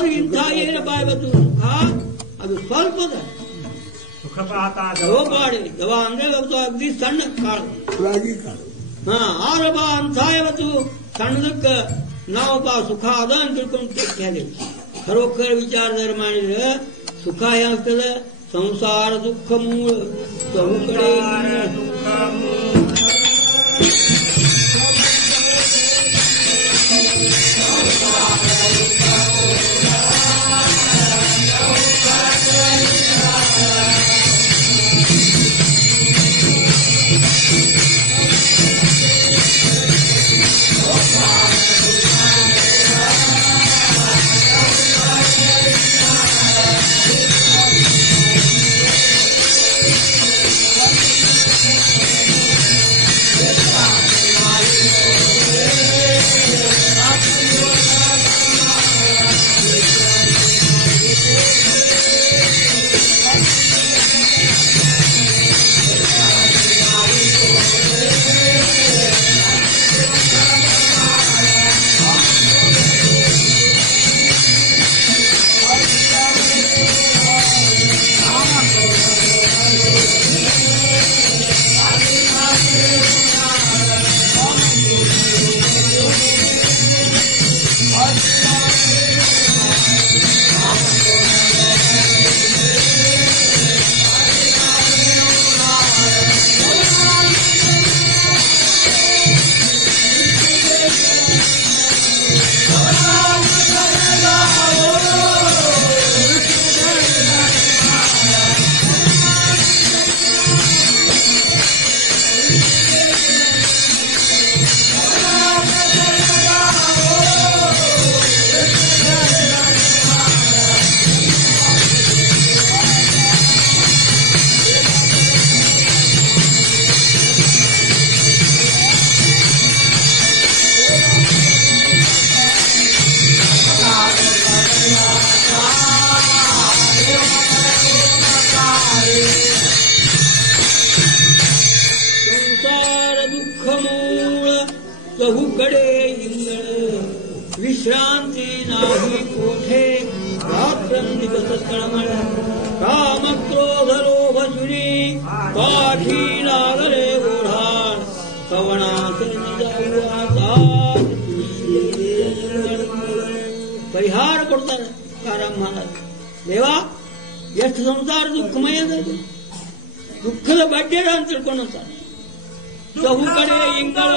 ಆದ್ರೆ ಇಂಥ ಏನಪ್ಪ ಇವತ್ತು ಸುಖ ಅದು ಸ್ವಲ್ಪದ ಹೋಗ್ಬಾಡಿ ದವ ಅಂದ್ರೆ ಇವತ್ತು ಅಗ್ದಿ ಸಣ್ಣ ಕಾಳು ಆರಬ ಅಂತ ಇವತ್ತು ಸಣ್ಣದಕ್ಕ ನಾವಪ್ಪ ಸುಖ ಅದ ಅಂತ ತಿಳ್ಕೊಂಡು ಖರೋಖರ ವಿಚಾರದಾರ ಮಾಡಿದ್ರೆ ಸುಖ ಏನಾಗ್ತದ ಸಂಸಾರ ದುಃಖ ಮೂಲ ಬಹು ಕಡೆ ಬಹುಕಡೆ ಇಂಗಳ ವಿಶ್ರಾಂತಿ ನಾಹಿ ಕೋಠೆ ರಾತ್ರಂ ದಿವಸ ತಳಮಳ ಕಾಮ ಕ್ರೋಧ ಲೋಭ ಸುರಿ ಪಾಠೀಲಾಗಲೇ ಓಢಾಳ್ ಕವಣಾಸ ಪರಿಹಾರ ಕೊಡ್ತಾರೆ ಕಾರಂ ಮಹಾರಾಜ್ ದೇವಾ ಎಷ್ಟು ಸಂಸಾರ ದುಃಖಮಯದ ದುಃಖದ ಬಡ್ಡೆರ ಅಂತ ತಿಳ್ಕೊಂಡಂತಾರೆ ಬಹು ಕಡೆ ಇಂಗಳ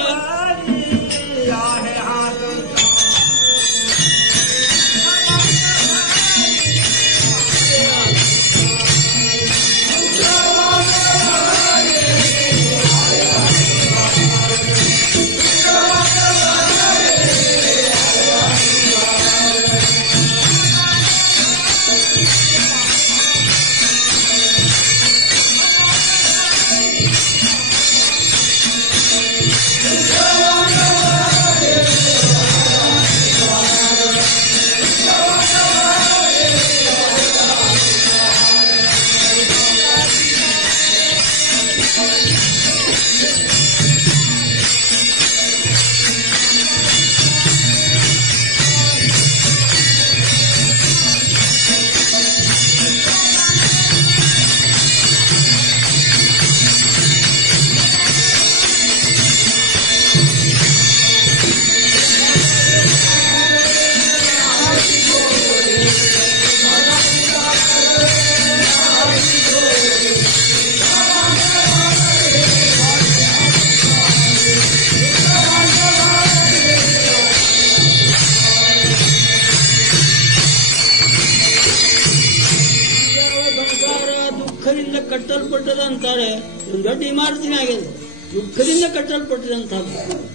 ಕಟ್ಟಲ್ಪಟ್ಟದಂತಾರೆ ದೊಡ್ಡ ಇಮಾರತಿನ ಆಗಿದೆ ದುಃಖದಿಂದ ಕಟ್ಟಲ್ಪಟ್ಟದಂತಹದ್ದು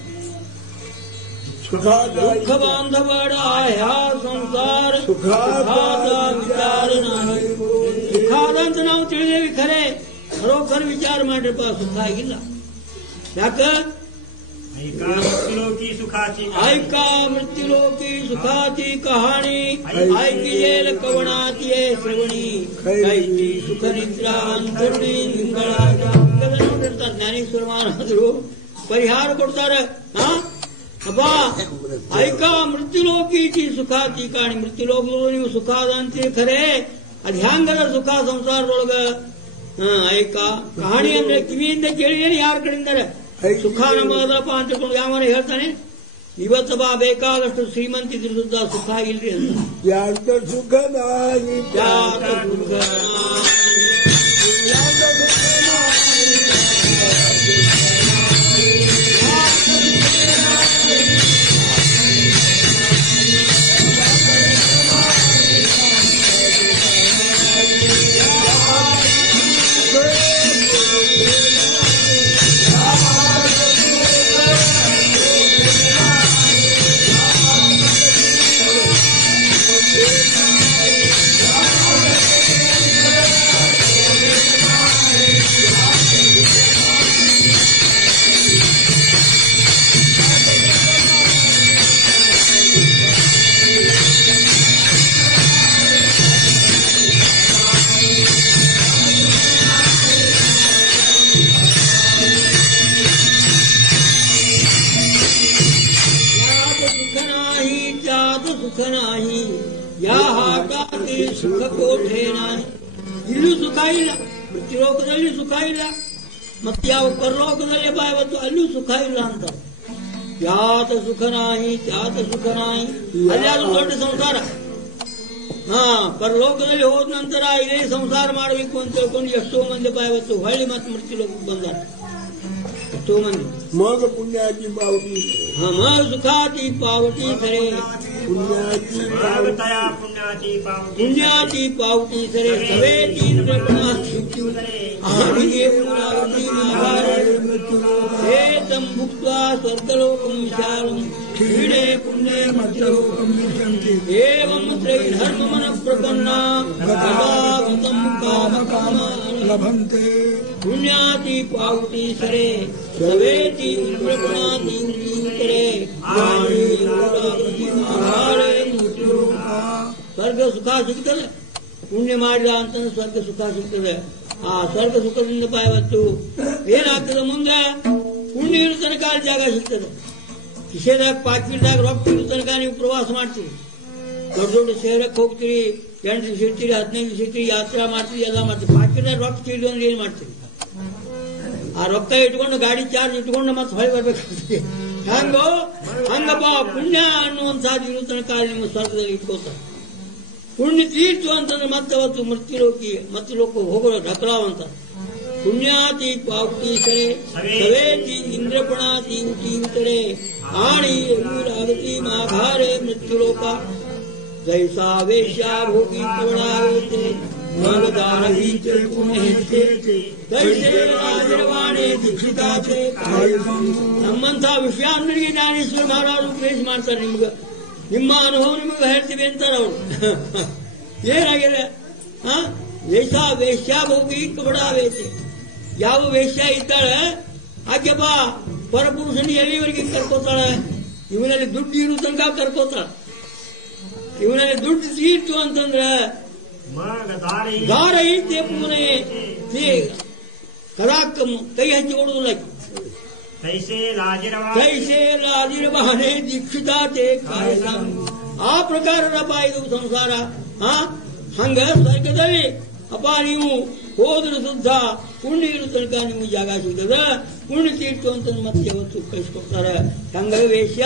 ದುಃಖ ಬಾಂಧವಾಡ ಆಯಾ ಸಂಸಾರ ವಿಚಾರ ಸುಖಾದ ಅಂತ ನಾವು ತಿಳಿದೇವಿ ಖರೆ ಖರೋಖರ ವಿಚಾರ ಮಾಡ್ರಪ್ಪ ಸುಖ ಆಗಿಲ್ಲ ಯಾಕ ऐका मृत्युलोकी सुखाची कहाणी ऐकी येल कवणाची श्रवणी कैची सुख निद्रा अंतरुणी ನಿಂಗಳಾದ ನೋಡಿರ್ತಾರೆ ಜ್ಞಾನೇಶ್ವರ ಮಹಾರಾಜರು ಪರಿಹಾರ ಕೊಡ್ತಾರೆ ಅಪ್ಪ ಐಕಾ ಮೃತ್ಯುಲೋಕೀತಿ ಸುಖಾತಿ ಕಾಣಿ ಮೃತ್ಯುಲೋಕದೊಳಗೆ ನೀವು ಸುಖ ಅದ ಅಂತೀರಿ ಖರೆ ಅದ್ ಹ್ಯಾಂಗದ ಸುಖ ಸಂಸಾರದೊಳಗ ಐಕಾ ಕಹಾಣಿ ಅಂದ್ರೆ ಕಿವಿಯಿಂದ ಕೇಳಿದೇನೆ ಯಾರ ಕಡೆಯಿಂದಾರೆ ಸುಖ ನಮಗದಪ್ಪ ಅಂತ ತಿಳ್ಕೊಂಡು ಯಾವನ ಹೇಳ್ತಾನೆ ಇವತ್ತು ಬಾ ಬೇಕಾದಷ್ಟು ಶ್ರೀಮಂತಿದ್ರು ಸುದ್ದ ಸುಖ ಇಲ್ರಿ ಅಂತ ಸುಖನಾಗಿ नाही या हाटाती ಸುಖ ಕೋಠೆ ನಾಯಿ ಇಲ್ಲೂ ಸುಖ ಇಲ್ಲ ಮೃತ್ಯುಲೋಕದಲ್ಲಿ ಸುಖ ಇಲ್ಲ ಮತ್ತೆ ಯಾವ ಪರಲೋಕದಲ್ಲಿ ಬಾಯವತ್ತು ಅಲ್ಲೂ ಸುಖ ಇಲ್ಲ ಅಂತ ಯಾತ ಸುಖ ನಾಯಿ ತ್ಯಾತ ಸುಖ ನಾಯಿ ಅಲ್ಲಿ ಅದು ದೊಡ್ಡ ಸಂಸಾರ ಪರಲೋಕದಲ್ಲಿ ಹೋದ ನಂತರ ಇದೇ ಸಂಸಾರ ಮಾಡಬೇಕು ಅಂತ ಹೇಳ್ಕೊಂಡು ಎಷ್ಟೋ ಮಂದಿ ಬಾಯವತ್ತು ಹೊಳ್ಳಿ ಮತ್ತೆ ಮೃತ್ಯುಲೋಕಕ್ಕೆ ಬಂದಾರೆ ಎಷ್ಟೋ ಮಂದಿ ಮಗ ಪುಣ್ಯಾತಿ ಪಾವಟಿ ಮಗ ಸುಖಾತಿ ಪಾವಟಿ ಸರಿ पुण्याची पावती सरे सवेती हेतम भुक्त्वा स्वर्गलोकं विशालम् क्रीडे पुण्ये मध्यलोकं एवं त्रैधर्ममन प्रपन्ना गतागतं कामकामा लभन्ते पुण्याची पावती सरे सवेती प्रपणाति करे ಸ್ವರ್ಗ ಸುಖ ಸಿಗ್ತದೆ ಪುಣ್ಯ ಮಾಡಿದ ಅಂತಂದ್ರೆ ಸ್ವರ್ಗ ಸುಖ ಸಿಗ್ತದೆ ಆ ಸ್ವರ್ಗ ಸುಖದಿಂದ ಪಾಯವತ್ತು ಏನಾಗ್ತದೆ ಮುಂದೆ ಪುಣ್ಯ ಇರೋ ತನಕ ಜಾಗ ಸಿಗ್ತದೆ ಕಿಸೆದಾಗ ಪಾಕಿಟ್ದಾಗ ರೊಕ್ಕ ಇರೋ ತನಕ ನೀವು ಪ್ರವಾಸ ಮಾಡ್ತೀರಿ ದೊಡ್ಡ ದೊಡ್ಡ ಶಹರಕ್ಕೆ ಹೋಗ್ತೀರಿ 8 ದಿವಸ ಇರ್ತೀರಿ 15 ದಿವಸ ಇರ್ತೀರಿ ಯಾತ್ರಾ ಮಾಡ್ತೀರಿ ಎಲ್ಲ ಮಾಡ್ತೀರಿ ಪಾಕಿಟ್ದಾಗ ರೊಕ್ಕ ತಿಳಿದು ಅಂದ್ರೆ ಏನ್ ಮಾಡ್ತೀರಿ ಆ ರೊಕ್ಕ ಇಟ್ಕೊಂಡು ಗಾಡಿ ಚಾರ್ಜ್ ಇಟ್ಕೊಂಡು ಮತ್ತೆ ಹೊಳೆ ಬರ್ಬೇಕಾಗ್ತದೆ ಹಂಗಪ್ಪ ಪುಣ್ಯ ಅನ್ನುವಂಥದ್ದು ಇರೋ ತನಕ ನಿಮ್ಮ ಸ್ವರ್ಗದಲ್ಲಿ ಇಟ್ಕೋತಾರೆ ಪುಣ್ಯ ತೀರ್ತು ಅಂತಂದ್ರೆ ಮತ್ತೆ ಅವತ್ತು ಮೃತ್ಯುಲೋಕಿ ಮೃತ್ಯುಲೋಕ ಹೋಗೋ ಢಕಲಾವಂತ ಪುಣ್ಯಾತಿ ಪಾವತಿ ಸರೆ ಸವೇತಿ ಇಂದ್ರಪಣಾತಿ ಉತೀತರೆ ಆಣಿ ಊರಾಗತಿ ಮಾಘಾರೆ ಮೃತ್ಯುಲೋಕ ಜೈಸಾ ವೇಶ್ಯಾ ಭೋಗಿ ಕವಳಾಗತೆ ಮಗದಾರಹಿ ಪುಣ್ಯ ದೈಸೇ ರಾಜರವಾಣೆ ದೀಕ್ಷಿತಾಚೆ ನಮ್ಮಂಥ ವಿಶ್ವಾಮಿತ್ರಿಗೆ ಜ್ಞಾನೇಶ್ವರ ಮಹಾರಾಜರು ಉಪದೇಶ ಮಾಡ್ತಾರೆ ನಿಮ್ಗೆ ನಿಮ್ಮ ಅನುಭವ ನಿಮಗೆ ಹೇಳ್ತೀವಿ ಅಂತಾರೆ ಅವರು ಏನಾಗಿದೆ ವೇಶ್ಯಾ ಭೋಗಿ ಕಬಡಾವೇತಿ ಯಾವ ವೇಶ್ಯ ಇದ್ದಾಳೆ ಆಕೆಪ್ಪ ಪರಪುರುಷನ ಎಲ್ಲಿವರೆಗೆ ಕರ್ಕೋತಾಳೆ ಇವನಲ್ಲಿ ದುಡ್ಡು ಇರೋ ತನಕ ಕರ್ಕೋತಾಳೆ ಇವನಲ್ಲಿ ದುಡ್ಡು ತೀರ್ತು ಅಂತಂದ್ರೆ ದಾರ ಐತೆ ಪೂನೆ ಕರಾಕಮ್ಮ ಕೈ ಹಚ್ಚಿ ಕೊಡುವುದಿಲ್ಲ ಕೈಸೇ ಲಾಜಿರವಾಣೆ ದೀಕ್ಷಿತಾತೆ ಆ ಪ್ರಕಾರದಪ್ಪ ಇದು ಸಂಸಾರ ಹಂಗ ಸ್ವರ್ಗದಲ್ಲಿ ಅಪ್ಪ ನೀವು ಹೋದ್ರ ಸುದ್ದ ಪುಣ್ಯ ಇರೋ ತನಕ ನಿಮ್ಗೆ ಜಾಗ ಸಿಗ್ತದ ಪುಣ್ಯ ತೀರ್ತು ಅಂತ ಮತ್ತೆ ಯಾವತ್ತು ಕಳಿಸ್ಕೊಡ್ತಾರೆ ಹಂಗ ವೇಶ್ಯ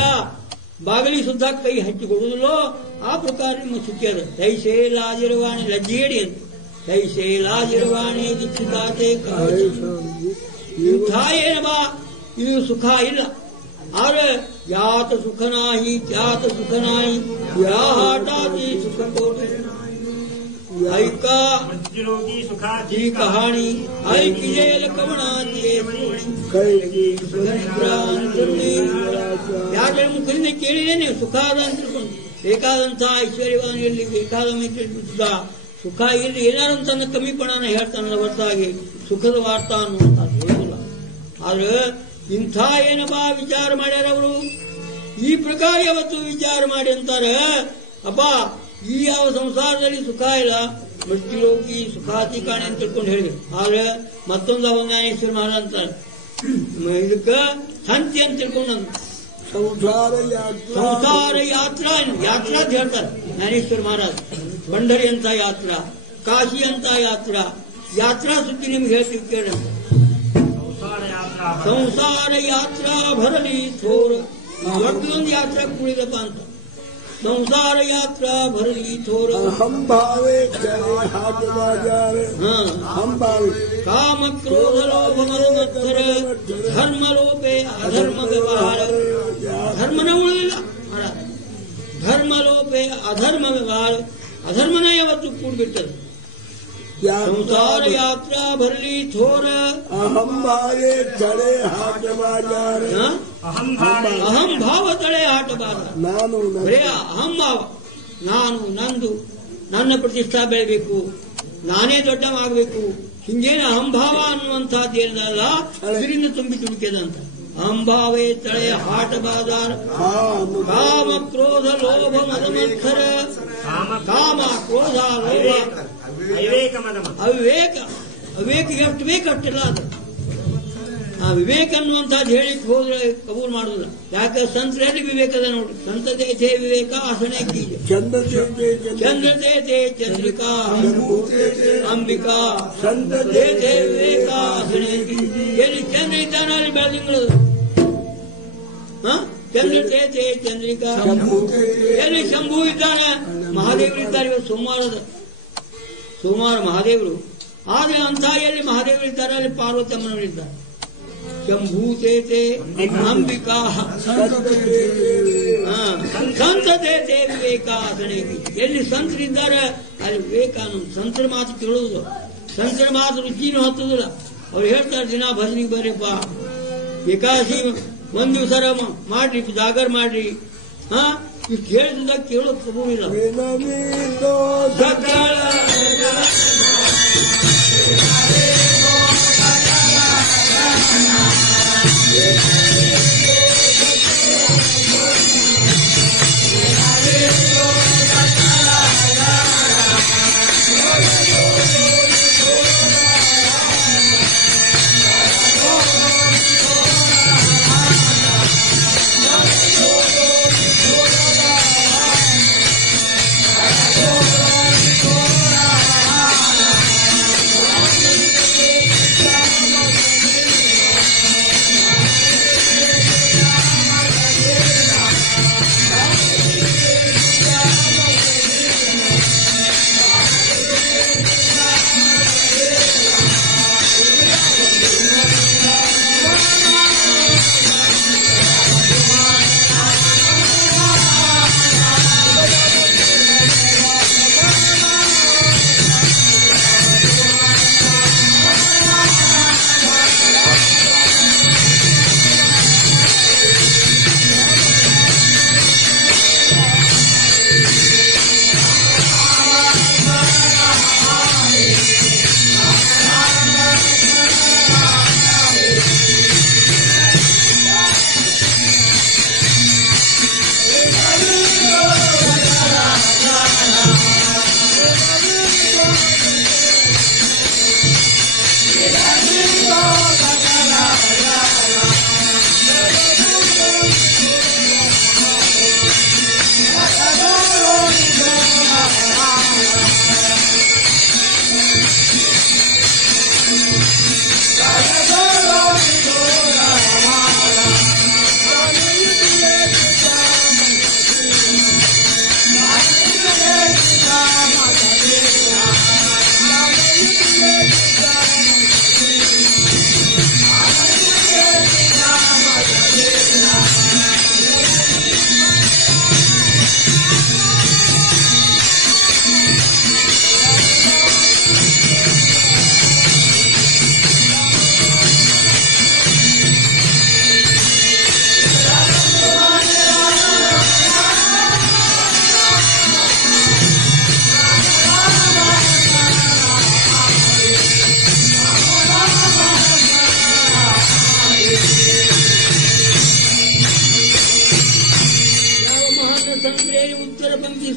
ಬಾಗಲಿ ಸುದ್ದ ಕೈ ಹಚ್ಚಿ ಕೊಡುವುದಿಲ್ಲೋ ಆ ಪ್ರಕಾರ ನಿಮ್ಮ ಸುಖ್ಯದ ಕೈಸೇ ಲಾಜಿರವಾಣೆ ಲಜ್ಜೇಡಿ ಅಂತ ಕೈಸೇ ಲಾಜಿರವಾಣೆ ದೀಕ್ಷಿತಾತೆ ಇಂಥ ಏನಬಾ ಇದು ಸುಖ ಇಲ್ಲ ಆದ್ರೆ ಯಾತ ಸುಖನಾಹಿ ತ್ಯಾತ ಸುಖನಾಹಿ ಯಾಟಾತಿ ಸುಖ ಕೋಟೆ ಐಕಾ ಈ ಕಹಾಣಿ ಐಕಿಜೇಲ ಕವಣಾತಿ ಯಾಕೆ ಮುಖದಿಂದ ಕೇಳಿದೇನೆ ಸುಖ ಅದ ಅಂತ ತಿಳ್ಕೊಂಡು ಬೇಕಾದಂತಹ ಐಶ್ವರ್ಯವಾನಿಯಲ್ಲಿ ಬೇಕಾದ ಮಿತ್ರ ಸುಖ ಇಲ್ಲಿ ಏನಾರು ತನ್ನ ಕಮ್ಮಿಪಣನ ಹೇಳ್ತಾನಲ್ಲ ಹೊರತಾಗಿ ಸುಖದ ವಾರ್ತಾ ಅನ್ನುವಂಥದ್ದು ಹೇಳುದಿಲ್ಲ ಆದ್ರೆ ಇಂಥ ಏನಪ್ಪಾ ವಿಚಾರ ಮಾಡ್ಯಾರ ಅವರು ಈ ಪ್ರಕಾರ ಯಾವತ್ತು ವಿಚಾರ ಮಾಡಿ ಅಂತಾರೆ ಅಪ್ಪ ಈ ಯಾವ ಸಂಸಾರದಲ್ಲಿ ಸುಖ ಇಲ್ಲ ಮೃತ್ಯುಲೋಕಿ ಸುಖಾತಿ ಕಾಣೆ ಅಂತ ತಿಳ್ಕೊಂಡು ಹೇಳಿ ಆದ್ರೆ ಮತ್ತೊಂದು ಜ್ಞಾನೇಶ್ವರ ಮಹಾರಾಜ್ ಅಂತಾರೆ ಇದಕ್ಕ ಸಂತಿ ಅಂತ ತಿಳ್ಕೊಂಡು ಸಂಸಾರ ಯಾತ್ರಾ ಅಂತ ಹೇಳ್ತಾರೆ ಜ್ಞಾನೇಶ್ವರ ಮಹಾರಾಜ್. ಪಂಢರಿ ಅಂತ ಯಾತ್ರಾ, ಕಾಶಿ ಅಂತ ಯಾತ್ರಾ ಸುದ್ದಿ ನಿಮ್ಗೆ ಹೇಳ್ತೀವಿ ಕೇಳಿ. ಸಂಸಾರ ಯಾತ್ರಾ ಭರಲಿ ಥೋರ, ದೊಡ್ಡದೊಂದು ಯಾತ್ರಾ ಕೂಡಿದಪ್ಪ ಅಂತ. ಸಂಸಾರ ಯಾತ್ರಾ ಭರಲಿ ಥೋರ, ಹಂಭಾವೆ ಹಾಟ ಬಾಜಾರ, ಕಾಮ ಕ್ರೋಧ ಲೋಭ ಮದ ಮತ್ಸರ, ಧರ್ಮ ಲೋಪೆ ಅಧರ್ಮ ವ್ಯವಹಾರ. ಧರ್ಮನ ಉಳಿದಿಲ್ಲ, ಧರ್ಮ ಲೋಪೆ ಅಧರ್ಮ ವ್ಯವಹಾರ. ಅಧರ್ಮನೇ ಯಾವತ್ತು ಕೂಡ್ಬಿಟ್ಟದು. ಸಂಸಾರ ಯಾತ್ರಾ ಭರಲಿ ಥೋರ, ಅಹಂಭಾವೆ ತಡೆ ಹಾಟ ಬಾಜಾರ, ಅಹಂಭಾವ ತಡೆ ಆಟಬಾರ. ಬರೇ ಅಹಂಭಾವ, ನಾನು ನಂದು, ನನ್ನ ಪ್ರತಿಷ್ಠಾ ಬೆಳಬೇಕು, ನಾನೇ ದೊಡ್ಡವಾಗಬೇಕು, ಹಿಂಗೇನು ಅಹಂಭಾವ ಅನ್ನುವಂತಹದ್ದೇನಲ್ಲ, ಇದರಿಂದ ತುಂಬಿ ತುಡುಕಿದಂತ. ಅಹಂಭಾವೇ ತಳೆ ಹಾಟ ಬಾಜಾರ, ಕಾಮ ಕ್ರೋಧ ಲೋಭ ಮದ ಮತ್ಸರ. ಕಾಮ ಕ್ರೋಧ ಲೋಭ ಅವಿವೇಕ, ಅವಿವೇಕ ಎಷ್ಟು ಬೇಕು ಅಷ್ಟೆಲ್ಲ ಅದು. ಆ ವಿವೇಕ ಅನ್ನುವಂಥದ್ದು ಹೇಳಿಕ್ ಹೋದ್ರೆ ಕಬೂಲ್ ಮಾಡುದಿಲ್ಲ. ಯಾಕೆ ಸಂತರಲ್ಲಿ ವಿವೇಕದ ನೋಡಿ. ಸಂತತೆ ವಿವೇಕ ಆಸನೆ ಕೀಜ, ಚಂದ್ರತೆ ಚಂದ್ರಿಕಾ ಅಂಬಿಕಾ, ಸಂತತೆ ವಿವೇಕ ಆಸನೆ ಕೀಜ. ಎಲ್ಲಿ ಚಂದ್ರ ಇದ್ದಾನೆ ಅಲ್ಲಿ ಬೆಳದಿಂಗಳು, ಚಂದ್ರತೆ ಚಂದ್ರಿಕಾ. ಎಲ್ಲಿ ಶಂಭು ಇದ್ದಾನೆ, ಮಹಾದೇವರು ಇದ್ದಾರೆ. ಇವತ್ತು ಸೋಮವಾರ ಮಹಾದೇವರು. ಆದ್ರೆ ಅಂತ ಎಲ್ಲಿ ಮಹಾದೇವರಿದ್ದಾರೆ ಅಲ್ಲಿ ಪಾರ್ವತಿ ಅಮ್ಮನವರಿದ್ದಾರೆ. ಶಂಭೂತೇತೆ ಅಂಬಿಕಾ ಸಂತತೆ ವಿವೇಕಾಸನೆ. ಎಲ್ಲಿ ಸಂತರಿದ್ದಾರೆ ಅಲ್ಲಿ ವಿವೇಕಾನು. ಸಂತರ ಮಾತು ಕೇಳುವುದು, ಸಂತರ ಮಾತು ರುಚಿನೂ ಹತ್ತುದಿಲ್ಲ. ಅವ್ರು ಹೇಳ್ತಾರೆ ದಿನ ಭಜನಿಗೆ ಬರ್ರಿಪ್ಪ, ಏಕಾದಶಿ ಒಂದ್ ದಿವಸ ಮಾಡ್ರಿ, ಜಾಗರ್ ಮಾಡ್ರಿ. ಇಷ್ಟು ಹೇಳಿದ ಕೇಳೋದು ತಗೋದಿಲ್ಲ.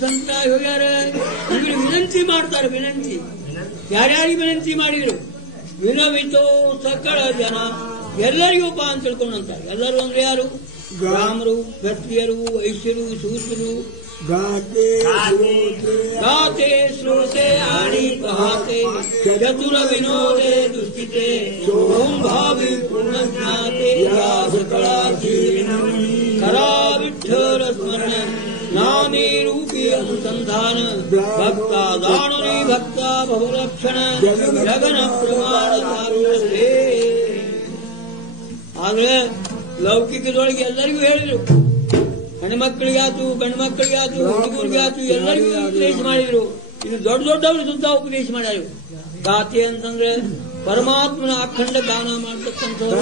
ಸಂತರಾಗಿ ಹೋಗ್ಯಾರ. ಇವರು ವಿನಂತಿ ಮಾಡ್ತಾರೆ. ವಿನಂತಿ ಯಾರ್ಯಾರಿಗೆ ವಿನಂತಿ ಮಾಡಿದ್ರು? ವಿನವಿತೋ ಸಕಲ ಜನ, ಎಲ್ಲರಿಗೂ ಅಂತ ತಿಳ್ಕೊಂಡಂತಾರೆ. ಎಲ್ಲರೂ ಅಂದ್ರೆ ಯಾರು? ಬ್ರಾಹ್ಮರು, ಕ್ಷತ್ರಿಯರು, ವೈಶ್ಯರು, ಶೂದ್ರರು गाते श्रोते आणि पहाते चतुर विनोदे दुष्टिते सोम भावी पूर्ण ज्ञाते या सकळा खरा विठ्ठल स्मरण नामे रूपी अनुसंधान भक्ता जाणुनी भक्ता भवलक्षण जगन प्रमाण ಆದ್ರೆ ಲೌಕಿಕದೊಳಗೆ ಎಲ್ಲರಿಗೂ ಹೇಳಿದ್ರು, ಹೆಣ್ಮಕ್ಳಿಗಾತು ಗಂಡ್ಮಕ್ಳಿಗಾತು ಹುಡುಗರಿಗಾತು ಎಲ್ಲರಿಗೂ ಉಪದೇಶ ಮಾಡಿದ್ರು. ಇದು ದೊಡ್ಡ ದೊಡ್ಡವರು ಸುತ್ತ ಉಪದೇಶ ಮಾಡ್ಯಾರು. ಗಾತಿ ಅಂತಂದ್ರೆ ಪರಮಾತ್ಮನ ಅಖಂಡ ಗಾನ ಮಾಡ್ತಕ್ಕಂಥವ್ರು.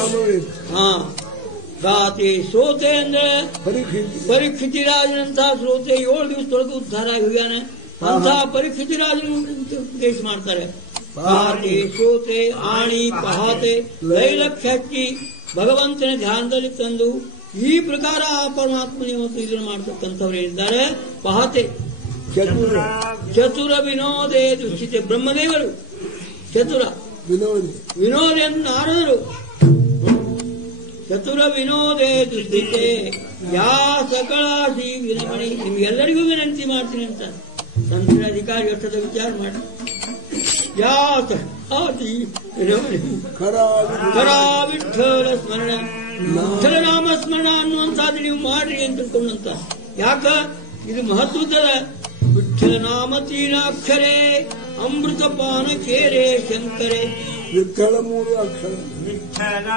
ಗಾತಿ ಶ್ರೋತೆ ಅಂದ್ರೆ ಪರೀಕ್ಷಿತಿ ರಾಜನಂತ ಶ್ರೋತೆ 7 ದಿವಸದೊಳಗೆ ಉದ್ಧಾರ ಹೋಗ್ಯಾನ. ಅಂತ ಪರೀಕ್ಷಿತಿ ರಾಜನು ಉಪದೇಶ ಮಾಡ್ತಾರೆ. ಗಾತಿ ಶ್ರೋತೆ ಆಣಿ ಪಹಾತೆ ಲೈಲಕ್ಷ ಹಚ್ಚಿ ಭಗವಂತನ ಧ್ಯಾನದಲ್ಲಿ ತಂದು ಈ ಪ್ರಕಾರ ಆ ಪರಮಾತ್ಮನೇ ಮತ್ತು ಇದನ್ನು ಮಾಡತಕ್ಕಂಥವ್ರು ಇದ್ದಾರೆ. ಪಹತೆ ಚತುರ ವಿನೋದೇ ದುಶ್ಚಿತೆ ಬ್ರಹ್ಮದೇವರು ಚತುರ ವಿನೋದ ನಾರದರು. ಚತುರ ವಿನೋದೇ ದುಶ್ಚಿತೆ ಯಾ ಸಕಳ ಶ್ರೀ ವಿನಮಣಿ. ನಿಮ್ಗೆಲ್ಲರಿಗೂ ವಿನಂತಿ ಮಾಡ್ತೀನಿ ಅಂತ ಸಂತರ ಅಧಿಕಾರಿ ಅಷ್ಟದ ವಿಚಾರ ಮಾಡಿ. ಯಾ ಕರಾ ವಿಠ್ಠಲ ಸ್ಮರಣ ವಿಠ್ಠಲ ನಾಮ ಸ್ಮರಣ ಅನ್ನುವಂಥದ್ದು ನೀವು ಮಾಡ್ರಿ ಅಂತ ತಿಳ್ಕೊಂಡಂತ. ಯಾಕ ಇದು ಮಹತ್ವದ ವಿಠ್ಠಲ ನಾಮ ತೀನಾಕ್ಷರೇ ಅಮೃತ ಪಾನ ಕೇರೆ ಶಂಕರೇ. ವಿಠ್ಠಲ 3 ಅಕ್ಷರ. ವಿಠ್ಠಲ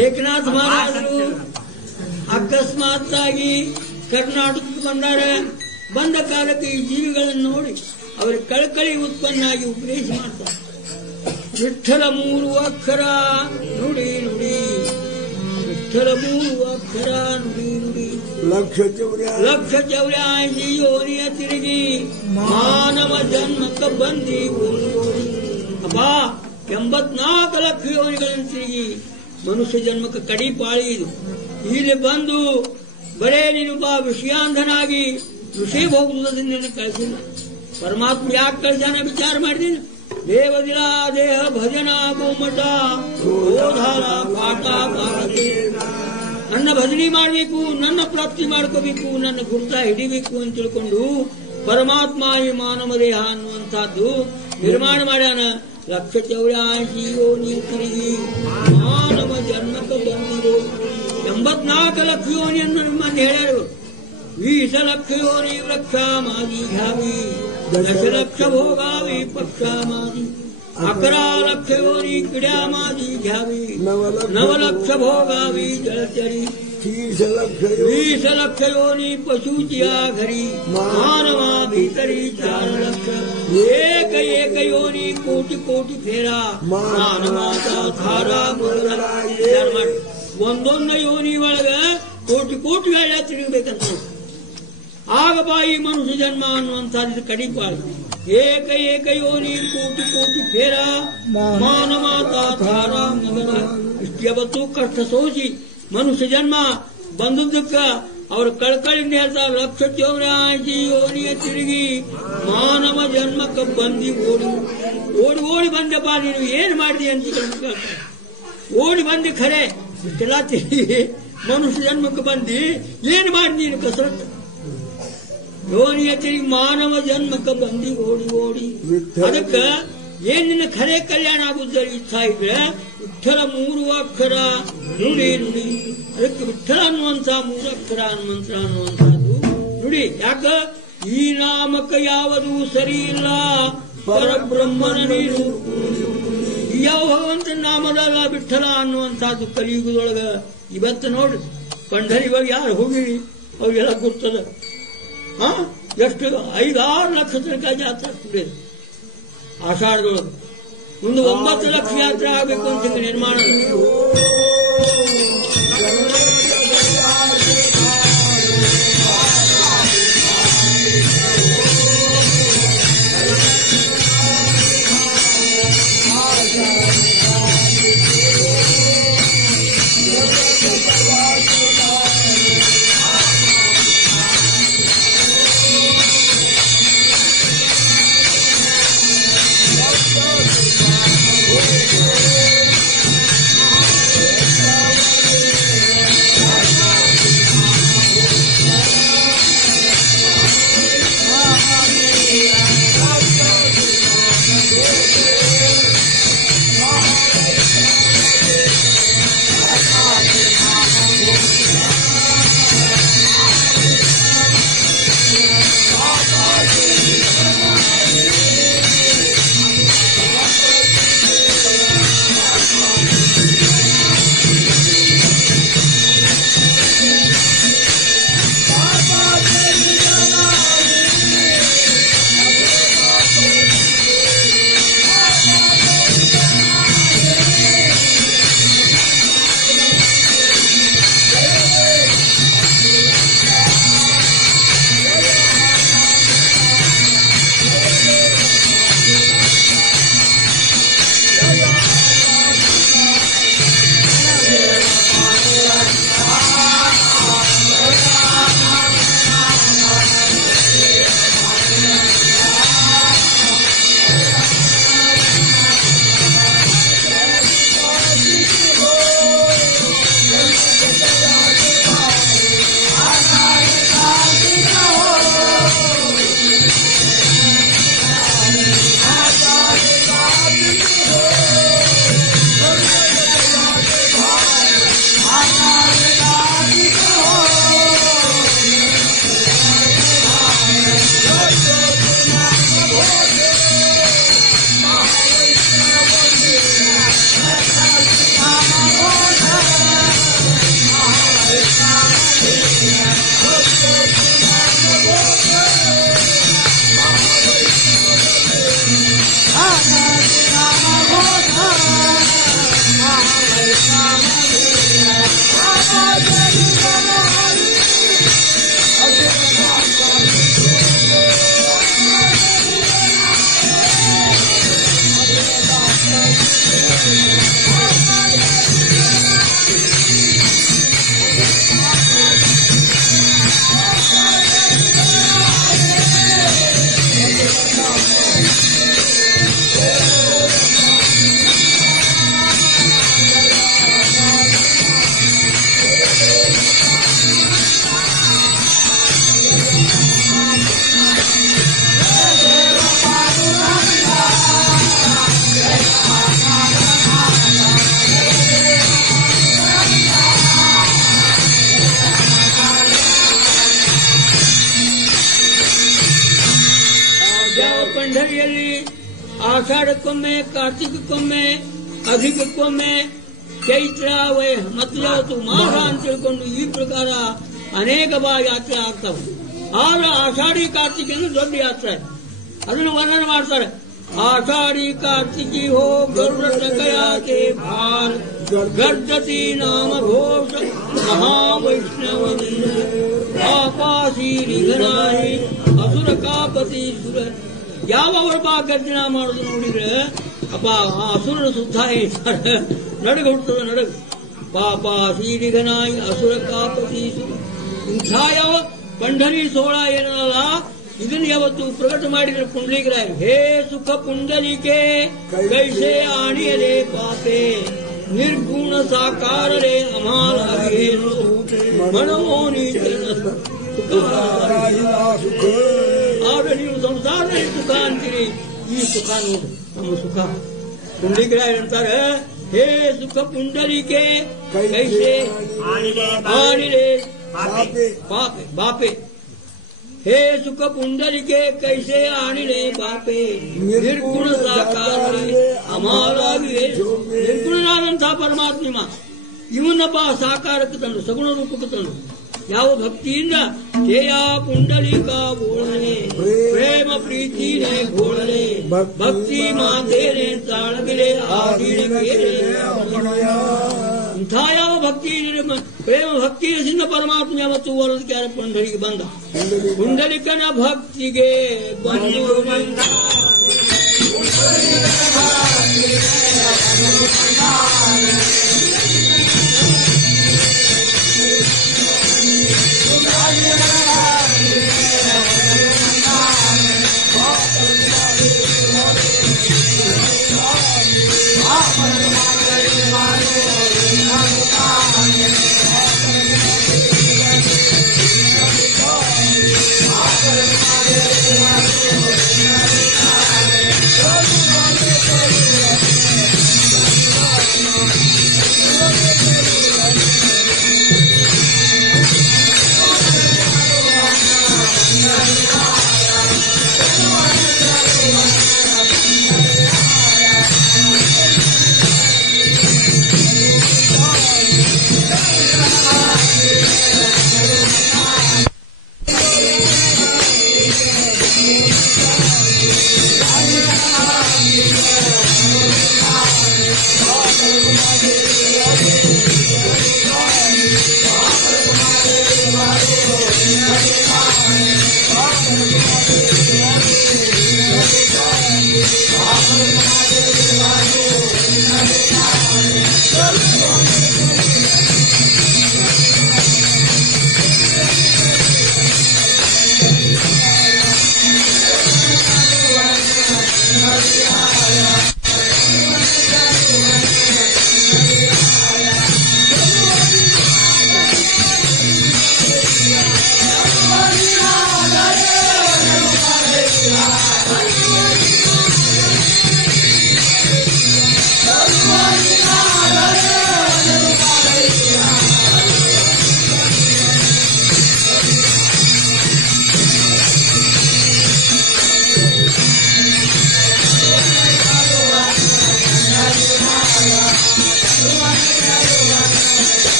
ಏಕನಾಥ ಮಹಾರಾಜರು ಅಕಸ್ಮಾತ್ತಾಗಿ ಕರ್ನಾಟಕಕ್ಕೆ ಬಂದಾರೆ. ಬಂದ ಕಾಲಕ್ಕೆ ಈ ಜೀವಿಗಳನ್ನು ನೋಡಿ ಅವರ ಕಳಕಳಿ ಉತ್ಪನ್ನ ಆಗಿ ಉಪದೇಶ ಮಾಡ್ತಾರೆ. ವಿಠ್ಠಲ 3 ಅಕ್ಷರ ನುಡಿ ನುಡಿ, ವಿಠ್ಠಲ 3 ಅಕ್ಷರ ನುಡಿ ನುಡಿ. 184 ಯೋನಿಯ ತಿರುಗಿ ಮಾನವ ಜನ್ಮಕ್ಕೆ ಬಂದಿ ಓಡಿ ಓಡಿ. ಅಪ್ಪ 84 ಲಕ್ಷ ಯೋನಿಗಳನ್ನು ತಿರುಗಿ ಮನುಷ್ಯ ಜನ್ಮಕ್ಕೆ ಕಡಿ ಪಾಳಿ ಇದು. ಇಲ್ಲಿ ಬಂದು ಬರೇ ನೀನೊಬ್ಬ ವಿಷಯಾಂಧನಾಗಿ ವಿಷಯ ಭೋಗದಿಂದ ಕಳಿಸಿಲ್ಲ. ಪರಮಾತ್ಮ ಯಾಕೆ ಕಳಿಸಾನ ವಿಚಾರ ಮಾಡಿದೀನಿ. ದೇವದಿಲ ದೇಹ ಭಜನ ಗೋಮಠ ಗೋಧಾರ ಪಾಠ ಪಾಠ. ನನ್ನ ಭಜನೆ ಮಾಡಬೇಕು, ನನ್ನ ಪ್ರಾಪ್ತಿ ಮಾಡ್ಕೋಬೇಕು, ನನ್ನ ಗುರುತ ಹಿಡಿಬೇಕು ಅಂತ ತಿಳ್ಕೊಂಡು ಪರಮಾತ್ಮ ಈ ಮಾನವ ದೇಹ ಅನ್ನುವಂಥದ್ದು ನಿರ್ಮಾಣ ಮಾಡ್ಯಾನ. 184 ಯೋನಿ ತಿರುಗಿ ಮಾನವ ಜನ್ಮಕ್ಕೆ ಬಂದಿರೋ 84 ಲಕ್ಷ ಯೋನಿಯನ್ನು ನಿಮ್ಮನ್ನು ಹೇಳ್ಯಾರು. 20 ಲಕ್ಷ ಯೋನಿ ವೃಕ್ಷ ಮಾದಿ ಘಾವಿ, 10 ಲಕ್ಷ ಭೋಗಾವಿ ಪಕ್ಷ ಮಾದಿ, 11 ಲಕ್ಷ ಯೋನಿ ಕಿಡ್ಯಾ ಮಾದಿ ಘಾವಿ, 9 ಲಕ್ಷ ಭೋಗಾವಿ ಜಲಚರಿ, 20 ಲಕ್ಷ ಯೋನಿ ಪಶುಚಿಯಾ घरी, ಮಾನವ ಭೀತರಿ 4 ಲಕ್ಷ. ಏಕ ಏಕ ಯೋನಿ ಕೋಟಿ ಕೋಟಿ ಫೇರಾ ಮಾನವಾದ ಧಾರ ಮೊದಲ ವಿಚಾರ ಮಾಡಿ. ಒಂದೊಂದು ಯೋನಿ ಒಳಗ ಕೋಟಿ ಕೋಟಿ ವೇಳೆ ತಿರುಗಬೇಕಂತ. ಆಗ ಬಾಯಿ ಮನುಷ್ಯ ಜನ್ಮ ಅನ್ನುವಂಥದ್ದು ಕಡಿಪಾಳು. ಏಕ ಏಕ ಯೋನಿ ಕೋಟಿ ಕೋಟಿ ಫೇರ ಮಾನವಾದ ಧಾರ ಮೊದಲ. ಇಷ್ಟು ಯಾವತ್ತು ಕಷ್ಟ ಸೋಸಿ ಮನುಷ್ಯ ಜನ್ಮ ಬಂದದ್ದಕ್ಕ ಅವ್ರ ಕಳ್ಕಳಿಂದ ಹೇಳ್ತಾರೆ. 184 ಯೋನಿಯ ತಿರುಗಿ ಮಾನವ ಜನ್ಮಕ್ಕೆ ಬಂದಿ ಓಡಿ ಓಡಿ ಓಡಿ ಬಂದಪ್ಪ. ನೀನು ಏನು ಮಾಡಿದಿ ಅಂತ ಕೇಳ್ತಾರೆ. ಓಡಿ ಬಂದಿ ಖರೆ, ಇಷ್ಟೆಲ್ಲ ತಿರುಗಿ ಮನುಷ್ಯ ಜನ್ಮಕ್ಕೆ ಬಂದಿ ಏನು ಮಾಡಿ ನೀನು ಕಸರತ್ತು. ಯೋನಿಯ ತಿರುಗಿ ಮಾನವ ಜನ್ಮಕ್ಕೆ ಬಂದಿ ಓಡಿ ಓಡಿ. ಅದಕ್ಕ ಏನ್ ನಿನ್ನ ಖರೆ ಕಲ್ಯಾಣ ಆಗುತ್ತದೆ ಇಚ್ಛಾ ಇದ್ರೆ ವಿಠ್ಠಲ 3 ಅಕ್ಷರ ನುಡಿ ನುಡಿ. ಅದಕ್ಕೆ ವಿಠ್ಠಲ ಅನ್ನುವಂಥ 3 ಅಕ್ಷರ ಮಂತ್ರ ಅನ್ನುವಂಥದ್ದು ನುಡಿ. ಯಾಕ ಈ ನಾಮಕ ಯಾವುದೂ ಸರಿ ಇಲ್ಲ, ಪರಬ್ರಹ್ಮನ ನೀರು. ಯಾವ ಭಗವಂತನ ನಾಮದಲ್ಲ ವಿಠ್ಠಲ ಅನ್ನುವಂಥದ್ದು ಕಲಿಯುಗದೊಳಗ. ಇವತ್ತು ನೋಡ್ರಿ ಪಂಢರಿಗಳು ಯಾರು ಹೋಗಿರಿ ಅವ್ರಿಗೆಲ್ಲ ಗೊತ್ತದ. ಎಷ್ಟು 5-6 ಲಕ್ಷ ತನಕ ಜಾತ್ರೆ ಆಗ್ತದೆ ಆಷಾಢದೊಳಗೆ. ಒಂದು 9 ಲಕ್ಷ ಯಾತ್ರೆ ಆಗಬೇಕು ಅಂತ ನಿರ್ಮಾಣ. ಆಷಾಢಕ್ಕೊಮ್ಮೆ, ಕಾರ್ತಿಕಕ್ಕೊಮ್ಮೆ, ಅಧಿಕಕ್ಕೊಮ್ಮೆ, ಚೈತ್ರ ಮತ್ತೆ ಯಾವತ್ತು ಮಾಘ ಅಂತ ತಿಳ್ಕೊಂಡು ಈ ಪ್ರಕಾರ ಅನೇಕ ಯಾತ್ರೆ ಆಗ್ತಾವೆ. ಆದ್ರೆ ಆಷಾಢಿ ಕಾರ್ತಿಕೆಯನ್ನು ದೊಡ್ಡ ಯಾತ್ರೆ, ಅದನ್ನು ವರ್ಣನೆ ಮಾಡ್ತಾರೆ. ಆಷಾಢಿ ಕಾರ್ತಿಕಿ ಹೋ ಗರುಡ ಟಕಯಾತೆ ಭಾರ ಗರ್ಜತಿ ನಾಮ ಘೋಷ ಮಹಾವೈಷ್ಣವ ಪಾಪಾಸಿ ನಿಘನಾಯಿ ಅಸುರ ಕಾಪತಿ ಸುರ. ಯಾವ ಬಾ ಗರ್ಜನ ಮಾಡೋದು ನೋಡಿದ್ರೆ ಅಪ್ಪ ಆ ಅಸುರನ ಸುತ್ತ ಹೇಳ್ತಾರೆ, ನಡಗ ಹುಟ್ಟದ ನಡಗು. ಪಾಪಾಸಿ ನಿಘನಾಯಿ ಅಸುರ ಕಾಪತಿ ಸುರ. ಇಂಥ ಯಾವ ಪಂಢರಿ ಸೋಳ ಏನಲ್ಲ, ಇದನ್ನು ಯಾವತ್ತು ಪ್ರಕಟ ಮಾಡಿದ್ರೆ ಪುಂಡಲೀಕರಾಯರು. ಹೇ ಸುಖ ಪುಂಡಲಿಕೆ ಕೈಸೆ ಆಣಿಯಲೇ ಪಾಪೆ ನಿರ್ಗುಣ ಸಾಕಾರರೇ ಅಮಾಲಾಗೇನು ಮನಮೋನಿ. ಆದ್ರೆ ನೀವು ಸಂಸಾರದಲ್ಲಿ ಸುಖ ಅಂತೀರಿ, ಈ ಸುಖ ನೋಡು ನಮ್ಮ ಸುಖ. ಪುಂಡಲೀಕರಾಯರು ಅಂತಾರೆ, ಹೇ ಸುಖ ಪುಂಡಲಿಕೆ ಕೈಸೆ ಆಣಿಲೆ ಪಾಪೆ ಬಾಪೆ. ಹೇ ಸುಖ ಪುಂಡಲಿಕೆ ಕೈಸೆ ಆಣಿಲೆ ಬಾಪೆ ನಿರ್ಗುಣ ಸಾಕಾರ ಅಮಾಲಾಗಿವೆ. ನಿರ್ಗುಣನಾದಂತಹ ಪರಮಾತ್ಮ ಇವನ್ನಪ್ಪ ಸಾಕಾರಕ್ಕೆ ತಂದು, ಸಗುಣ ರೂಪಕ್ಕೆ ತಂದು. ಯಾವ ಭಕ್ತಿಯಿಂದ ಜಯ ಪುಂಡಲಿಕ ಬೋಳನೆ ಪ್ರೇಮ ಪ್ರೀತಿನೇ ಘೋಳನೆ ಭಕ್ತಿ ಮಾತೇನೆ ತಾಳಗಿಲೆ ಆದಿಳಿಗೆ. ಇಂಥ ಯಾವ ಭಕ್ತಿ ಪ್ರೇಮ ಭಕ್ತಿಯಿಂದ ಪರಮಾತ್ಮ ಯಾವತ್ತು ಓಲೋದಕ್ಕೆ ಯಾರ ಪುಂಡಲಿಗೆ ಬಂದ. ಪುಂಡಲಿಕನ ಭಕ್ತಿಗೆ ಬಂದು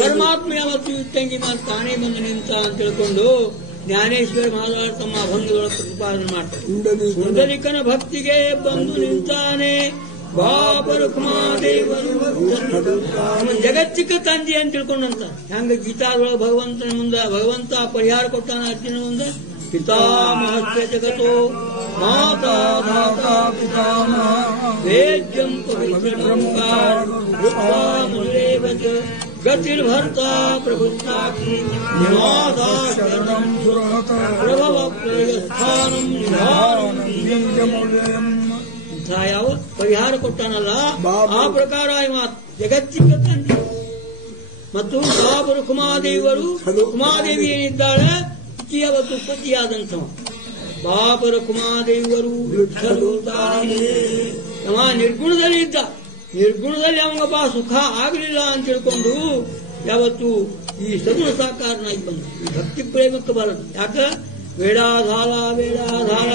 ಪರಮಾತ್ಮ ಯಾವತ್ತು ಇಟ್ಟಂಗಿ ಮಾಡಿ ತಾನೇ ಬಂದು ನಿಂತ ಅಂತ ತಿಳ್ಕೊಂಡು ಜ್ಞಾನೇಶ್ವರ ಮಹಾರಾಜ ತಮ್ಮ ಅಭಂಗಗಳ ಪ್ರತಿಪಾದನೆ ಮಾಡ್ತಾರೆ. ಪುಂಡಲಿಕನ ಭಕ್ತಿಗೆ ಬಂದು ನಿಂತಾನೆ ಬಾಬರುಕ್ಮಾದೇವರು ಜಗತ್ತಿಕ ತಂದೆ ಅಂತ ತಿಳ್ಕೊಂಡಂತ. ಹೆಂಗ ಗೀತಾದೊಳಗೆ ಭಗವಂತನ ಮುಂದೆ ಭಗವಂತ ಪರಿಹಾರ ಕೊಟ್ಟಾನ ಅರ್ಜುನ ಮುಂದೆ. ಪಿತಾಮಹಸ್ಯ ಜಗತೋ ಮಾತಾ ಧಾತಾ ಪಿತಾಮಹ ವೇದ್ಯಂ ಪವಿತ್ರಮಂಕಾರ ಗತಿರ್ಭರ್ತಾ ಪ್ರಭುಸಾಕ್ಷಿ ನಿವಾಸಾ ಶರಣಂ ಪ್ರಭವ ಪ್ರಯಸ್ಥಾನಂ ಇಂಥ ಯಾವ ಪರಿಹಾರ ಕೊಟ್ಟಾನಲ್ಲ ಆ ಪ್ರಕಾರ ಜಗತ್ತಿಕ ತಂದೆ. ಮತ್ತು ಬಾಬರು ಕುಮಾದೇವರು ಕುಮಾದೇವಿ ಏನಿದ್ದಾಳೆ ಅವತ್ತು ಉತ್ಪತ್ತಿಯಾದಂಥವ. ಬಾಬರ ಕುಮಾದೇವರು ನಿರ್ಗುಣದಲ್ಲಿ ಇದ್ದ. ನಿರ್ಗುಣದಲ್ಲಿ ಅವನೊಬ್ಬ ಸುಖ ಆಗಲಿಲ್ಲ ಅಂತ ತಿಳ್ಕೊಂಡು ಯಾವತ್ತು ಈ ಸಗುಣ ಸಾಕಾರನಾಗಿ ಬಂದ ಈ ಭಕ್ತಿ ಪ್ರೇಮಕ್ಕೆ ಬರದು. ಯಾಕ ವೇಡಾಧಾರ ವೇಡಾಧಾರ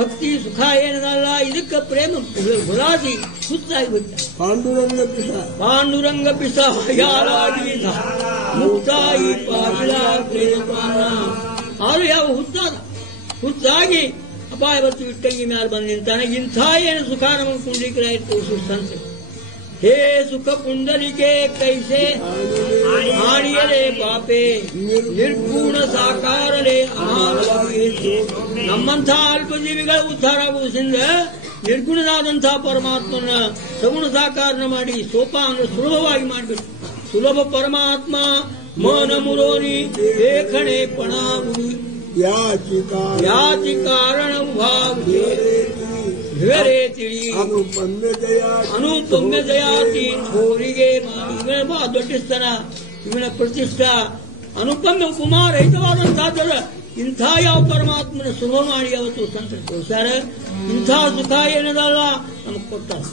ಭಕ್ತಿ ಸುಖ ಏನದಲ್ಲ, ಇದಕ್ಕೆ ಪ್ರೇಮ ಗುಲಾದಿ ಹುಚ್ಚಾಗಿಬಿಟ್ಟ. ಪಾಂಡುರಂಗ ಪಿಸ ಯಾರಾಗಿ ಮುಕ್ತಾಯಿ ಪಾಯಿಲ ಆರು ಯಾವ ಹುಚ್ಚಾಗಿ ಅಪಾಯ ಬತ್ತು ಇಟ್ಟಂಗಿ ಮ್ಯಾಲ ಬಂದು ನಿಂತಾನೆ. ಇಂಥ ಏನು ಸುಖ ನಮಗೆ ಪುಂಡರೀಕರಾಯಿತು ಸುಸಂತೆ. ಹೇ ಸುಖ ಪುಂಡರಿಕೆ ಕೈಸೆ ಆಡಿಯಲೇ ಪಾಪೆ ನಿರ್ಗುಣ ಸಾಕಾರಲೇ ಅನಾಲವಾಗಿ. ನಮ್ಮಂಥ ಅಲ್ಪಜೀವಿಗಳ ಉದ್ಧಾರ ಆಗುವುದರಿಂದ ನಿರ್ಗುಣನಾದಂತಹ ಪರಮಾತ್ಮನ ಸಗುಣ ಸಾಕಾರನ ಮಾಡಿ ಸೋಪಾನ ಸುಲಭವಾಗಿ ಮಾಡಿಬಿಟ್ಟು ಸುಲಭ ಪರಮಾತ್ಮ ಮನ ಮುರೋನಿ ಏಕಣೆ ಪಣಾಗುಡಿ ಯಾಚಿ ಕಾರಣ ವಿವರೇ ತಿಳಿ ಅನುಪಮ್ಯ ದಯಾತಿ ಥೋರಿಗೆ ಇವನ ದೊಡ್ಡಿಸ್ತಾನ, ಇವನ ಪ್ರತಿಷ್ಠಾ ಅನುಪಮ್ಯ ಕುಮಾರಹಿತವಾದಂತಾದರ ಇಂಥ ಯಾವ ಪರಮಾತ್ಮನ ಸುಲಭ ಮಾಡಿ ಅವತ್ತು ಸಂತರು ತೋರಿಸ್ಯಾರ. ಇಂಥ ಸುಖ ಏನದಲ್ಲ ನಮಗ್ ಕೊಟ್ಟಾರ.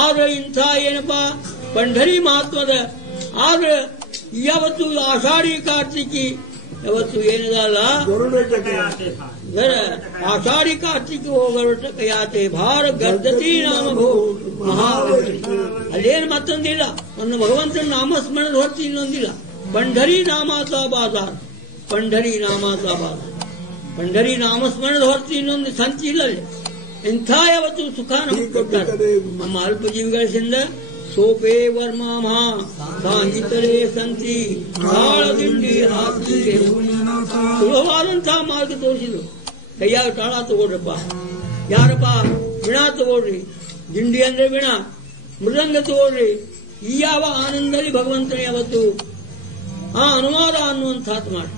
ಆದ್ರೆ ಇಂಥ ಏನಪ್ಪಾ ಪಂಢರಿ ಮಹತ್ವದ. ಆದ್ರೆ ಯಾವತ್ತು ಆಷಾಢಿ ಕಾರ್ತಿಕಿ ಯಾವತ್ತು ಏನದಲ್ಲ ಆಷಾಢಿ ಕಾರ್ತಿಕ ಹೋಗಯಾತೆ ಭಾರ ಗರ್ಧತಿ ನಾಮ ಭೋ ಮಹಾಗರ್ಧತಿ. ಅಲ್ಲೇನು ಮತ್ತೊಂದಿಲ್ಲ, ಒಂದು ಭಗವಂತನ ನಾಮಸ್ಮರಣದ ಹೊರತು ಇನ್ನೊಂದಿಲ್ಲ. ಪಂಢರಿ ನಾಮಾತ ಬಾಜಾರ್, ಪಂಢರಿ ನಾಮಾತ ಬಾಜಾರ್, ಪಂಢರಿ ನಾಮಸ್ಮರಣದ ಹೊರತು ಇನ್ನೊಂದು ಸಂತಿ ಇಲ್ಲ ಅಲ್ಲಿ. ಇಂಥ ಯಾವತ್ತು ಸುಖ ನಮಗೆ ಕೊಟ್ಟಾರೆ. ನಮ್ಮ ಅಲ್ಪಜೀವಿಗಳಿಂದ ಸೋಪೇ ವರ್ಮಾಮ ಸಾಂಗಿತರೇ ಸಂತಿ ತಾಳದಿಂಡಿ ಹಾಕಿ ಸುಲಭವಾದಂತಹ ಮಾರ್ಗ ತೋರಿಸಿದ್ರು. ಕೈಯಾಗ ತಾಳ ತಗೊಳ್ರಪ್ಪ, ಯಾರಪ್ಪ ವೀಣಾ ತಗೊಳ್ರಿ, ದಿಂಡಿ ಅಂದ್ರೆ ವೀಣಾ, ಮೃದಂಗ ತಗೊಳ್ರಿ. ಈ ಯಾವ ಆನಂದದಲ್ಲಿ ಭಗವಂತನ ಯಾವತ್ತು ಆ ಅನುವಾದ ಅನ್ನುವಂಥದ್ದು ಮಾಡಿ.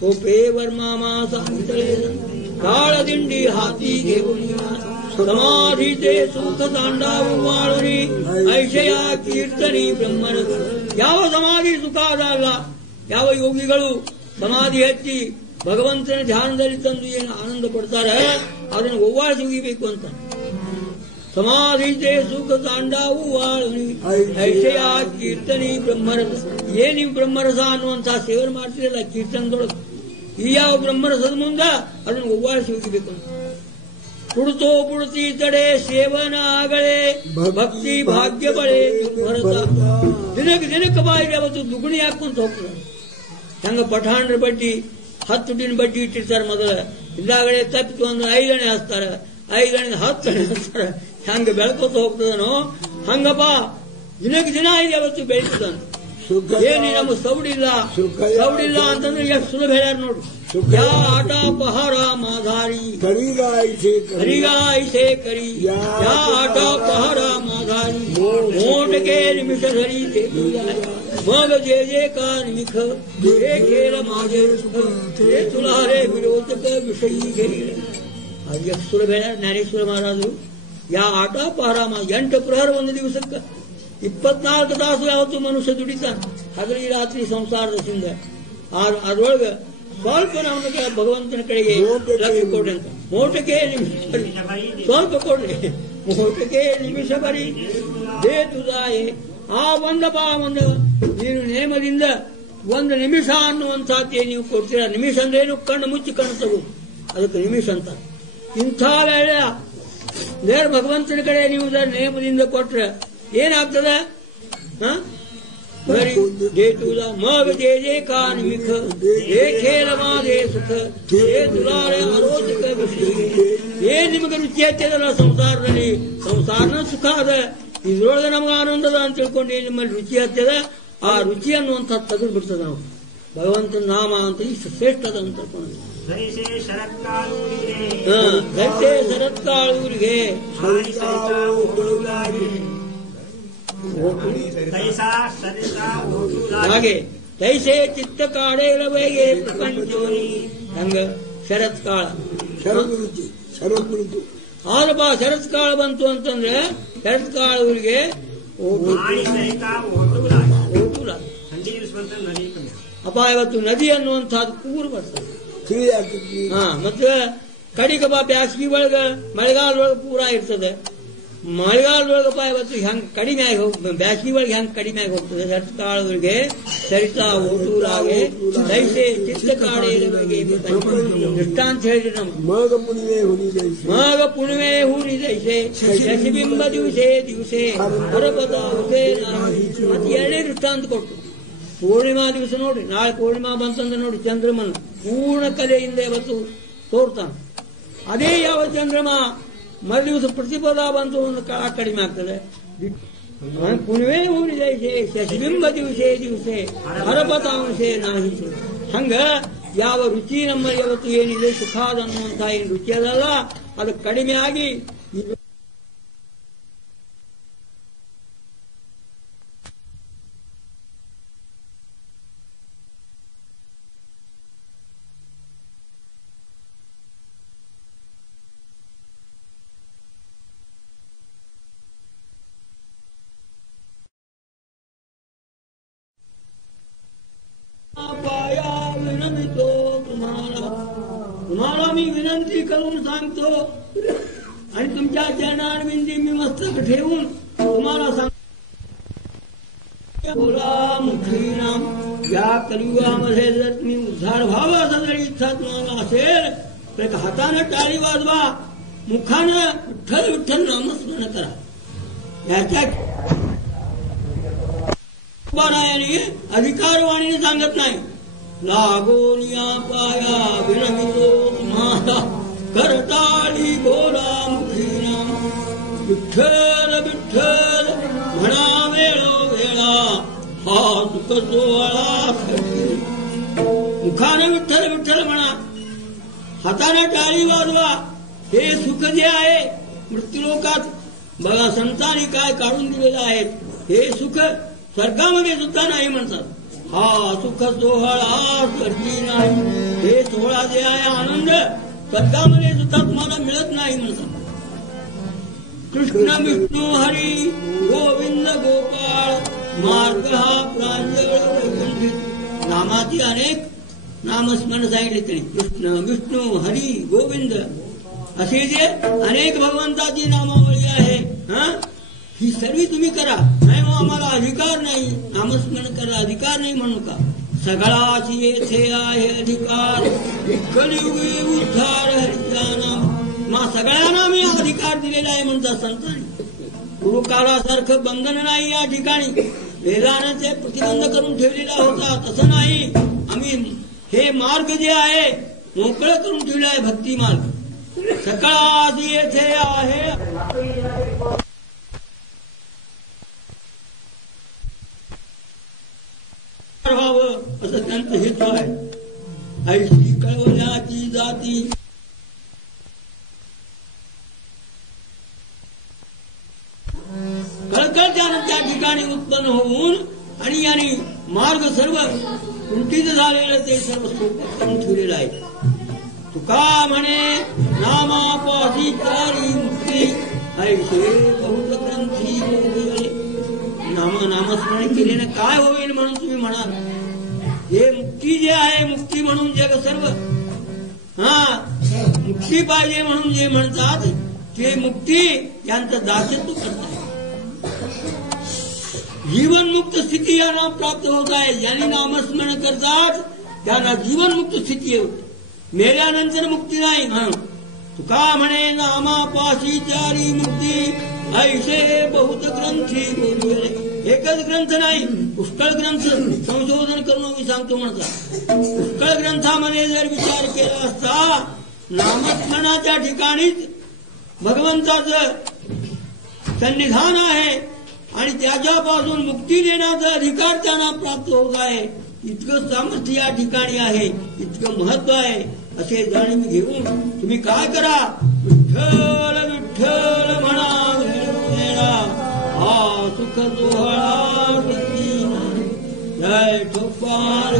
ಸೋಪೇ ವರ್ಮಾಮ ಸಾಂಗಿತರೇ ತಾಳದಿಂಡಿ ಹಾತಿಗೆ ಸಮಾಧಿತೆ ಸುಖ ತಾಂಡಾವು ಮಾಡುರಿ ಐಷಯ ಕೀರ್ತನಿ ಬ್ರಹ್ಮನ. ಯಾವ ಸಮಾಧಿ ಸುಖ ಅದಲ್ಲ, ಯಾವ ಯೋಗಿಗಳು ಸಮಾಧಿ ಹಚ್ಚಿ ಭಗವಂತನ ಧ್ಯಾನದಲ್ಲಿ ತಂದು ಏನು ಆನಂದ ಕೊಡ್ತಾರೆ ಅದನ್ನು ಒವ್ವಾಳಿಸಿ ಉಗಿಬೇಕು ಅಂತ. ಸಮಾಧಿತೆ ಸುಖ ತಾಂಡಾವು ವಾಳುರಿ ಐಷಯ ಕೀರ್ತನಿ ಬ್ರಹ್ಮರಸ. ಏನ್ ನೀವು ಬ್ರಹ್ಮರಸ ಅನ್ನುವಂತಹ ಸೇವನೆ ಮಾಡ್ತಿರಲ್ಲ ಕೀರ್ತನದೊಳಗೆ, ಈ ಯಾವ ಬ್ರಹ್ಮರಸದ ಮುಂದ ಅದನ್ನು ಒವ್ವಾಳಿಸಿ ಉಗಿಬೇಕು ಅಂತ. ಪುಡ್ತೋ ಪುಡ್ತಿ ತಡೆ ಸೇವನ ಆಗಳೆ ಭಕ್ತಿ ಭಾಗ್ಯ ಬಳೆ ಭರತ. ದಿನಕ್ಕೆ ಬಾಯಿಗೆ ಅವತ್ತು ದುಗುಣಿ ಹಾಕೊಂತ ಹೋಗ್ತಾರೆ. ಹೆಂಗ ಪಠಾಣ್ರ ಬಡ್ಡಿ 10 ದಿನ ಬಡ್ಡಿ ಇಟ್ಟಿರ್ತಾರೆ ಮೊದಲ, ಇಲ್ಲಾಗಡೆ ತಪ್ಪಿತು ಅಂದ್ರೆ 5 ಅಣೆ ಹಾಸ್ತಾರೆ, 5 ಅಣೆ 10 ಅಣೆ ಹಾಸ್ತಾರೆ. ಹೆಂಗ ಬೆಳ್ಕೋತ ಹೋಗ್ತದನೋ ಹಂಗಪ್ಪ ದಿನಕ್ಕೆ ದಿನ ಇಲ್ಲಿ ಅವತ್ತು ಬೆಳೀತದ. ಏನಿ ನಮ್ಮ ಸೌಡಿಲ್ಲ ಅಂತಂದ್ರೆ ಎಷ್ಟು ಸುಲಭ ಹೇಳ್ಯಾರ ನೋಡ್ರಿ. ಯಾ ಆಟ ಪಹಾರ ಮಾಧಾರಿ ಹರಿಗಾಯಿಸೆ ಕರಿ ಯಾ ಆಟ ಪಹಾರ ಮಾಧಾರಿ ಮೋಟಕೆ ನಿಮಿಷ ಧರಿ ಮಗ ಜೇ ಜೇ ಕಾ ನಿಮಿಖ ಹೇ ಖೇಲ ಮಾಜೆ ಸುಖ ಹೇ ತುಲಾರೆ ವಿರೋಧಕ ವಿಷಯಿ ಘೇರ. ಅದು ಎಷ್ಟು ಸುಲಭ ಹೇಳ್ಯಾರ ಜ್ಞಾನೇಶ್ವರ ಮಹಾರಾಜರು. ಯಾ ಆಟ ಪಹಾರ 8 ಪ್ರಹರ ಒಂದು ದಿವಸಕ್ಕೆ 24 ತಾಸು ಯಾವತ್ತು ಮನುಷ್ಯ ದುಡಿತಾನೆ, ಹಗಲಿ ರಾತ್ರಿ ಸಂಸಾರದ ಸಿಂದ. ಅದ್ರೊಳಗೆ ಸ್ವಲ್ಪ ನಮಗೆ ಭಗವಂತನ ಕಡೆಗೆ ಲಕ್ಷ್ಯ ಕೊಡ್ರಿ ಅಂತ. ಮೋಟಕ್ಕೆ ನಿಮಿಷ ಬರಿ, ಸ್ವಲ್ಪ ಕೊಡ್ರಿ, ಮೋಟಕ್ಕೆ ನಿಮಿಷ ಬರಿ ದೇ ತುದಾಯೆ. ಆ ಒಂದಪ್ಪ ಒಂದು ನೀನು ನೇಮದಿಂದ 1 ನಿಮಿಷ ಅನ್ನುವಂಥದ್ದೇ ನೀವು ಕೊಡ್ತೀರ. ನಿಮಿಷ ಅಂದ್ರೆ ಏನು? ಕಣ್ಣು ಮುಚ್ಚಿ ಕಣ್ಣು ತಗೋ, ಅದಕ್ಕೆ ನಿಮಿಷ ಅಂತ. ಇಂಥ ವೇಳೆ ನೇರ ಭಗವಂತನ ಕಡೆ ನೀವು ನೇಮದಿಂದ ಕೊಟ್ರೆ ಏನಾಗ್ತದ? ಮಗ ಜೇ ಜೇ ಕಾ ನಿಮಿಖ ಹೇ ಖೇಲ ಮಾದೇ ಸುಖ ಹೇ ತುಲಾರೆ ಅರೋಚಕ ವಿಷಯ ಏ ನಿಮಗೆ ರುಚಿ ಹಚ್ಚದಲ್ಲ ಸಂಸಾರದಲ್ಲಿ, ಸಂಸಾರನ ಸುಖ ಅದ, ಇದ್ರೊಳಗೆ ನಮ್ಗೆ ಆನಂದದ ಅಂತ ತಿಳ್ಕೊಂಡು ಏನ್ ನಿಮ್ಮಲ್ಲಿ ರುಚಿ ಹಚ್ಚದ, ಆ ರುಚಿ ಅನ್ನುವಂಥ ತೆಗೆದು ಬಿಡ್ತದ. ನಾವು ಭಗವಂತನ ನಾಮ ಅಂತ ಇಷ್ಟು ಶ್ರೇಷ್ಠದ ಅಂತ ತಿಳ್ಕೊಂಡು ದೈಸೆ ಶರತ್ಕಾಳೂರಿಗೆ ಹಾಗೆ ದೈಸೆ ಚಿತ್ತ ಕಾಡೇರವೈಗೆ ಪ್ರಪಂಚೋನಿ ಹಂಗ ಶರತ್ಕಾಳ ಆದಪ್ಪ ಶರತ್ಕಾಳ ಬಂತು ಅಂತಂದ್ರೆ ಶರತ್ಕಾಳೂರಿಗೆ ಅಪ್ಪ ಇವತ್ತು ನದಿ ಅನ್ನುವಂಥದ್ದು ಕೂರು ಬರ್ತದೆ. ಮತ್ತೆ ಕಡಿಗ ಬ್ಯಾಸಗಿ ಒಳಗ ಮಳೆಗಾಲದೊಳಗೆ ಪೂರಾ ಇರ್ತದೆ. ಮಳೆಗಾಲದೊಳಗಪ್ಪ ಇವತ್ತು ಹೆಂಗ್ ಕಡಿಮೆ ಆಗಿ ಬ್ಯಾಸಗಿ ಒಳಗೆ ಹೆಂಗ್ ಕಡಿಮೆ ಆಗಿ ಹೋಗ್ತದೆ. ಶರತ್ಕಾಳೂರಿಗೆ ಸರಿತಾ ಓಟೂರಾಗೆ ದೈಸೆ ಚಿತ್ತ ಕಾಡೇರವೈಗೆ ದೃಷ್ಟಾಂತ ಹೇಳಿದ್ರೆ ನಮ್ಗೆ ಮಾಘ ಪುಣಿಮೆ ಹೂರಿ ದೈಸೆ ಶಶಿಬಿಂಬ ದಿವಸೆ ಹೊರಪದ ಹುಸೇ. ಮತ್ತೆ ಎರಡೇ ದೃಷ್ಟಾಂತ ಕೊಟ್ಟು ಪೂರ್ಣಿಮಾ ದಿವಸ ನೋಡ್ರಿ, ನಾಳೆ ಪೂರ್ಣಿಮಾ ಬಂತಂದ್ರೆ ನೋಡಿ ಚಂದ್ರಮನ ಪೂರ್ಣ ಕಲೆಯಿಂದ ಇವತ್ತು ತೋರ್ತಾನೆ. ಅದೇ ಯಾವ ಚಂದ್ರಮ ಮರು ದಿವಸ ಪ್ರತಿಪದ ಬಂತು ಒಂದು ಕಡಿಮೆ ಆಗ್ತದೆ. ಪುಣ್ಯವೇ ಊರಿದೆ ಶಶಿಬಿಂಬ ದಿವಸೆ ಹರಪತಾಂಶೆ ನಾಹಿಸೆ. ಹಂಗ ಯಾವ ರುಚಿ ನಮ್ಮಲ್ಲಿ ಯಾವತ್ತು ಏನಿದೆ ಸುಖಾದ ಅನ್ನುವಂಥ ಏನು ರುಚಿ ಅದಲ್ಲ, ಅದು ಕಡಿಮೆ ಆಗಿ तुम्हाला मी विनंती करून सांगतो आणि तुमच्या चरणारविंदी मी मस्तक ठेवून तुम्हाला सांगतो, मुखीनाम या कलियुगामध्ये जर तुम्ही उद्धार व्हावा असा जर इच्छा तुम्हाला असेल तर हातानं टाळी वाजवा, मुखानं विठ्ठल विठ्ठल नामस्मरण करा. याच्या अधिकारवाणीने सांगत नाही. लागोन या पाया विनमितो तुम्हाला करताळी बोला मुखीना विठ्ठल विठ्ठल म्हणा वेळोवेळा हा सुख सोहळा. मुखाने विठ्ठल विठ्ठल म्हणा, हाताने टाळी वाजवा. हे सुख जे आहे मृत्यूलोकात बघा संतांनी काय काढून दिलेलं आहे, हे सुख स्वर्गामध्ये सुद्धा नाही म्हणतात. हा सुख सोहळा स्वर्गी नाही. हे सोहळा जे आहे आनंद स्वर्गामध्ये सुद्धा तुम्हाला मिळत नाही म्हणतात. कृष्ण विष्णू हरी गोविंद गोपाळ मार्ग हा प्रांजळ वैकुंठित. नामाची अनेक नामस्मरण सांगितले तरी कृष्ण विष्णू हरी गोविंद असे जे अनेक भगवंताची नामावळी आहे, ही सर्व तुम्ही करा. नाही मग आम्हाला अधिकार नाही, नामस्मरण करा अधिकार नाही म्हणू का. सगळाची येथे आहे अधिकार, कलियुगी उद्धार हरिचा नाम. मग सगळ्यांना मी अधिकार दिलेला आहे म्हणतात संतांनी. गुरुकाळासारखं बंधन नाही या ठिकाणी. वेदानं ते प्रतिबंध करून ठेवलेला होता, तसं नाही. आम्ही हे मार्ग जे आहे मोकळं करून ठेवला आहे, भक्ती मार्ग. सकाळाची येथे आहे व्हावं असं त्यांचं हेतू आहे. ऐशी कळवल्याची जाती कळकळ त्या ठिकाणी उत्पन्न होऊन आणि याने मार्ग सर्व कुंठित झालेलं ते सर्व सोपं करून ठेवलेलं आहे. तुका म्हणे नामापाशी चारी मुक्ती ऐसे बहुत ग्रंथी बोलले. नामस्मरण केल्याने काय होईल म्हणून तुम्ही म्हणाल. हे मुक्ती जे आहे मुक्ती म्हणून जग सर्व मुक्ती पाहिजे म्हणून जे म्हणतात ते मुक्ती यांचं दासत्व करतात. जीवनमुक्त स्थिती यांना प्राप्त होत आहे. ज्यांनी नामस्मरण करतात त्यांना जीवनमुक्त स्थिती होते. मेल्यानंतर मुक्ती नाही. तुका म्हणे नामापाशी चारी मुक्ती ऐसे बहुत ग्रंथी बोलले. एकच ग्रंथ नाही, पुष्कळ ग्रंथ संशोधन करून मी सांगतो म्हणतात. पुष्कळ ग्रंथामध्ये जर विचार केला असता नामस्मरणाच्या ठिकाणीच भगवंताचं सन्निधान आहे आणि त्याच्यापासून मुक्ती देण्याचा अधिकार त्यांना प्राप्त होत आहे. इतकं सामर्थ्य या ठिकाणी आहे, इतकं महत्व आहे. असे जाणीव घेऊन तुम्ही काय करा, विठ्ठल विठ्ठल म्हणा, हा सुख सोहळा जय ठोपार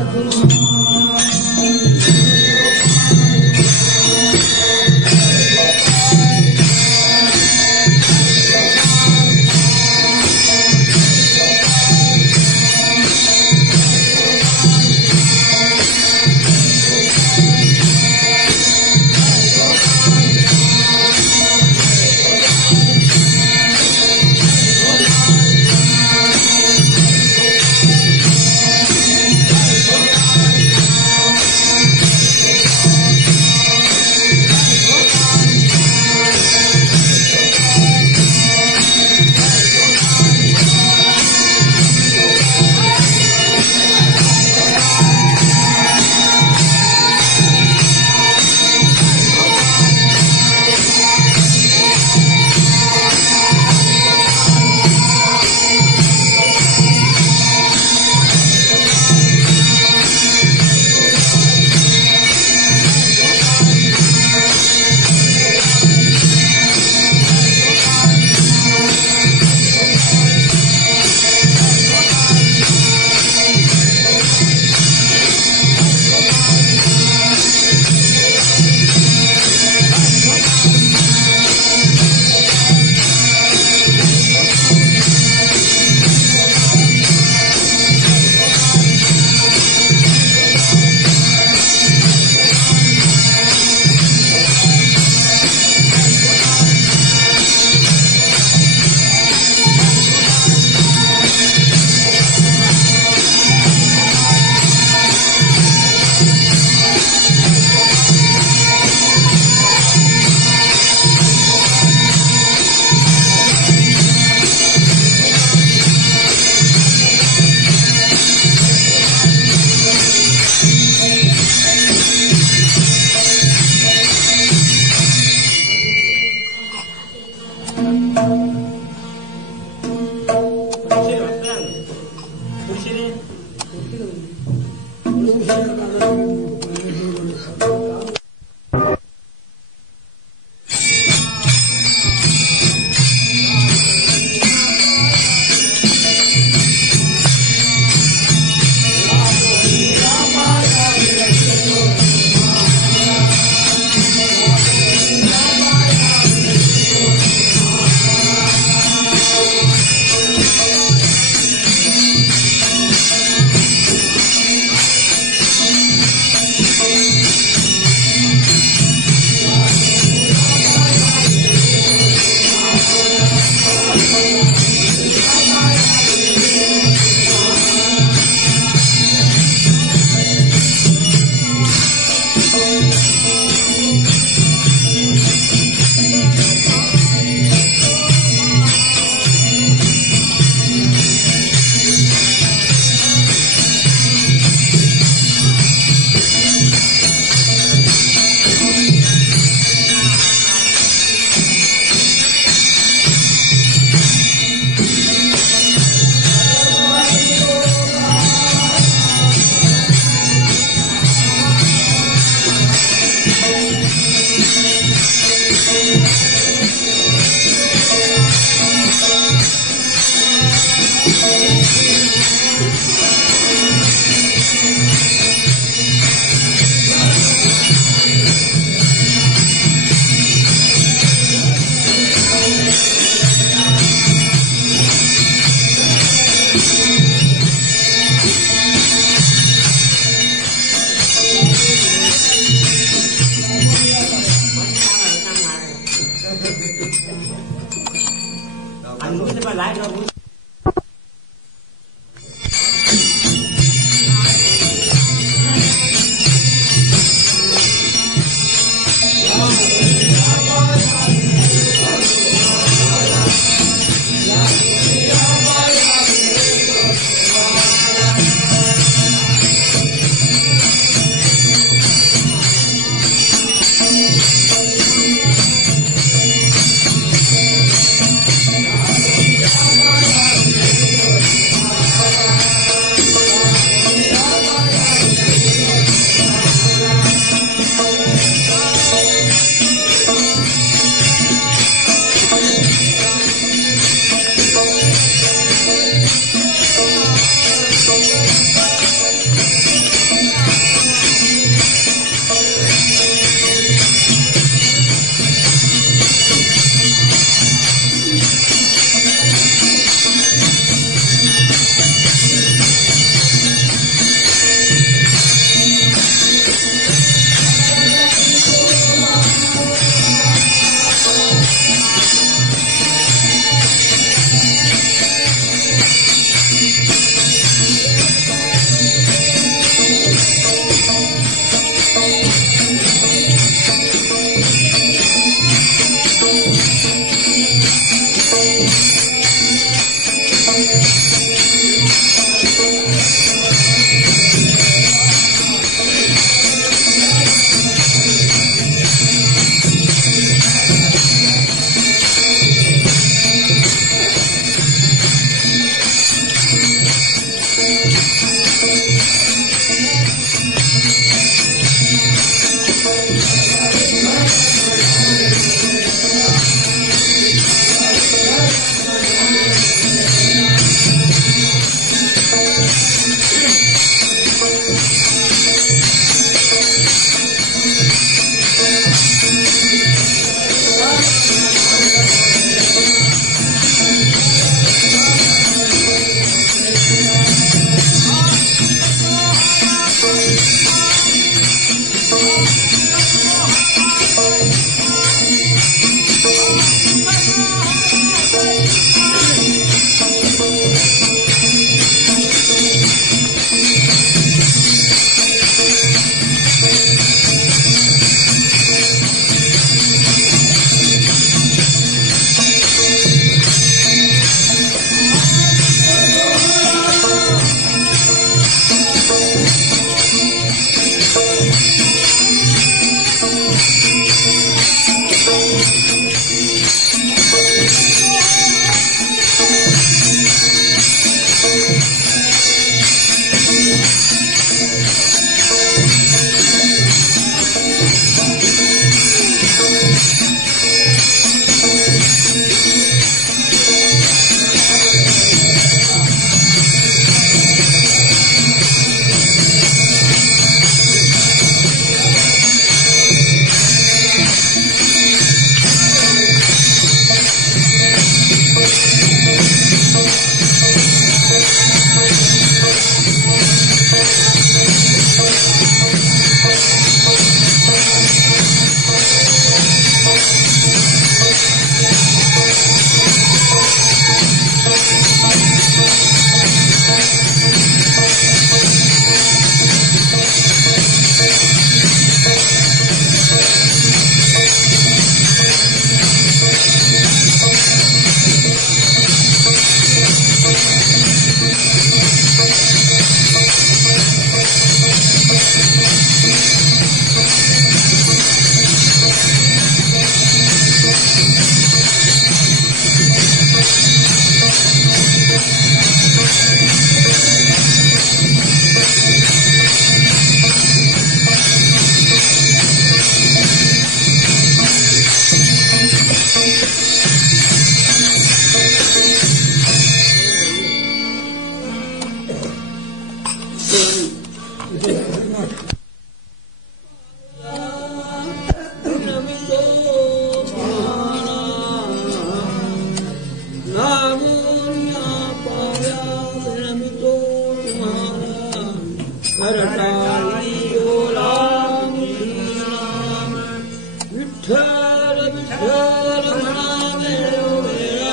ವಿಠ್ಠಲ ವಿಠ್ಠಲ ಮನಾವೇಳೋ ವೇಳ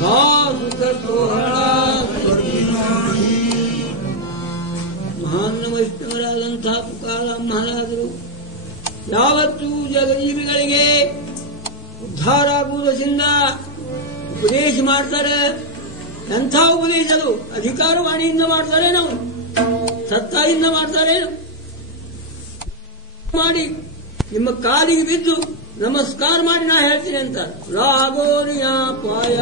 ಹಾ ಸುಖ ಸೋಹಳ ಮಹಾನ್ ವೈಷ್ಣವರಾದಂತಹ ತುಕಾರಾಮ ಮಹಾರಾಜರು ಯಾವತ್ತೂ ಜಗಜೀವಿಗಳಿಗೆ ಉದ್ಧಾರ ಆಗುವುದರಿಂದ ಉಪದೇಶ ಮಾಡ್ತಾರೆ. ಎಂಥ ಉಪದೇಶ ಅದು? ಅಧಿಕಾರವಾಣಿಯಿಂದ ಮಾಡ್ತಾರೆ, ನಾವು ಸತ್ತಾಯಿಂದ ಮಾಡ್ತಾರೆ. ಮಾಡಿ ನಿಮ್ಮ ಕಾಲಿಗೆ ಬಿದ್ದು ನಮಸ್ಕಾರ ಮಾಡಿ ನಾ ಹೇಳ್ತೀನಿ ಅಂತ ರಾಗೋರಿಯ ಪಾಯ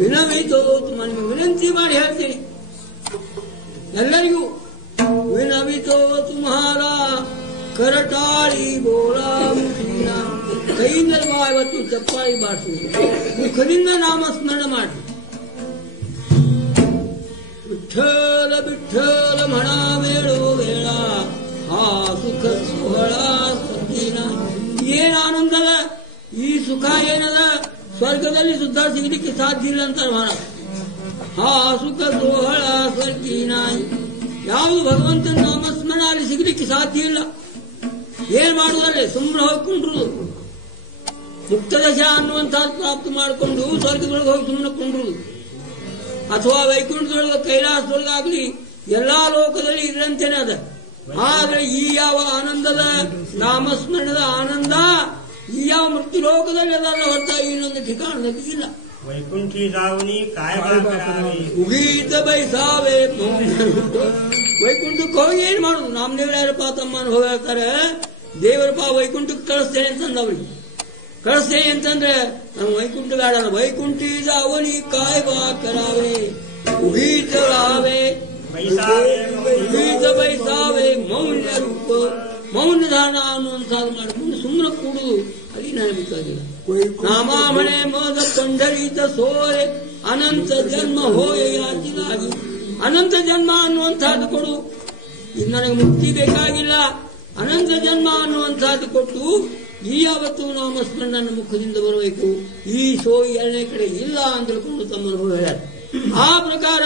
ವಿನವಿತೋ ನಿಮಗೆ ವಿನಂತಿ ಮಾಡಿ ಹೇಳ್ತೀನಿ ಎಲ್ಲರಿಗೂ. ವಿನವಿತೋ ತುಮಾರ ಕರಟಾಳಿ ಬೋಳಾ ಮುಖಿನ ಕೈಯಿಂದ ಇವತ್ತು ಚಪ್ಪಾಳಿ ಬಾರಿಸಿ ಮುಖದಿಂದ ನಾಮಸ್ಮರಣ ಮಾಡಿ. ವಿಠ್ಠಲ ವಿಠ್ಠಲ ಮಣ ವೇಳೋ ವೇಳ ಆ ಸುಖ ಸೋಹಳ ಸದ್ದಿನ. ಏನ್ ಆನಂದದ ಈ ಸುಖ ಏನದ? ಸ್ವರ್ಗದಲ್ಲಿ ಸುದ್ದ ಸಿಗಲಿಕ್ಕೆ ಸಾಧ್ಯ ಇಲ್ಲ ಅಂತ ಮಹಾರಾಜ. ಆ ಸುಖ ಸೋಹಳ ಸ್ವರ್ಗಿನ ಯಾವುದು ಭಗವಂತನ ನಾಮಸ್ಮರಣ ಅಲ್ಲಿ ಸಿಗಲಿಕ್ಕೆ ಸಾಧ್ಯ ಇಲ್ಲ. ಏನ್ ಮಾಡುವುದಲ್ಲೇ ಸುಮ್ಮನೆ ಹೋಗ್ಕೊಂಡ್ರು ಮುಕ್ತದಶ ಅನ್ನುವಂಥದ್ದು ಪ್ರಾಪ್ತಿ ಮಾಡಿಕೊಂಡು ಸ್ವರ್ಗದೊಳಗೆ ಹೋಗಿ ಸುಮ್ಮನೆ ಕೊಂಡ್ರು, ಅಥವಾ ವೈಕುಂಠದೊಳಗೆ ಕೈಲಾಸದೊಳಗಾಗ್ಲಿ ಎಲ್ಲಾ ಲೋಕದಲ್ಲಿ ಇದ್ರಂತೇನೆ ಅದ. ಆದ್ರೆ ಈ ಯಾವ ಆನಂದದ ನಾಮಸ್ಮರಣದ ಆನಂದ ಈ ಯಾವ ಮೃತ್ಯು ಲೋಕದಲ್ಲಿ ಅದಲ್ಲ ಹೊರತಾಗಿ ಇನ್ನೊಂದು ठिकाणದಲ್ಲಿ ಇಲ್ಲ. वैकुंठी जावनी काय करावे ಉಗೀತ ಬೈಸಾವೆ. ವೈಕುಂಠಕ್ಕೆ ಹೋಗಿ ಏನ್ ಮಾಡುದು? ನಾಮದೇವ್ರ ಯಾರಪ್ಪ ತಮ್ಮನ ಹೋಗ್ತಾರೆ, ದೇವರಪ್ಪ ವೈಕುಂಠಕ್ಕೆ ಕಳಿಸ್ತೇನೆ ಅಂತಂದವ್ರಿಗೆ. ಕಳಿಸ್ತೇನೆ ಅಂತಂದ್ರೆ ನಮ್ಮ ವೈಕುಂಠ ಆಡಲ್ಲ. ವೈಕುಂಠಿ ಜಾವನಿ ಕಾಯ ಕರಾವೆ ಉಗೀತರಾವೆ ಉಗೀತ ಬೈಸಾವೆ ಮೌನ್ಯ ರೂಪ ಮೌನ ದಾನ ಅನ್ನುವಂಥದ್ದು ಮಾಡಿಕೊಂಡು ಸುಮ್ಮನೆ ಕೂಡುದು ಅಲ್ಲಿ ನನಗೆ ಬೇಕಾಗಿಲ್ಲ. ನಾಮಾಮಣೆ ಮೋದ ಪಂಡರೀತ ಸೋರೆ ಅನಂತ ಜನ್ಮ ಹೋಯ ಯಾಚಿಲಾಗಿ ಅನಂತ ಜನ್ಮ ಅನ್ನುವಂಥದ್ದು ಕೊಡು. ಇದು ನನಗೆ ಮುಕ್ತಿ ಬೇಕಾಗಿಲ್ಲ, ಅನಂತ ಜನ್ಮ ಅನ್ನುವಂಥದ್ದು ಕೊಟ್ಟು ಈ ಯಾವತ್ತು ನಾಮಸ್ಮರಣ ನನ್ನ ಮುಖದಿಂದ ಬರಬೇಕು. ಈ ಸೋಯಿ ಎರಡನೇ ಕಡೆ ಇಲ್ಲ ಅಂತ ತಿಳ್ಕೊಂಡು ತಮ್ಮ ಅನುಭವ ಹೇಳ್ಯಾರ. ಆ ಪ್ರಕಾರ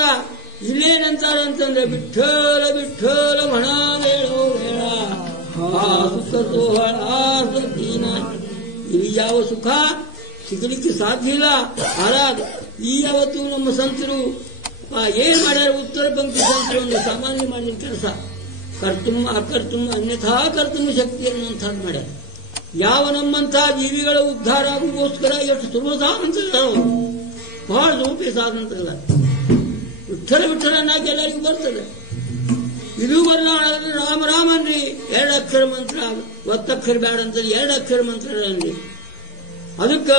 ಇಲ್ಲೇನಂತಾರೆ ಅಂತಂದ್ರೆ ವಿಠ್ಠಲ ವಿಠ್ಠಲ ಮಣ ವೇಳೋ ವೇಳ ಸುಖ ಸೋಹಳ ಸದ್ದೀನ. ಇಲ್ಲಿ ಯಾವ ಸುಖ ಸಿಗಲಿಕ್ಕೆ ಸಾಧ್ಯ ಇಲ್ಲ. ಆರಾದ ಈ ಯಾವತ್ತು ನಮ್ಮ ಸಂತರು ಏನ್ ಮಾಡ್ಯಾರ? ಉತ್ತರ ಪಂಕ್ತಿ ಸಂತರು ಒಂದು ಸಾಮಾನ್ಯ ಮಾಡಿದ ಕೆಲಸ ಕರ್ತುಂ ಅಕರ್ತುಂ ಅನ್ಯಥಾ ಕರ್ತುಂ ಶಕ್ತಿ ಅನ್ನುವಂಥದ್ದು ಮಾಡ್ಯಾರ. ಯಾವ ನಮ್ಮಂಥ ಜೀವಿಗಳ ಉದ್ಧಾರ ಆಗುಗೋಸ್ಕರ ಎಷ್ಟು ಸುಲಭ ಅಂತ ಬಹಳ ಸೌಪೆ ಸಾಧಂತಲ್ಲ. ವಿಠ್ಠಲ ವಿಠ್ಠಲ ಅನ್ನಕ್ಕೆ ಎಲ್ಲರಿಗೂ ಬರ್ತದೆ. ಇದು ಬರಲಾದ್ರೆ ರಾಮ ರಾಮ ಅನ್ರಿ, 2 ಅಕ್ಷರ ಮಂತ್ರ, 10 ಅಕ್ಷರ ಬ್ಯಾಡ ಅಂತ 2 ಅಕ್ಷರ ಮಂತ್ರ ಅನ್ರಿ. ಅದಕ್ಕ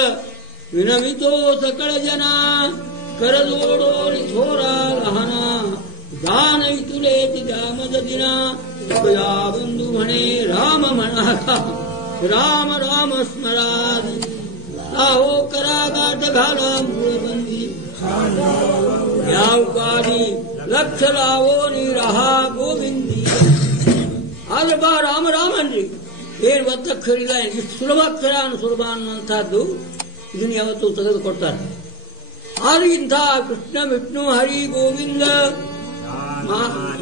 ವಿನಮಿತೋ ಸಕಳ ಜನ ಕರದೋಡೋರಿ ಥೋರ ಲಹನ ದಾನ ಇತುಲೇತಿ ಜಾಮದ ದಿನ ಬಂದು ಮಣೆ ರಾಮ ಮಣ ರಾಮ ರಾಮ ಸ್ಮರಾದಿ लाहो करागाट घाला मूळ बंदी यावकारी लक्ष लावो नी रहा गोविंदी ಆದ್ರೆ ಬಾ ರಾಮ ರಾಮ ಅನ್ರಿ. ಏನ್ ಒತ್ತಕ್ಷರ ಇಲ್ಲ, ಇಷ್ಟು ಸುಲಭಾಕ್ಷರ ಸುಲಭ ಅನ್ನುವಂಥದ್ದು ಇದನ್ನು ಯಾವತ್ತೂ ತೆಗೆದುಕೊಡ್ತಾರೆ. ಆದ್ರೆ ಇಂಥ ಕೃಷ್ಣ ವಿಷ್ಣು ಹರಿ ಗೋವಿಂದ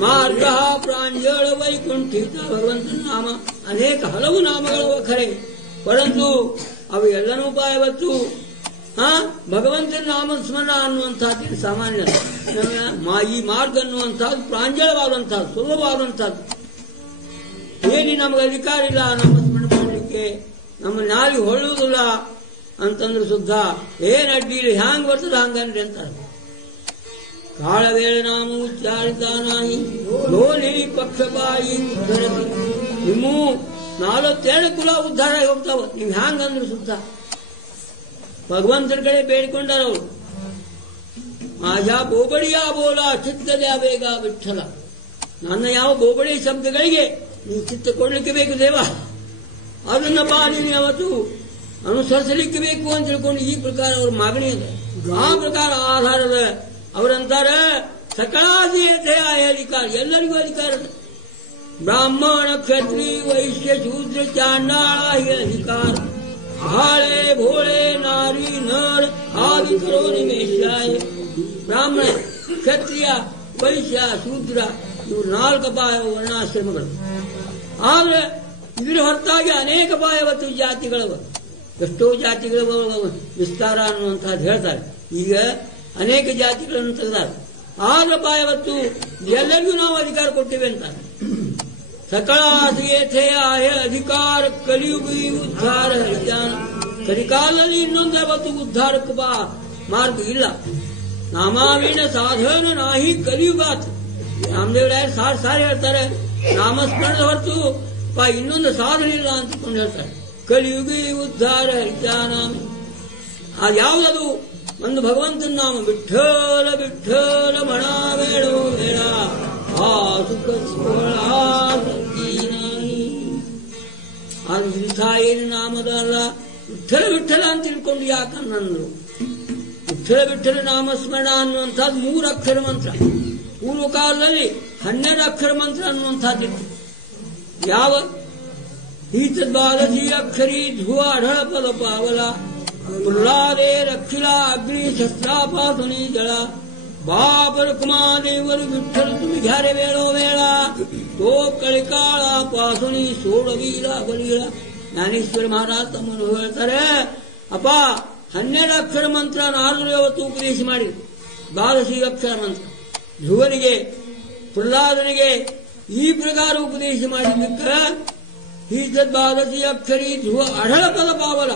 ಮಾರ್ಗ ಪ್ರಾಂಜಳ ವೈಕುಂಠಿತ ಭಗವಂತನ ನಾಮ ಅನೇಕ ಹಲವು ನಾಮಗಳವ ಖರೆ, ಪರಂತು ಅವು ಎಲ್ಲನೂ ಯಾವತ್ತು ಭಗವಂತನ ನಾಮಸ್ಮರಣ ಅನ್ನುವಂಥದ್ದು ಸಾಮಾನ್ಯ. ಈ ಮಾರ್ಗ ಅನ್ನುವಂಥದ್ದು ಪ್ರಾಂಜಳವಾದಂಥದ್ದು, ಸುಲಭವಾದಂಥದ್ದು. ಏನಿ ನಮಗೆ ಅಧಿಕಾರ ಇಲ್ಲ ನಾಮಸ್ಮರಣ ಮಾಡಲಿಕ್ಕೆ, ನಮ್ಮ ನಾಲಿಗೆ ಹೊಳ್ಳುವುದಿಲ್ಲ ಅಂತಂದ್ರೆ ಸುದ್ದ ಏನ್ ಅಡ್ಡಿಲಿ ಹ್ಯಾಂಗ್ ಬರ್ತದೆ ಹಂಗನ್ರಿ ಅಂತಾರೆ. ಕಾಳ ವೇಳೆ ನಾಮ ಉಚ್ಚಾರಿತಾನಾಯಿ ಲೋಲಿ ಪಕ್ಷಪಾಯಿ ನಿಮ್ಮ 42 ಕುಲ ಉದ್ಧಾರ ಹೋಗ್ತಾವ. ನೀವು ಹ್ಯಾಂಗಂದ್ರೆ ಸುತ್ತ ಭಗವಂತನ ಕಡೆ ಬೇಡಿಕೊಂಡಾರ ಅವರು. ಆಜಾ ಬೋಬಡಿಯಾ ಬೋಲ ಚಿತ್ತದ ಬೇಗ ವಿಠಲ, ನನ್ನ ಯಾವ ಬೋಬಡಿ ಶಬ್ದಗಳಿಗೆ ನೀವು ಚಿತ್ತ ಕೊಡ್ಲಿಕ್ಕೆ ಬೇಕು ದೇವ, ಅದನ್ನ ಬಾಲಿನಿ ಅವತ್ತು ಅನುಸರಿಸಲಿಕ್ಕೆ ಬೇಕು ಅಂತ ತಿಳ್ಕೊಂಡು ಈ ಪ್ರಕಾರ ಅವ್ರ ಮಾಗಣಿ ಅದ. ಆ ಪ್ರಕಾರ ಆಧಾರದ ಅವರಂತಾರ ಸಕಲಾದಿಯತೆ ಅಧಿಕಾರ, ಎಲ್ಲರಿಗೂ ಅಧಿಕಾರ ಇದೆ. ಬ್ರಾಹ್ಮಣ ಕ್ಷತ್ರಿ ವೈಶ್ಯ ಶೂದ್ರ ಚಾಂಡಾಳ ಅಧಿಕಾರ, ಭಾಳೆ ಭೋಳೆ ನಾರಿ ನರ ಆದಿ ಕರೋ ನಿಮೇಶಾಯ. ಬ್ರಾಹ್ಮಣ ಕ್ಷತ್ರಿಯ ವೈಶ್ಯ ಶೂದ್ರ ಇವು 4 ವರ್ಣಾಶ್ರಮಗಳು. ಆದ್ರೆ ಇದರ ಹೊರತಾಗಿ ಅನೇಕ ಬಾಯವತ್ತು ಜಾತಿಗಳವ, ಎಷ್ಟೋ ಜಾತಿಗಳ ವಿಸ್ತಾರ ಅನ್ನುವಂಥದ್ದು ಹೇಳ್ತಾರೆ. ಈಗ ಅನೇಕ ಜಾತಿಗಳನ್ನು ತೆಗೆದಾರೆ. ಆದ್ರ ಬಾಯವತ್ತು ಎಲ್ಲರಿಗೂ ನಾವು ಅಧಿಕಾರ ಕೊಟ್ಟಿವೆ ಅಂತ. ಸಕಲ ಅಧಿಕಾರ ಕಲಿಯುಗಿ ಉದ್ಧಾರ ಜ್ಞಾನ. ಕಲಿಕಾಲದಲ್ಲಿ ಇನ್ನೊಂದು ಅವತ್ತು ಉದ್ಧಾರಕ್ಕೆ ಮಾರ್ಗ ಇಲ್ಲ. ನಾಮಾವೀಣ ಸಾಧನ ನಾಹಿ ಕಲಿಯುಗಾತ್. ರಾಮದೇವರಾಯ ಸಾರಿ ಹೇಳ್ತಾರೆ, ನಾಮಸ್ಮರಣದ ಹೊರತು ಇನ್ನೊಂದು ಸಾಧನೆ ಇಲ್ಲ ಅಂತಕೊಂಡು ಹೇಳ್ತಾರೆ. ಕಲಿಯುಗಿ ಉದ್ಧಾರ ಜ್ಞಾನ. ಅದ್ಯಾವುದದು? ಒಂದು ಭಗವಂತನ ನಾಮ ವಿಠ್ಠಲ ವಿಠ್ಠಲ ಮಣ ಬೇಡೋ ಬೇಡ ಆ ಸುಖ ಅದು ಇಂಥ ಏನು ನಾಮದ ಅಲ್ಲ. ವಿಠ್ಠಲ ವಿಠ್ಠಲ ಅಂತ ತಿಳ್ಕೊಂಡು ಯಾಕಂದ್ರು? ವಿಠ್ಠಲ ವಿಠ್ಠಲ ನಾಮಸ್ಮರಣ ಅನ್ನುವಂಥದ್ದು 3 ಅಕ್ಷರ ಮಂತ್ರ. ಪೂರ್ವಕಾಲದಲ್ಲಿ 12 ಅಕ್ಷರ ಮಂತ್ರ ಅನ್ನುವಂಥದ್ದಿತ್ತು. ಯಾವ ಈತದ್ವಾದಶಿ ಅಕ್ಷರಿ ಧ್ರುವ ಅಢಳ ಪದ ಪಾವಲ ಪ್ರಹ್ಲಾದೇ ರಕ್ಷಿಲ ಅಗ್ನಿ ಶಸ್ತ್ರಾಪಾಸನಿ ಜಳ ಬಾಪರ ಕುಮಾದೇವರು ವಿಠ್ಠಲ ತುಮಿ ಘಾರೆ ವೇಳೋ ವೇಳ ತೋ ಕಳಿಕಾಳ ಪಾಸುನಿ ಸೋಳವೀರ ಬಲೀಳ. ಜ್ಞಾನೇಶ್ವರ ಮಹಾರಾಜ ತಮ್ಮನ್ನು ಹೇಳ್ತಾರೆ, ಅಪ್ಪ 12 ಅಕ್ಷರ ಮಂತ್ರ ನಾರದರು ಯಾವತ್ತು ಉಪದೇಶ ಮಾಡಿ, 12 ಅಕ್ಷರ ಮಂತ್ರ ಧ್ರುವನಿಗೆ ಪ್ರಹ್ಲಾದನಿಗೆ ಈ ಪ್ರಕಾರ ಉಪದೇಶ ಮಾಡಿದ್ದಕ್ಕೆ ಈತದ್ವಾದಶಿ ಅಕ್ಷರಿ ಧ್ರುವ ಅಢಳ ಪದ ಪಾವಲ.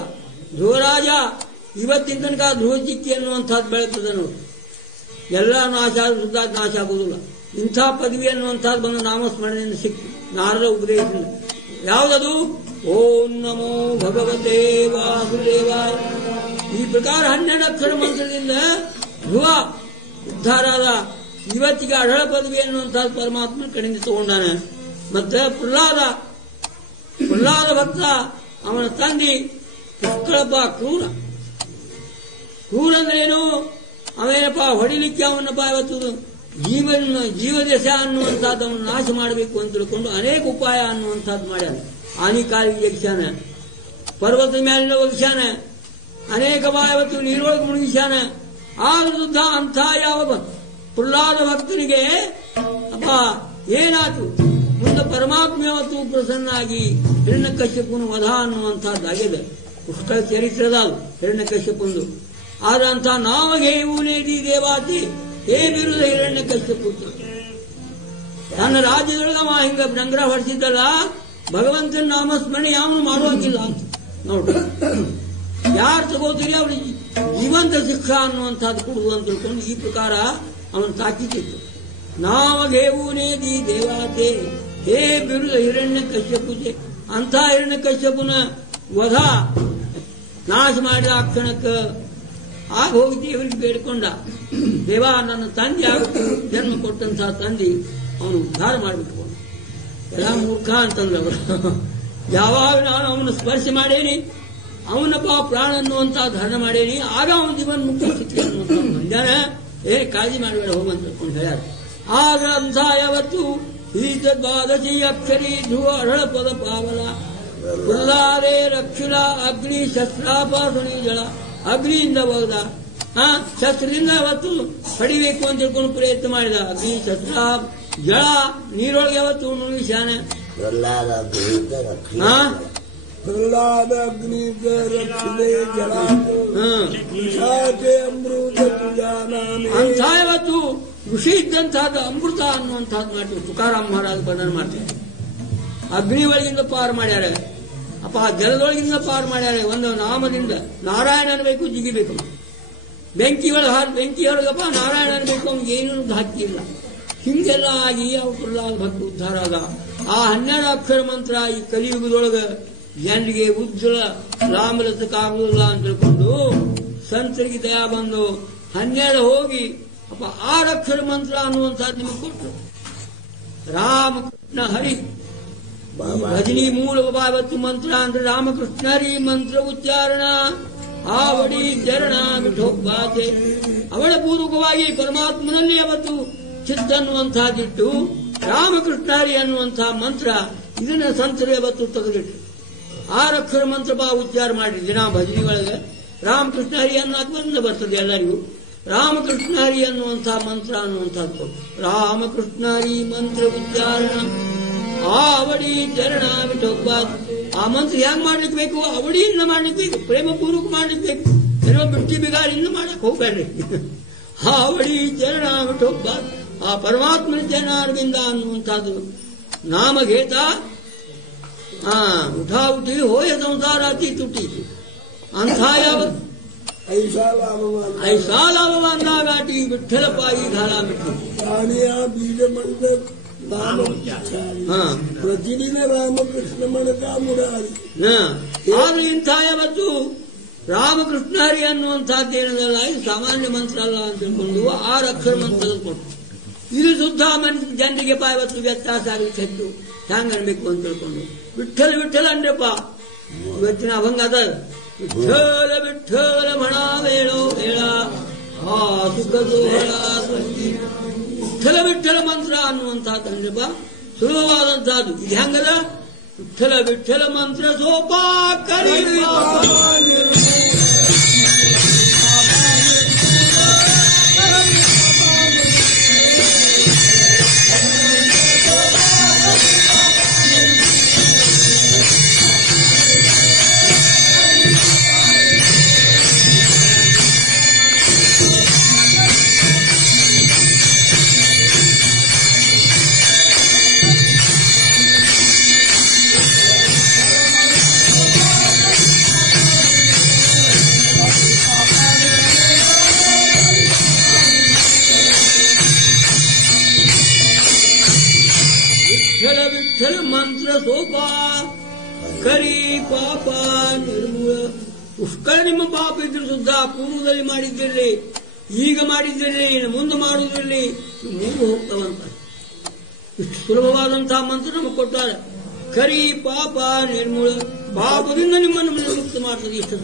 ಧ್ರುವರಾಜ ಇವತ್ತಿನ ತನಕ ಧ್ರುವಚಿಕ್ಕಿ ಅನ್ನುವಂಥದ್ದು ಬೆಳೆತದೆ ನೋಡಿ. ಎಲ್ಲ ನಾಶ ಸುದ್ದ ನಾಶ ಆಗುವುದಿಲ್ಲ. ಇಂಥ ಪದವಿ ಅನ್ನುವಂಥದ್ದು ಬಂದು ನಾಮಸ್ಮರಣೆಯಿಂದ ಸಿಕ್ತು ನಾರದ ಉಪದೇಶದಿಂದ. ಯಾವುದದು? ಓಂ ನಮೋ ಭಗವತೆ ವಾಸುದೇವಾಯ. ಈ ಪ್ರಕಾರ 12 ಅಕ್ಷರ ಮಂತ್ರದಿಂದ ಧ್ರುವ ಉದ್ಧಾರ ಆದ. ಇವತ್ತಿಗೆ ಅಢಳ ಪದವಿ ಅನ್ನುವಂಥದ್ದು ಪರಮಾತ್ಮನ ಕಡೆಯಿಂದ ತಗೊಂಡಾನೆ. ಮತ್ತೆ ಪ್ರಹ್ಲಾದ ಭಕ್ತ ಅವನ ತಂದೆ ಪುಷ್ಕಳಪ್ಪ ಕ್ರೂರ ಅಂದ್ರೇನು? ಅವೇನಪ್ಪ ಹೊಡಿಲಿಕ್ಕೆ ಅವನಪ್ಪ ಇವತ್ತು ಜೀವದಶ ಅನ್ನುವಂಥದ್ದು ಅವನು ನಾಶ ಮಾಡಬೇಕು ಅಂತ ತಿಳ್ಕೊಂಡು ಅನೇಕ ಉಪಾಯ ಅನ್ನುವಂಥದ್ದು ಮಾಡ್ಯಾನ. ಹಾನಿಕಾರಿ ಯಕ್ಷಾನ, ಪರ್ವತದ ಮೇಲಿನ ವಕ್ಷಾನ, ಅನೇಕ ಬಾಯವತ್ತು ನೀರೊಳಗೆ ಮುಳುಗಿಸ್ಯಾನ. ಆದ್ರಿಂದ ಅಂಥ ಯಾವ ಪ್ರಹ್ಲಾದ ಭಕ್ತನಿಗೆ ಅಪ್ಪ ಏನಾಯ್ತು? ಮುಂದೆ ಪರಮಾತ್ಮ ಯಾವತ್ತು ಪ್ರಸನ್ನಾಗಿ ಹಿರಣ್ಯಕಶ್ಯಪನ ವಧ ಅನ್ನುವಂಥದ್ದಾಗಿದೆ. ಪುಷ್ಕಳ ಚರಿತ್ರದ ಹಿರಣ್ಯಕಶ್ಯಪಂದು ಆದಂಥ ನಾವಗೇವುನೇದಿ ದೇವಾತಿ ಹೇ ಬಿರುದ ಹಿರಣ್ಯಕಶ್ಯಪು. ತನ್ನ ರಾಜ್ಯದೊಳಗೆ ಅವ ಹಿಂಗ ಡಂಗ್ರ ಹೊಡಿಸಿದ್ದಲ್ಲ, ಭಗವಂತನ ನಾಮಸ್ಮರಣೆ ಯಾವನು ಮಾಡುವಂಗಿಲ್ಲ ಅಂತ ನೋಡ್ರಿ. ಯಾರು ತಗೋತೀರಿ ಅವ್ರಿಗೆ ಜೀವಂತ ಶಿಕ್ಷಾ ಅನ್ನುವಂಥದ್ದು ಕೊಡುದು ಅಂತ ತಿಳ್ಕೊಂಡು ಈ ಪ್ರಕಾರ ಅವನು ತಾಕಿತ್ತು. ನಾವಗೇವುನೇದಿ ದೇವಾತೆ ಹೇ ಬಿರುದ ಹಿರಣ್ಯಕಶ್ಯಪುಜೆ. ಅಂಥ ಹಿರಣ್ಯಕಶ್ಯಪುನ ವಧ ನಾಶ ಮಾಡಿದ ಆ ಕ್ಷಣಕ್ಕೆ ಆಗ ಹೋಗಿ ದೇವರಿಗೆ ಬೇಡಿಕೊಂಡ, ದೇವ ನನ್ನ ತಂದೆ ಆಗುತ್ತೆ ಜನ್ಮ ಕೊಟ್ಟಂತಹ ತಂದೆ ಅವನು ಉದ್ಧಾರ ಮಾಡಿಬಿಟ್ಟು. ಎಲ್ಲ ಮೂರ್ಖ ಅಂತಂದ್ರೆ ಅವರು. ಯಾವಾಗ ನಾನು ಅವನು ಸ್ಪರ್ಶ ಮಾಡೇನಿ, ಅವನಪ್ಪ ಪ್ರಾಣ ಅನ್ನುವಂತಹ ಧಾರಣ ಮಾಡೇನಿ, ಆಗ ಅವನ ಜೀವನ ಮುಕ್ತ ಸಿಕ್ಕಿ ಅನ್ನುವಂಥ ಮಂದ್ಯಾನ ಏನ್ ಕಾಳಜಿ ಮಾಡಬೇಡ ಹೋಗಂತ ತಿಳ್ಕೊಂಡು ಹೇಳ್ಯಾರ. ಆಗ ಅಂಥ ಯಾವತ್ತು ಈತದ್ವಾದಶಿ ಅಕ್ಷರಿ ಧ್ರುವ ಅಢಳ ಪದ ಪಾವಲ ಪ್ರಹ್ಲಾದೇ ರಕ್ಷಿಲ ಅಗ್ನಿ ಶಸ್ತ್ರಾಪಾಸನಿ ಜಳ. ಅಗ್ನಿಯಿಂದ ಹೋದ, ಶಸ್ತ್ರದಿಂದ ಅವತ್ತು ಪಡಿಬೇಕು ಅಂತ ತಿಳ್ಕೊಂಡು ಪ್ರಯತ್ನ ಮಾಡಿದ. ಅಗ್ನಿ ಶಸ್ತ್ರ ಜಳ ನೀರೊಳಗೆ ಯಾವತ್ತು ಮುಳುಗಿಸ್ಯಾನ. ಪ್ರಹ್ಲಾದ ಅಗ್ನಿ ಜಲ ಅಂಥ ಯಾವತ್ತು ಋಷಿ ಇದ್ದಂತಹದ್ದು ಅಮೃತ ಅನ್ನುವಂಥದ್ದು ಮಾಡ್ತೀವಿ. ತುಕಾರಾಮ್ ಮಹಾರಾಜ್ ವರ್ಣನೆ ಮಾಡ್ತಾರೆ. ಅಗ್ನಿ ಒಳಗಿಂದ ಪಾರು ಮಾಡ್ಯಾರ, ಅಪ್ಪ ಜಲದೊಳಗಿಂದ ಪಾರು ಮಾಡ್ಯಾರ. ಒಂದು ನಾಮದಿಂದ ನಾರಾಯಣ ಅನ್ಬೇಕು, ಜಿಗಿಬೇಕು. ಬೆಂಕಿಯೊಳಗಪ್ಪ ನಾರಾಯಣ ಅನ್ಬೇಕು, ಅವ್ನಿಗೆ ಏನೂ ಹಾಕಿಲ್ಲ. ಹಿಂಗೆಲ್ಲ ಆಗಿ ಅವ್ರು ಪ್ರಹ್ಲಾದ ಭಕ್ತ ಉದ್ಧಾರ ಆದ. ಆ 12 ಅಕ್ಷರ ಮಂತ್ರ ಈ ಕಲಿಯುಗದೊಳಗೆ ಜನರಿಗೆ ಉಜ್ವಲ ರಾಮರಸಕ್ಕಾಗುವುದಿಲ್ಲ ಅಂತ ತಿಳ್ಕೊಂಡು ಸಂತರಿಗೆ ದಯಾ ಬಂದು 12 ಹೋಗಿ ಅಪ್ಪ 6 ಅಕ್ಷರ ಮಂತ್ರ ಅನ್ನುವಂಥದ್ದು ನಿಮಗೆ ಕೊಟ್ಟರು. ರಾಮಕೃಷ್ಣ ಹರಿ ಭಜನಿ ಮೂಲ ಬಾವತ್ತು ಮಂತ್ರ ಅಂದ್ರೆ ರಾಮಕೃಷ್ಣ ಹರಿ ಮಂತ್ರ ಉಚ್ಚಾರಣ ಆವಡಿ ಚರಣ ವಿಠೋಪಾತೆ. ಅವಳ ಪೂರ್ವಕವಾಗಿ ಪರಮಾತ್ಮನಲ್ಲಿ ಅವತ್ತು ಚಿತ್ತ ಅನ್ನುವಂತಹದ್ದಿಟ್ಟು ರಾಮಕೃಷ್ಣ ಹರಿ ಅನ್ನುವಂತಹ ಮಂತ್ರ ಇದನ್ನ ಸಂತರು ಅವತ್ತು ತೆಗೆದಿಟ್ಟು 6 ಅಕ್ಷರ ಮಂತ್ರ ಉಚ್ಚಾರ ಮಾಡಿ ದಿನ ಭಜನಿ ಒಳಗೆ ರಾಮಕೃಷ್ಣ ಹರಿ ಅನ್ನೋದು ಬರ್ತದೆ ಎಲ್ಲರಿಗೂ. ರಾಮಕೃಷ್ಣ ಹರಿ ಅನ್ನುವಂತಹ ಮಂತ್ರ ಅನ್ನುವಂಥದ್ದು ಕೊಟ್ಟು ರಾಮಕೃಷ್ಣ ಹರಿ ಮಂತ್ರ ಉಚ್ಚಾರಣ ಆ ಅವಡಿ ಚರಣ ವಿಠೊಬ್ಬ. ಆ ಮಂತ್ರ ಹೆಂಗ್ ಮಾಡ್ಲಿಕ್ಕೆ ಬೇಕು? ಅವಡಿಯಿಂದ ಮಾಡ್ಲಿಕ್ಕೆ ಬೇಕು, ಪ್ರೇಮಪೂರ್ವಕ ಮಾಡ್ಲಿಕ್ಕೆ ಬೇಕು. ಏನೋ ಬಿಟ್ಟಿ ಬಿಗಾರಿಯಿಂದ ಮಾಡಕ್ ಹೋಗ್ಬೇಡ್ರಿ. ಆ ಅವಡಿ ಚರಣ ವಿಠೊಬ್ಬ, ಆ ಪರಮಾತ್ಮನ ಚರಣಾರವಿಂದ ಅನ್ನುವಂಥದ್ದು ನಾಮಘೇತ. ಉಠಾ ಉಠಿ ಹೋಯ ಸಂಸಾರ ಅತಿ ತುಟಿ ಅಂಥ ಯಾವ ऐसा लाभवांना गाठी विठ्ठल पायी झाला विठ्ठल. आणि हा बीज म्हणत ಪ್ರತಿದಿನ ರಾಮಕೃಷ್ಣ ಮಣಕ ಮುರಾರಿ. ಆದ್ರೆ ಇಂಥ ಯಾವತ್ತು ರಾಮಕೃಷ್ಣ ಹರಿ ಅನ್ನುವಂಥದ್ದೇನದಲ್ಲ, ಇದು ಸಾಮಾನ್ಯ ಮಂತ್ರ ಅಲ್ಲ ಅಂತ ತಿಳ್ಕೊಂಡು 6 ಅಕ್ಷರ ಮಂತ್ರ ಕೊಟ್ಟು ಇದು ಶುದ್ಧ ಜನರಿಗೆ ಯಾವತ್ತು ವ್ಯತ್ಯಾಸ ಆಗಲಿಕ್ಕೆ ಹೆಚ್ಚು ಹ್ಯಾಂಗ ಅನ್ಬೇಕು ಅಂತ ತಿಳ್ಕೊಂಡು ವಿಠ್ಠಲ್ ವಿಠ್ಠಲ್ ಅಂದ್ರಪ್ಪ ಇವತ್ತಿನ ಅಭಂಗ ಅದ. ವಿಠ್ಠಲ ವಿಠ್ಠಲ ಮಣಾ ವೇಳೋ ವೇಳ ಆ ಸುಖ ವಿಠ್ಠಲ ವಿಠ್ಠಲ ಮಂತ್ರ ಅನ್ನುವಂಥದ್ದಂದ್ರಪ್ಪ ಸುಲಭವಾದಂತಹದ್ದು. ಇದು ಹೆಂಗದ? ವಿಠ್ಠಲ ವಿಠ್ಠಲ ಮಂತ್ರ ಸೋಪಾ ಕರಿ ಮಂತ್ರ ಸೋಪಾ ಕರಿ ಪಾಪ ನಿರ್ಮೂಲ. ಪುಷ್ಕಳ ನಿಮ್ಮ ಪಾಪ ಇದ್ರು ಸುದ್ದ ಪೂರ್ವದಲ್ಲಿ ಮಾಡಿದ್ದಿರಲಿ, ಈಗ ಮಾಡಿದ್ದಿರಲಿ, ಮುಂದೆ ಮಾಡುವುದಿರಲಿ, ಮೂಗು ಹೋಗ್ತಾವಂತ. ಇಷ್ಟು ಸುಲಭವಾದಂತಹ ಮಂತ್ರ ನಮಗೆ ಕೊಟ್ಟಾರೆ. ಕರಿ ಪಾಪ ನಿರ್ಮೂಲ, ಪಾಪದಿಂದ ನಿಮ್ಮನ್ನು ಮುಕ್ತ ಮಾಡ್ತದೆ. ಇಷ್ಟು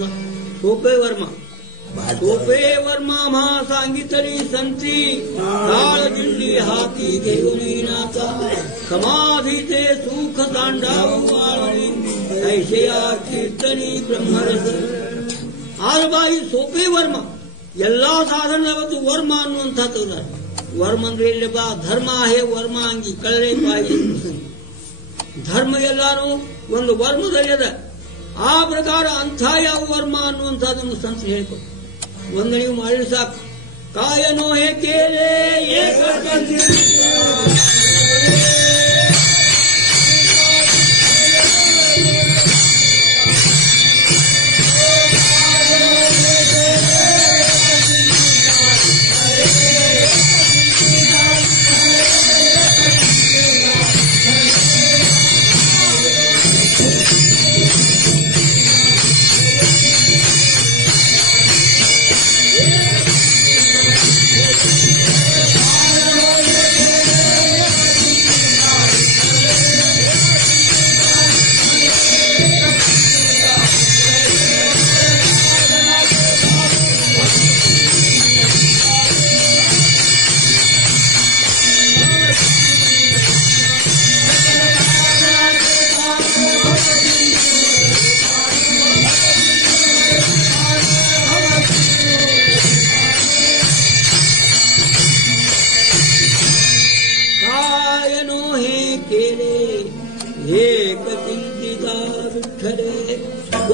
ಸೋಪೇ ವರ್ಮ ಸೋಪೇ ವರ್ಮ ಮಹಾ ಸಾಂಗಿತರಿ ಸಂತಿ ತಾಳದಿಂಡಿ ಹಾಕಿ ದೇವನಾಥ ಸಮಾಧಿತೆ ಸುಖ ತಾಂಡಾವು ಐಷಯ ಕೀರ್ತನಿ ಬ್ರಹ್ಮರಸ. ಆರಬಾಯಿ ಸೋಪೇ ವರ್ಮ ಎಲ್ಲಾ ಸಾಧನ ಅವತ್ತು ವರ್ಮ ಅನ್ನುವಂಥದ್ದು. ವರ್ಮ ಅಂದ್ರೆ ಇಲ್ಲಪ್ಪ ಧರ್ಮ ಹೇ ವರ್ಮ ಅಂಗಿ ಕಳರೆ ಬಾಯಿ ಧರ್ಮ ಎಲ್ಲಾನು ಒಂದು ವರ್ಮದಲ್ಲಿ ಅದ. ಆ ಪ್ರಕಾರ ಅಂಥ ಯಾವ ವರ್ಮ ಅನ್ನುವಂಥದ್ದನ್ನು ಸಂತ ಹೇಳಿಕೊಟ್ಟು ಒಂದು ನೀವು ಮಾಡಿ ಸಾಕು. ಕಾಯನೋ ಹೇ ಕೇರೆ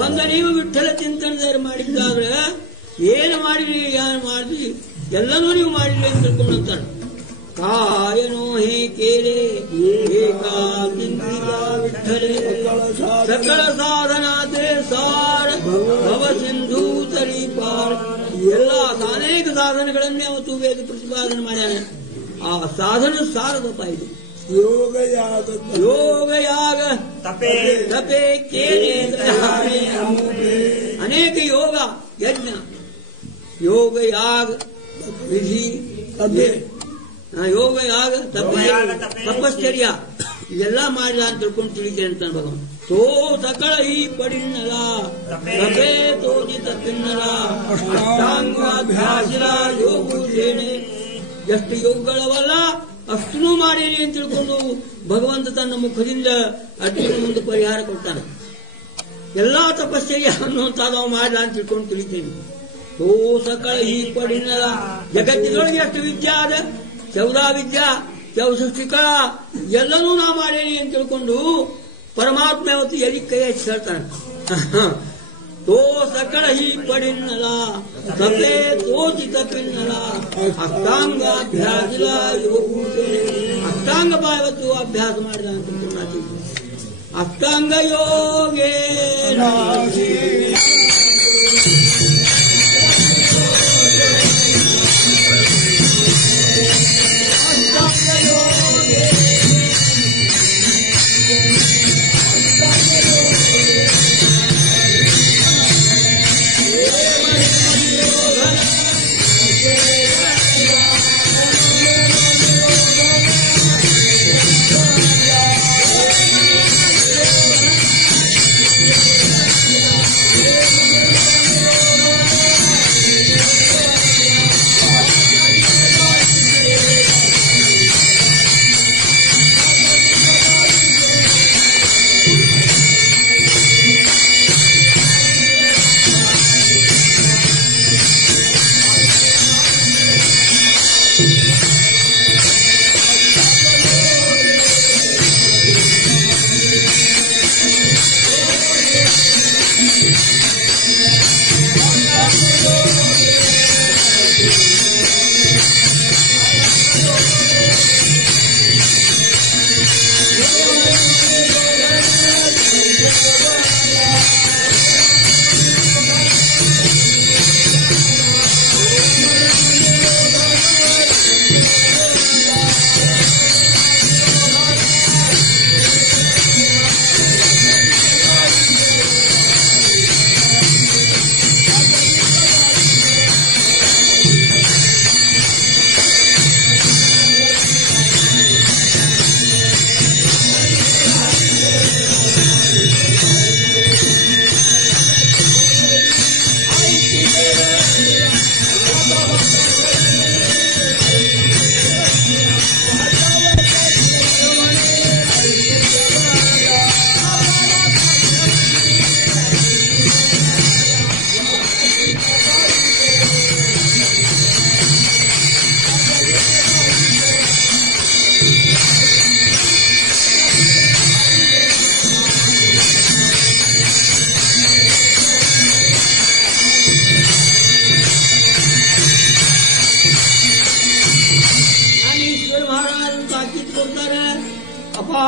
ಒಂದ ನೀವು ವಿಠ್ಠಲ ಚಿಂತನೆ ಮಾಡಿದ್ದಾದ್ರೆ ಏನು ಮಾಡಿದ್ರಿ ಯಾರು ಮಾಡಿದ್ರಿ ಎಲ್ಲನೂ ನೀವು ಮಾಡಿದ್ರಿ ಅಂತ ತಿಳ್ಕೊಂಡಂತಾನೆ. ಕಾಯನೋ ಹೇ ಕೇರೆ ವಿಠ್ಠಲೆ ಸಕಲ ಸಾಧನಾತೆ ಸಾರ ಭವ ಸಿಂಧೂ ತರಿ ಪಾರ. ಎಲ್ಲ ಅನೇಕ ಸಾಧನೆಗಳನ್ನೇ ಅವತ್ತು ವೇದ ಪ್ರತಿಪಾದನೆ ಮಾಡ್ಯಾನೆ. ಆ ಸಾಧನ ಸಾರದಪ್ಪ ಇದು ಯೋಗಯಾಗ ತಪೆ ಕೇನೆ ಅನೇಕ ಯೋಗ ಯಜ್ಞ ಯೋಗಯಾಗ ವಿಧಿ ಯೋಗಯಾಗ ತಪಶ್ಚರ್ಯ ಇದೆಲ್ಲ ಮಾಡಿದ ಅಂತ ತಿಳ್ಕೊಂಡು ತಿಳಿತೇನೆ ಅಂತ ಭಗವಾನ್. ತೋ ಸಕಳ ಈ ಪಡಿನ್ನಲ ತಪೇ ತೋಜಿ ತಪ್ಪಿನ್ನಲ ಅಷ್ಟಾಂಗಾಭ್ಯಾಸಿಲ ಯೋಗ ಸೇನೆ. ಎಷ್ಟು ಯೋಗಗಳವಲ್ಲ ಅಷ್ಟೂ ಮಾಡೇನಿ ಅಂತ ತಿಳ್ಕೊಂಡು ಭಗವಂತ ತನ್ನ ಮುಖದಿಂದ ಅರ್ಜುನ ಮುಂದೆ ಪರಿಹಾರ ಕೊಡ್ತಾನೆ. ಎಲ್ಲಾ ತಪಶ್ಚರ್ಯ ಅನ್ನುವಂಥದ್ದು ನಾವು ಮಾಡಲ ಅಂತ ತಿಳ್ಕೊಂಡು ತಿಳಿತೇನೆ. ಓ ಸಕಳ ಈ ಪಡಿನಲ್ಲ ಜಗತ್ತಿನೊಳಗೆ ಎಷ್ಟು ವಿದ್ಯಾ ಅದ 14 ವಿದ್ಯಾ ಯಾವ ಸೃಷ್ಟಿಕರ ಎಲ್ಲನೂ ನಾ ಮಾಡೇನಿ ಅಂತ ತಿಳ್ಕೊಂಡು ಪರಮಾತ್ಮ ಯಾವತ್ತು ಎಲ್ಲಿ ಕೈ ಹಚ್ಚಿ ಹೇಳ್ತಾನೆ ತೋ ಸಕಳ ಹಿ ಪಡಿನ್ನಲ ತಪೇ ತೋಚಿತ ಪಿನ್ನಲ ಅಷ್ಟಾಂಗಾಭ್ಯಾಸ ಅಷ್ಟಾಂಗ ಯಾವತ್ತು ಅಭ್ಯಾಸ ಮಾಡಿದ ಅಂತ ತಿಳ್ಕೊಂಡು ಅಷ್ಟಾಂಗ ಯೋಗೇ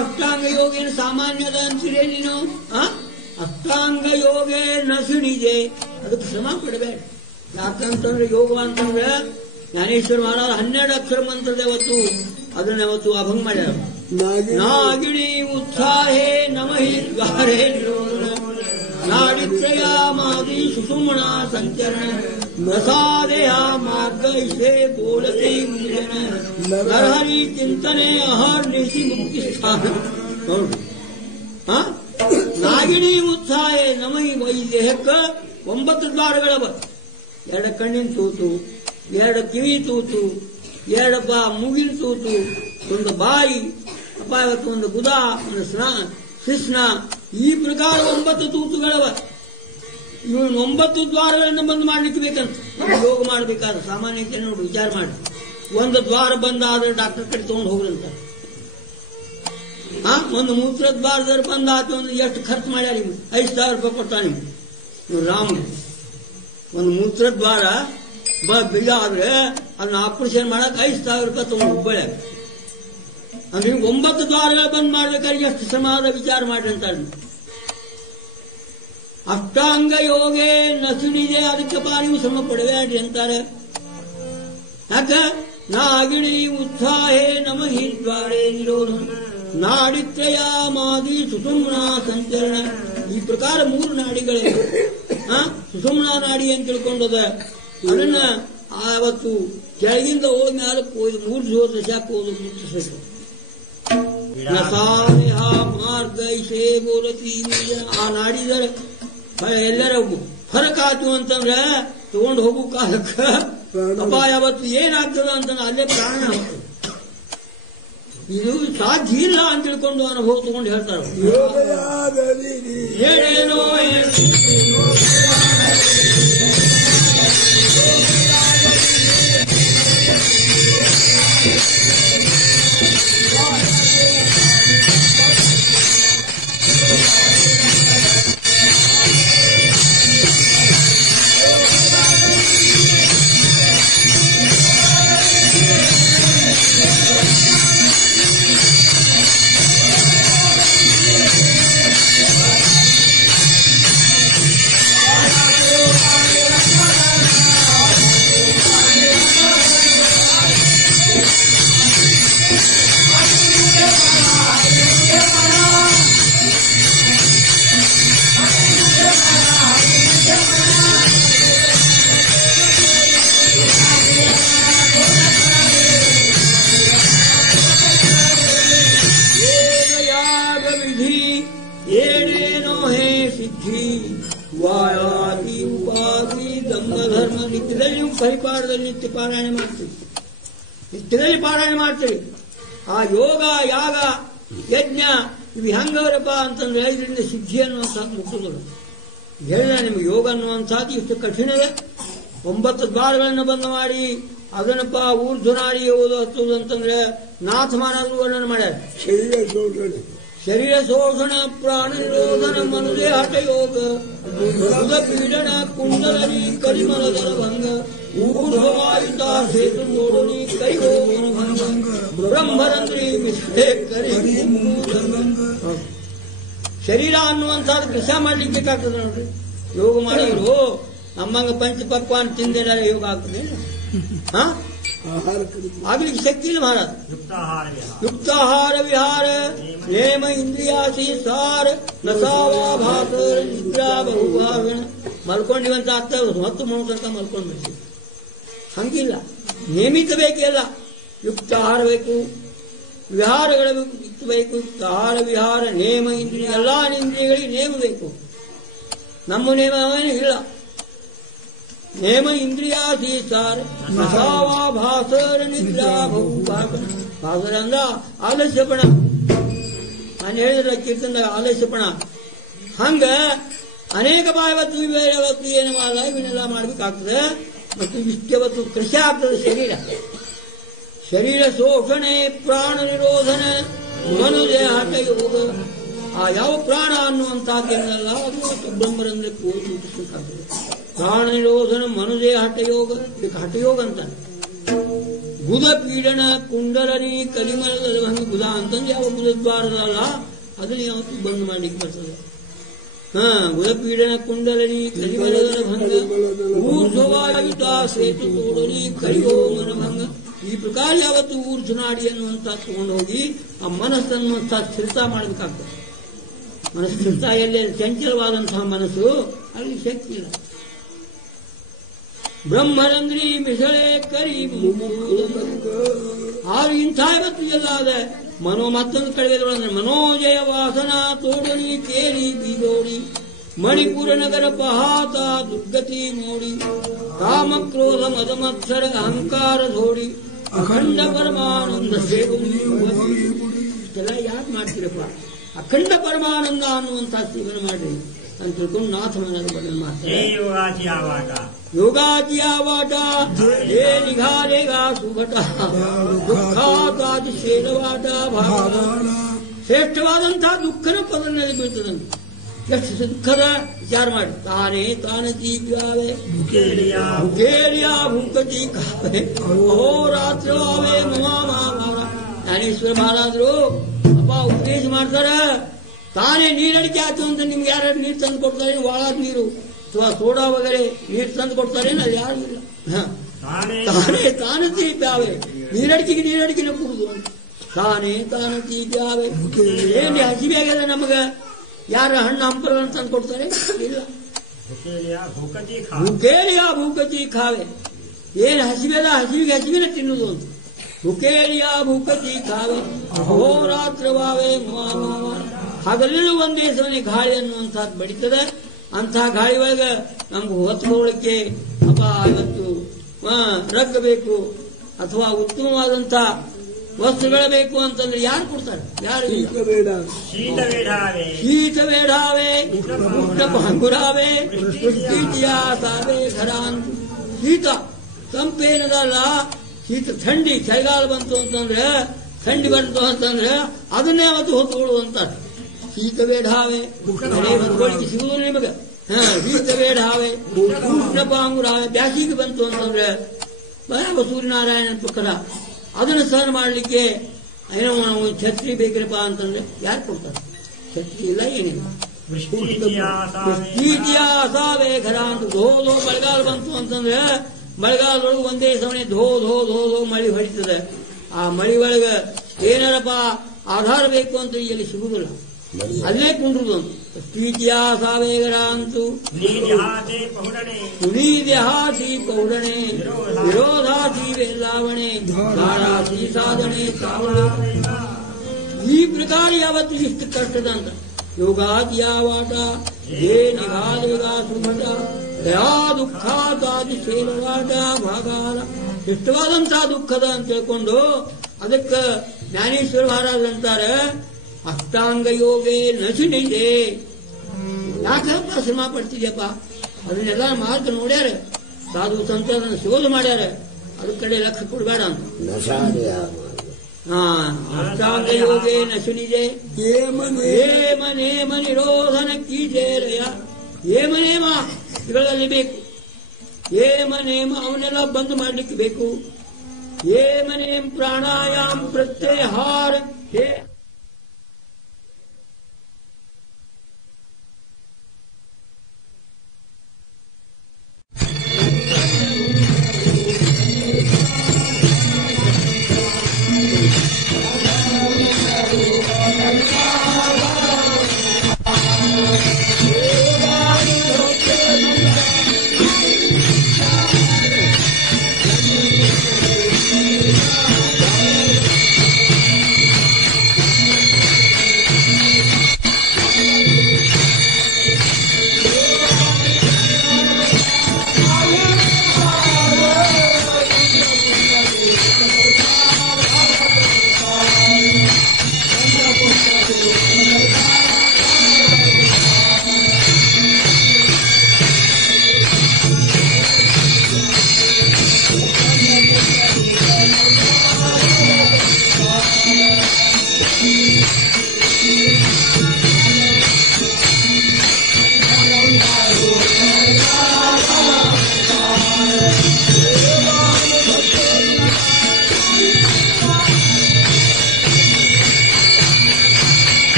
ಅಷ್ಟಾಂಗ ಯೋಗೇನ ಸಾಮಾನ್ಯದ ಅಂತೀರೇ ನೀನು ಅಷ್ಟಾಂಗ ಯೋಗೇ ನಸುಣಿದೆ ಅದಕ್ಕೆ ಶ್ರಮ ಪಡಬೇಡ. ಯಾಕಂತಂದ್ರೆ ಯೋಗ ಅಂತಂದ್ರೆ ಜ್ಞಾನೇಶ್ವರ ಮಹಾರಾಜ 12 ಅಕ್ಷರ ಮಂತ್ರದ ಯಾವತ್ತು ಅದನ್ನ ಯಾವತ್ತು ಅಭಂಗ ಮಾಡ್ಯಾರ. ನಾಗಿಣಿ ಉತ್ಸಾಹೇ ನಮಹಿ ಗಾರೇ ನಾಡಿತ್ರಯ ಮಾದಿ ಸುಸುಮಣ ಸಂಚರಣ ನಸಾದೇಹ ಮಾರ್ಗ ಇಷ್ಟೇ ಬೋಲತೆ ನರಹರಿ ಚಿಂತನೆ ಆಹಾರ ನಿಶಿ ಮುಕ್ತಿ ಸ್ಥಾನ. ನೋಡ್ರಿ ನಾಗಿಣಿ ಉತ್ಸಾಹೇ ನಮಹಿ ಈ ದೇಹಕ್ಕೆ 9 ದ್ವಾರಗಳವ. 2 ಕಣ್ಣಿನ ತೂತು, 2 ಕಿವಿ ತೂತು, 2 ಮೂಗಿನ ತೂತು, 1 ಬಾಯಿ ಅಪ್ಪ ಇವತ್ತು 1 ಗುದ, 1 ಶಿಸ್ನ, ಈ ಪ್ರಕಾರ 9 ತೂತುಗಳವ. ಇವನು 9 ದ್ವಾರಗಳನ್ನು ಬಂದ್ ಮಾಡ್ಲಿಕ್ಕೆ ಬೇಕಂತ ಯೋಗ ಮಾಡಬೇಕಾದ್ರೆ ಸಾಮಾನ್ಯ ಜನ ನೋಡಿ ವಿಚಾರ ಮಾಡಿ. 1 ದ್ವಾರ ಬಂದಾದ್ರೆ ಡಾಕ್ಟರ್ ಕಡೆ ತಗೊಂಡು ಹೋಗ್ರಂತ. 1 ಮೂತ್ರ ದ್ವಾರದಲ್ಲಿ ಬಂದಾತ ಎಷ್ಟು ಖರ್ಚು ಮಾಡ್ಯಾರ? 5,000 ರೂಪಾಯಿ ಕೊಟ್ಟ ನಿಮ್ಗೆ ರಾಮ. 1 ಮೂತ್ರ ದ್ವಾರ ಬಿಗ ಆದ್ರೆ ಅದನ್ನ ಆಪರೇಷನ್ ಮಾಡಕ್ 5,000 ರೂಪಾಯಿ ತಗೊಂಡು ಹುಬ್ಬಳ್ಳಿ. ಅಂದ್ರೆ 9 ದ್ವಾರಗಳು ಬಂದ್ ಮಾಡ್ಬೇಕಾದ್ರೆ ಎಷ್ಟು ಶ್ರಮದ ವಿಚಾರ ಮಾಡ್ರಿ ಅಂತ. ಅಷ್ಟಾಂಗ ಯೋಗೇ ನಸುಣಿದೆ ಅದಕ್ಕೆ ನೀವು ಶ್ರಮ ಪಡಬೇಡ್ರಿ ಅಂತಾರೆ. ಯಾಕ ನಾಗಿಣಿ ಉತ್ಸಾಹೇ ನಮಹಿ ದ್ವಾರೇ ನಿರೋಧ ನಾಡಿತ್ರಯ ಮಾದಿ ಸುಸುಮ್ನ ಸಂಚರಣ. ಈ ಪ್ರಕಾರ 3 ನಾಡಿಗಳಿವೆ. ಸುಸುಮ್ನ ನಾಡಿ ಅಂತ ತಿಳ್ಕೊಂಡದ ಅದನ್ನ ಅವತ್ತು ಕೆಳಗಿಂದ ಹೋದ್ಮೇಲೆ 3 ಜೋರ್ ದಶಾಕ್ ಹೋದ ಮುಟ್ಟಿಸಬೇಕು. ಮಾರ್ಗ ಇಶೇ ಬೋಲತಿ ಆ ನಾಡಿದರೆ ಎಲ್ಲರ ಹೊರಕಾತು ಅಂತಂದ್ರೆ ತಗೊಂಡು ಹೋಗು ಕಾಲಕ್ಕ ಅಪ್ಪ ಯಾವತ್ತು ಏನಾಗ್ತದ ಅಂತ ಅಲ್ಲೇ ಪ್ರಾಣ. ಇದು ಸಾಧ್ಯ ಇಲ್ಲ ಅಂತ ತಿಳ್ಕೊಂಡು ಅನುಭವ ತಗೊಂಡು ಹೇಳ್ತಾರೆ. ಏನೇನೋ ಜಾತಿ ಉಪಾಧಿ ದಂಭ ಧರ್ಮ ನಿತ್ಯದಲ್ಲಿ ನೀವು ಪರಿಪಾಠದಲ್ಲಿ ನಿತ್ಯ ಪಾರಾಯಣ ಮಾಡ್ತೀವಿ, ನಿತ್ಯದಲ್ಲಿ ಪಾರಾಯಣ ಮಾಡ್ತೀವಿ. ಆ ಯೋಗ ಯಾಗ ಯಜ್ಞ ಇವು ಹೆಂಗವರಪ್ಪ ಅಂತಂದ್ರೆ ಇದರಿಂದ ಸಿದ್ಧಿ ಅನ್ನುವಂಥದ್ದು ಮುಟ್ಟುದಿಲ್ಲ. ಹೇಳಿದ ನಿಮ್ಗೆ ಯೋಗ ಅನ್ನುವಂಥದ್ದು ಇಷ್ಟು ಕಠಿಣವೇ. 9 ದ್ವಾರಗಳನ್ನು ಬಂದ್ ಮಾಡಿ ಅದನ್ನಪ್ಪ ಊರ್ಧ್ವನಾಡಿ ಓದೋದು ಅಂತಂದ್ರೆ ನಾಥಮಾನರು ವರ್ಣನೆ ಮಾಡ್ಯಾರ. ಶರೀರ ಶೋಷಣ ಪ್ರಾಣ ನಿರೋಧನ ಮನುದೇ ಹಠ ಯೋಗ ಬುಧ ಪೀಡನ ಕುಂಡಲನಿ ಕರಿಮಲದರ ಭಂಗ ಊರ್ಧ್ವವಾಯುತ ಸೇತು ನೋಡನಿ ಕೈ ಹೋಮನ ಭಂಗ ಬ್ರಹ್ಮರಂದ್ರಿ ವಿಶ್ವೇ ಕರಿ. ಶರೀರ ಅನ್ನುವಂಥದ್ದು ಕೃಷ ಮಾಡ್ಲಿಕ್ಕೆ ಬೇಕಾಗ್ತದೆ ನೋಡ್ರಿ. ಯೋಗ ಮಾಡಿದ್ರು ನಮ್ಮಂಗ ಪಂಚಪಕ್ವಾನ್ ತಿಂದೇನಾರ ಯೋಗ ಆಗ್ತದೆ? ಆಗ್ಲಿಕ್ಕೆ ಶಕ್ತಿ ಇಲ್ಲ ಮಹಾರಾಜ್. ಯುಕ್ತಾಹಾರ ವಿಹಾರ ನೇಮ ಇಂದ್ರಿಯಾಸಿ ಸಾರ ನಸಾವಾಭಾಸ ನಿದ್ರಾ ಬಹುಭಾಷಣ. ಮಲ್ಕೊಂಡಿವಂತ ಆಗ್ತದೆ, ಹೊತ್ತು ಮೂರು ತನಕ ಮಲ್ಕೊಂಡ್ಬಿಡ್ತೀವಿ. ಹಂಗಿಲ್ಲ, ನೇಮಿತ ಬೇಕೆಲ್ಲ. ಯುಕ್ತ ಆಹಾರ ಬೇಕು, ವಿಹಾರಗಳ ಬೇಕು. ಯುಕ್ತಾಹಾರ ವಿಹಾರ ನೇಮ ಇಂದ್ರಿಯ, ಎಲ್ಲಾ ಇಂದ್ರಿಯಗಳಿಗೆ ನೇಮ ಬೇಕು. ನಮ್ಮ ನೇಮವೇನು ಇಲ್ಲ. ನೇಮ ಇಂದ್ರಿಯಾಸಿ ಸಾರ ನಸಾವಾಭಾಸರ ನಿದ್ರಾ ಬಹುಭಾಷಣ. ಭಾಸರ ಅಂದ್ರ ಆಲಸ್ಯಪಣ. ನಾನು ಹೇಳಿದ್ರೆ ಕೀರ್ತನದಾಗ ಆಲಸ್ಯಪಣ. ಹಂಗ ಅನೇಕ ಬಾಯವತ್ತು ಇವತ್ತು ಏನು ಮಾಡ ಇವನ್ನೆಲ್ಲ ಮಾಡ್ಬೇಕಾಗ್ತದೆ. ಮತ್ತು ಇಷ್ಟವತ್ತು ಕೃಷಿ ಆಗ್ತದೆ ಶರೀರ. ಶರೀರ ಶೋಷಣೆ ಪ್ರಾಣ ನಿರೋಧನ ಮನುಜೆ ಹಠ ಯೋಗ. ಆ ಯಾವ ಪ್ರಾಣ ಅನ್ನುವಂಥದ್ದೇನಲ್ಲ ಅದು ಬ್ರಹ್ಮರಂದ್ರಕ್ಕೆ ಹೋಗಿ ಮುಟ್ಟಿಸಬೇಕಾಗ್ತದೆ. ಪ್ರಾಣ ನಿರೋಧನ ಮನುಜೆ ಹಠಯೋಗ, ಇದಕ್ಕೆ ಹಠಯೋಗ ಅಂತಾನೆ. ಬುಧ ಪೀಡನ ಕುಂಡಲನಿ ಕಲಿಮಲದ ಭಂಗ. ಬುಧ ಅಂತಂದ್ರೆ ಯಾವ ಬುಧದ್ವಾರದಲ್ಲ ಅದನ್ನ ಯಾವತ್ತು ಬಂದ್ ಮಾಡ್ಲಿಕ್ಕೆ ಬರ್ತದೆ. ಬುಧ ಪೀಡನ ಕುಂಡಲನಿ ಕಲಿಮಲದ ಭಂಗ ಊರ್ಧ್ವವಾಯುತ ಸೇತು ತೋಡನಿ ಕರಿಯೋಮನ ಭಂಗ. ಈ ಪ್ರಕಾರ ಯಾವತ್ತು ಊರ್ಧ್ವನಾಡಿ ಅನ್ನುವಂಥ ತಗೊಂಡು ಹೋಗಿ ಆ ಮನಸ್ಸನ್ನುವಂಥ ಸ್ಥಿರತಾ ಮಾಡಬೇಕಾಗ್ತದೆ. ಮನಸ್ಸು ಸ್ಥಿರತಾ ಎಲ್ಲೇ ಚಂಚಲವಾದಂತಹ ಮನಸ್ಸು ಅಲ್ಲಿ ಶಕ್ತಿ ಇಲ್ಲ. ಬ್ರಹ್ಮರಂದ್ರಿ ಮಿಸಳೆ ಕರಿ ಆರು ಇಂಥ ಇವತ್ತು ಎಲ್ಲ ಅದ. ಮನೋ ಮತ್ತೊಂದು ಕಳೆದೊಳಂದ್ರೆ ಮನೋಜಯ ವಾಸನ ತೋಡನಿ ಕೇರಿ ಬೀದೋಡಿ ಮಣಿಪುರ ನಗರ ಪಹಾತ ದುರ್ಗತಿ ನೋಡಿ ಕಾಮಕ್ರೋಧ ಮದಮತ್ಸರ ಅಹಂಕಾರ ಧೋಡಿ ಅಖಂಡ ಪರಮಾನಂದ ಸೇವನಿ. ಇಷ್ಟೆಲ್ಲ ಯಾಕೆ ಮಾಡ್ತೀರಪ್ಪ? ಅಖಂಡ ಪರಮಾನಂದ ಅನ್ನುವಂಥ ಸೇವನೆ ಮಾಡ್ರಿ ಅಂತ ತಿಳ್ಕೊಂಡು ನಾಥಮನ ಬಗ್ಗೆ ಮಾಡ್ತಾರೆ. ಯೋಗಾಜಿಯ ವಾಟ ಹೇ ನಿಘಾರೇಗ ಸುಘಟ ದುಃಖಾತಾದಿ ಶ್ರೇಷ್ಠವಾದ ಭಾಗ. ಶ್ರೇಷ್ಠವಾದಂತಹ ದುಃಖನ ಪದನಲ್ಲಿ ಬೀಳ್ತದಂತೆ. ಎಷ್ಟು ದುಃಖದ ವಿಚಾರ ಮಾಡಿ. ತಾನೇ ತಾನತೀವ್ಯಾವೆ ಭುಕೇಲಿಯಾ ಭೂಕತಿ ಕಾವೆ ಅಹೋರಾತ್ರವಾವೆ ಮಮಾಮಾರ. ಜ್ಞಾನೇಶ್ವರ ಮಹಾರಾಜರು ಅಪ್ಪ ಉಪದೇಶ ಮಾಡ್ತಾರ. ತಾನೇ ನೀರಡಿಕೆ ಆಯ್ತು ಅಂತ ನಿಮ್ಗೆ ಯಾರು ನೀರು ತಂದು ಕೊಡ್ತಾರೆ? ಒಳಾದ ನೀರು ಅಥವಾ ಸೋಡಾ ವಗರೆ ನೀರು ತಂದು ಕೊಡ್ತಾರೆ? ಅದು ಯಾರು ಇಲ್ಲ. ತಾನೇ ತಾನತೀವ್ಯಾವೆ. ನೀರಡಿಕೆಗೆ ಕೂಡುದು. ತಾನೇ ತಾನತೀವ್ಯಾವೆ. ಏನ್ ಹಸಿವೆ ಆಗ್ಯದ ನಮಗ? ಯಾರ ಹಣ್ಣು ಹಂಪಲನ್ನು ತಂದು ಕೊಡ್ತಾರೆ? ಇಲ್ಲ. ಭುಕೇಲಿಯಾ ಭೂಕತಿ ಖಾವೆ. ಏನ್ ಹಸಿವೆದ ಹಸಿವಿಗೆ ಹಸಿವಿನ ತಿನ್ನುವುದು ಅಂತ. ಭುಕೇಲಿಯಾ ಭೂಕತಿ ಖಾವೆ ಅಹೋರಾತ್ರವಾವೆ ಮಹಾಮಾವ. ಹಗಲಿನ ಒಂದೇ ಸಮನೆ ಗಾಳಿ ಅನ್ನುವಂಥದ್ದು ಬಡಿತದೆ. ಅಂತಹ ಗಾಳಿ ಒಳಗ ನಮ್ಗೆ ಹೊತ್ಕೊಳ್ಳಿಕ್ಕೆ ಅಪ್ಪ ಇವತ್ತು ರಗ್ ಬೇಕು ಅಥವಾ ಉತ್ತಮವಾದಂಥ ವಸ್ತುಗಳು ಬೇಕು ಅಂತಂದ್ರೆ ಯಾರು ಕೊಡ್ತಾರೆ? ಯಾರು ಇಲ್ಲ. ಶೀತ ಬೇಡಾವೆ ಉಷ್ಣ ಪಾಂಗುರಾವೆ ಸಾವೆ ಘರಾನ್. ಶೀತ ತಂಪೇನದಲ್ಲ, ಶೀತ ಥಂಡಿ. ಚಳಿಗಾಲ ಬಂತು ಅಂತಂದ್ರೆ, ಥಂಡಿ ಬಂತು ಅಂತಂದ್ರೆ ಅದನ್ನೇ ಅವತ್ತು ಹೊತ್ಕೊಳ್ಳುವಂತ. ಶೀತ ಬೇಡಾವೆ ಮನೆ ಹೊತ್ಕೊಳ್ಳಿಕ್ಕೆ ಸಿಗುವುದು ನಿಮಗೆ. ಶೀತ ಬೇಡಾವೆ ಉಷ್ಣ ಪಾಂಗುರಾವೆ. ಬ್ಯಾಸಿಗೆ ಬಂತು ಅಂತಂದ್ರೆ ಸೂರ್ಯನಾರಾಯಣ ಪ್ರಕಾರ ಅದನ್ನು ಸಹನ ಮಾಡಲಿಕ್ಕೆ ಏನೋ ಛತ್ರಿ ಬೇಕ್ರಪ್ಪ ಅಂತಂದ್ರೆ ಯಾರು ಕೊಡ್ತಾರೆ? ಛತ್ರಿ ಇಲ್ಲ, ಏನಿಲ್ಲ. ಸಾವೆ ಘರ ಅಂತ ಧೋ ಮಳೆಗಾಲ ಬಂತು ಅಂತಂದ್ರೆ ಮಳೆಗಾಲದೊಳಗೆ ಒಂದೇ ಸಮಯ ಧೋ ಧೋ ಧೋ ಧೋ ಮಳೆ ಹೊಡಿತದೆ. ಆ ಮಳೆ ಒಳಗ ಏನಾರಪ್ಪ ಆಧಾರ ಬೇಕು ಅಂತ ಇಲ್ಲಿ ಸಿಗುದಿಲ್ಲ, ಅಲ್ಲೇ ಕುಂಡ್ರುದು ಅಂತ. ಪ್ರೀತಿಯ ಸಾವೇಗರ ಅಂತೂ ಕುಣಿದ್ಯಹಾಸಿ ಪೌಡಣೆ ವಿರೋಧಾಸಿ ವೇಲಾವಣೆ ಧಾರಾಸಿ ಸಾಧನೆ ಸಾವಣೆ. ಈ ಪ್ರಕಾರ ಯಾವತ್ತು ಇಷ್ಟು ಕಷ್ಟದ ಅಂತ. ಯೋಗಾದಿಯಾವಾಟ ಏ ನಿಘಾದೇಗ ಸುಮಟ ಯಾ ದುಃಖಾದಾದಿ ಶೀಲವಾದ ಭಾಗಾಲ ಇಷ್ಟವಾದಂತಹ ದುಃಖದ ಅಂತ ತಿಳ್ಕೊಂಡು ಅದಕ್ಕೆ ಜ್ಞಾನೇಶ್ವರ ಮಹಾರಾಜ್ ಅಂತಾರೆ ಅಷ್ಟಾಂಗ ಯೋಗೇ ನಶುನಿದೆ. ಯಾಕಪ್ಪ ಶ್ರಮ ಪಡ್ತಿದ್ಯಪ್ಪ? ಅದನ್ನೆಲ್ಲ ಮಾರ್ಗ ನೋಡ್ಯಾರ, ಸಾಧು ಸಂತರನ್ನು ಶೋಧ ಮಾಡ್ಯಾರ, ಅದ್ರ ಕಡೆ ಲಕ್ಷ್ಯ ಕೊಡಬೇಡ ಅಂತ. ಅಷ್ಟಾಂಗ ಯೋಗೇ ನಶುನಿದೆ ಏಮ ನೇಮ ನಿರೋಧನ ಕೀಜೇರಯ. ಏಮ ನೇಮ ಇವುಗಳಲ್ಲಿ ಬೇಕು, ಏಮ ನೇಮ ಅವನ್ನೆಲ್ಲ ಬಂದ್ ಮಾಡ್ಲಿಕ್ಕೆ ಬೇಕು. ಏಮ ನೇಮ ಪ್ರಾಣಾಯಾಮ ಪ್ರತ್ಯಾಹಾರ ಹೇ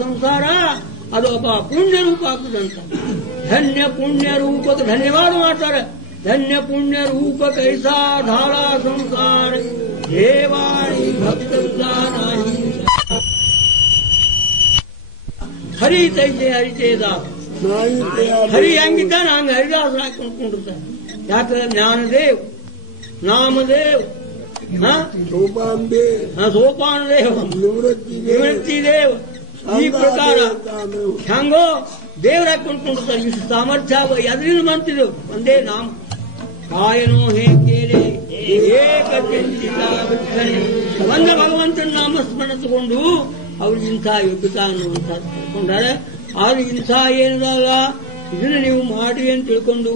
ಸಂಸಾರ ಅದು ಪುಣ್ಯ ರೂಪ ಆಗ್ತದಂತ. ಧನ್ಯ ಪುಣ್ಯ ರೂಪಕ್ಕೆ ಧನ್ಯವಾದ ಮಾಡ್ತಾರೆ. ಧನ್ಯ ಪುಣ್ಯ ರೂಪ ಕೈಸಾ ಧಾರ ಸಂಸಾರ ದೇವಾಣಿ ಭಕ್ತ ಹರಿ ತೈಜೆ ಹರಿತೇದ. ಹರಿ ಹೆಂಗಿದ್ದಾನೆ ಹಂಗ ಹರಿದಾಸ ಹಾಕೊಂಡಿರ್ತಾನೆ. ಯಾಕಂದ್ರೆ ಜ್ಞಾನದೇವ್, ನಾಮದೇವ್, ಸೋಪಾನ ದೇವ್, ನಿವೃತ್ತಿ ದೇವ್, ಈ ಪ್ರಕಾರ ಹೆಂಗೋ ದೇವ್ರ ಹಾಕೊಂಡ್ಕೊಂಡಿರ್ತಾರೆ. ಇಷ್ಟು ಸಾಮರ್ಥ್ಯ ಎದ್ರಿಂದ ಬಂತಿದ್ರು ಒಂದೇ ನಾಮ ಕಾಯನೋ ಹೇಗೆ ಒಂದ ಭಗವಂತನ ನಾಮಸ್ಮರಣ ತಗೊಂಡು ಅವ್ರಿಗೆ ಇಂಥ ಯೋಗ್ಯತ ಅನ್ನುವಂತ ತಿಳ್ಕೊಂಡಾರೆ. ಆದ್ರೆ ಇಂಥ ಏನದಾಗ ಇದನ್ನ ನೀವು ಮಾಡಿ ಅಂತ ತಿಳ್ಕೊಂಡು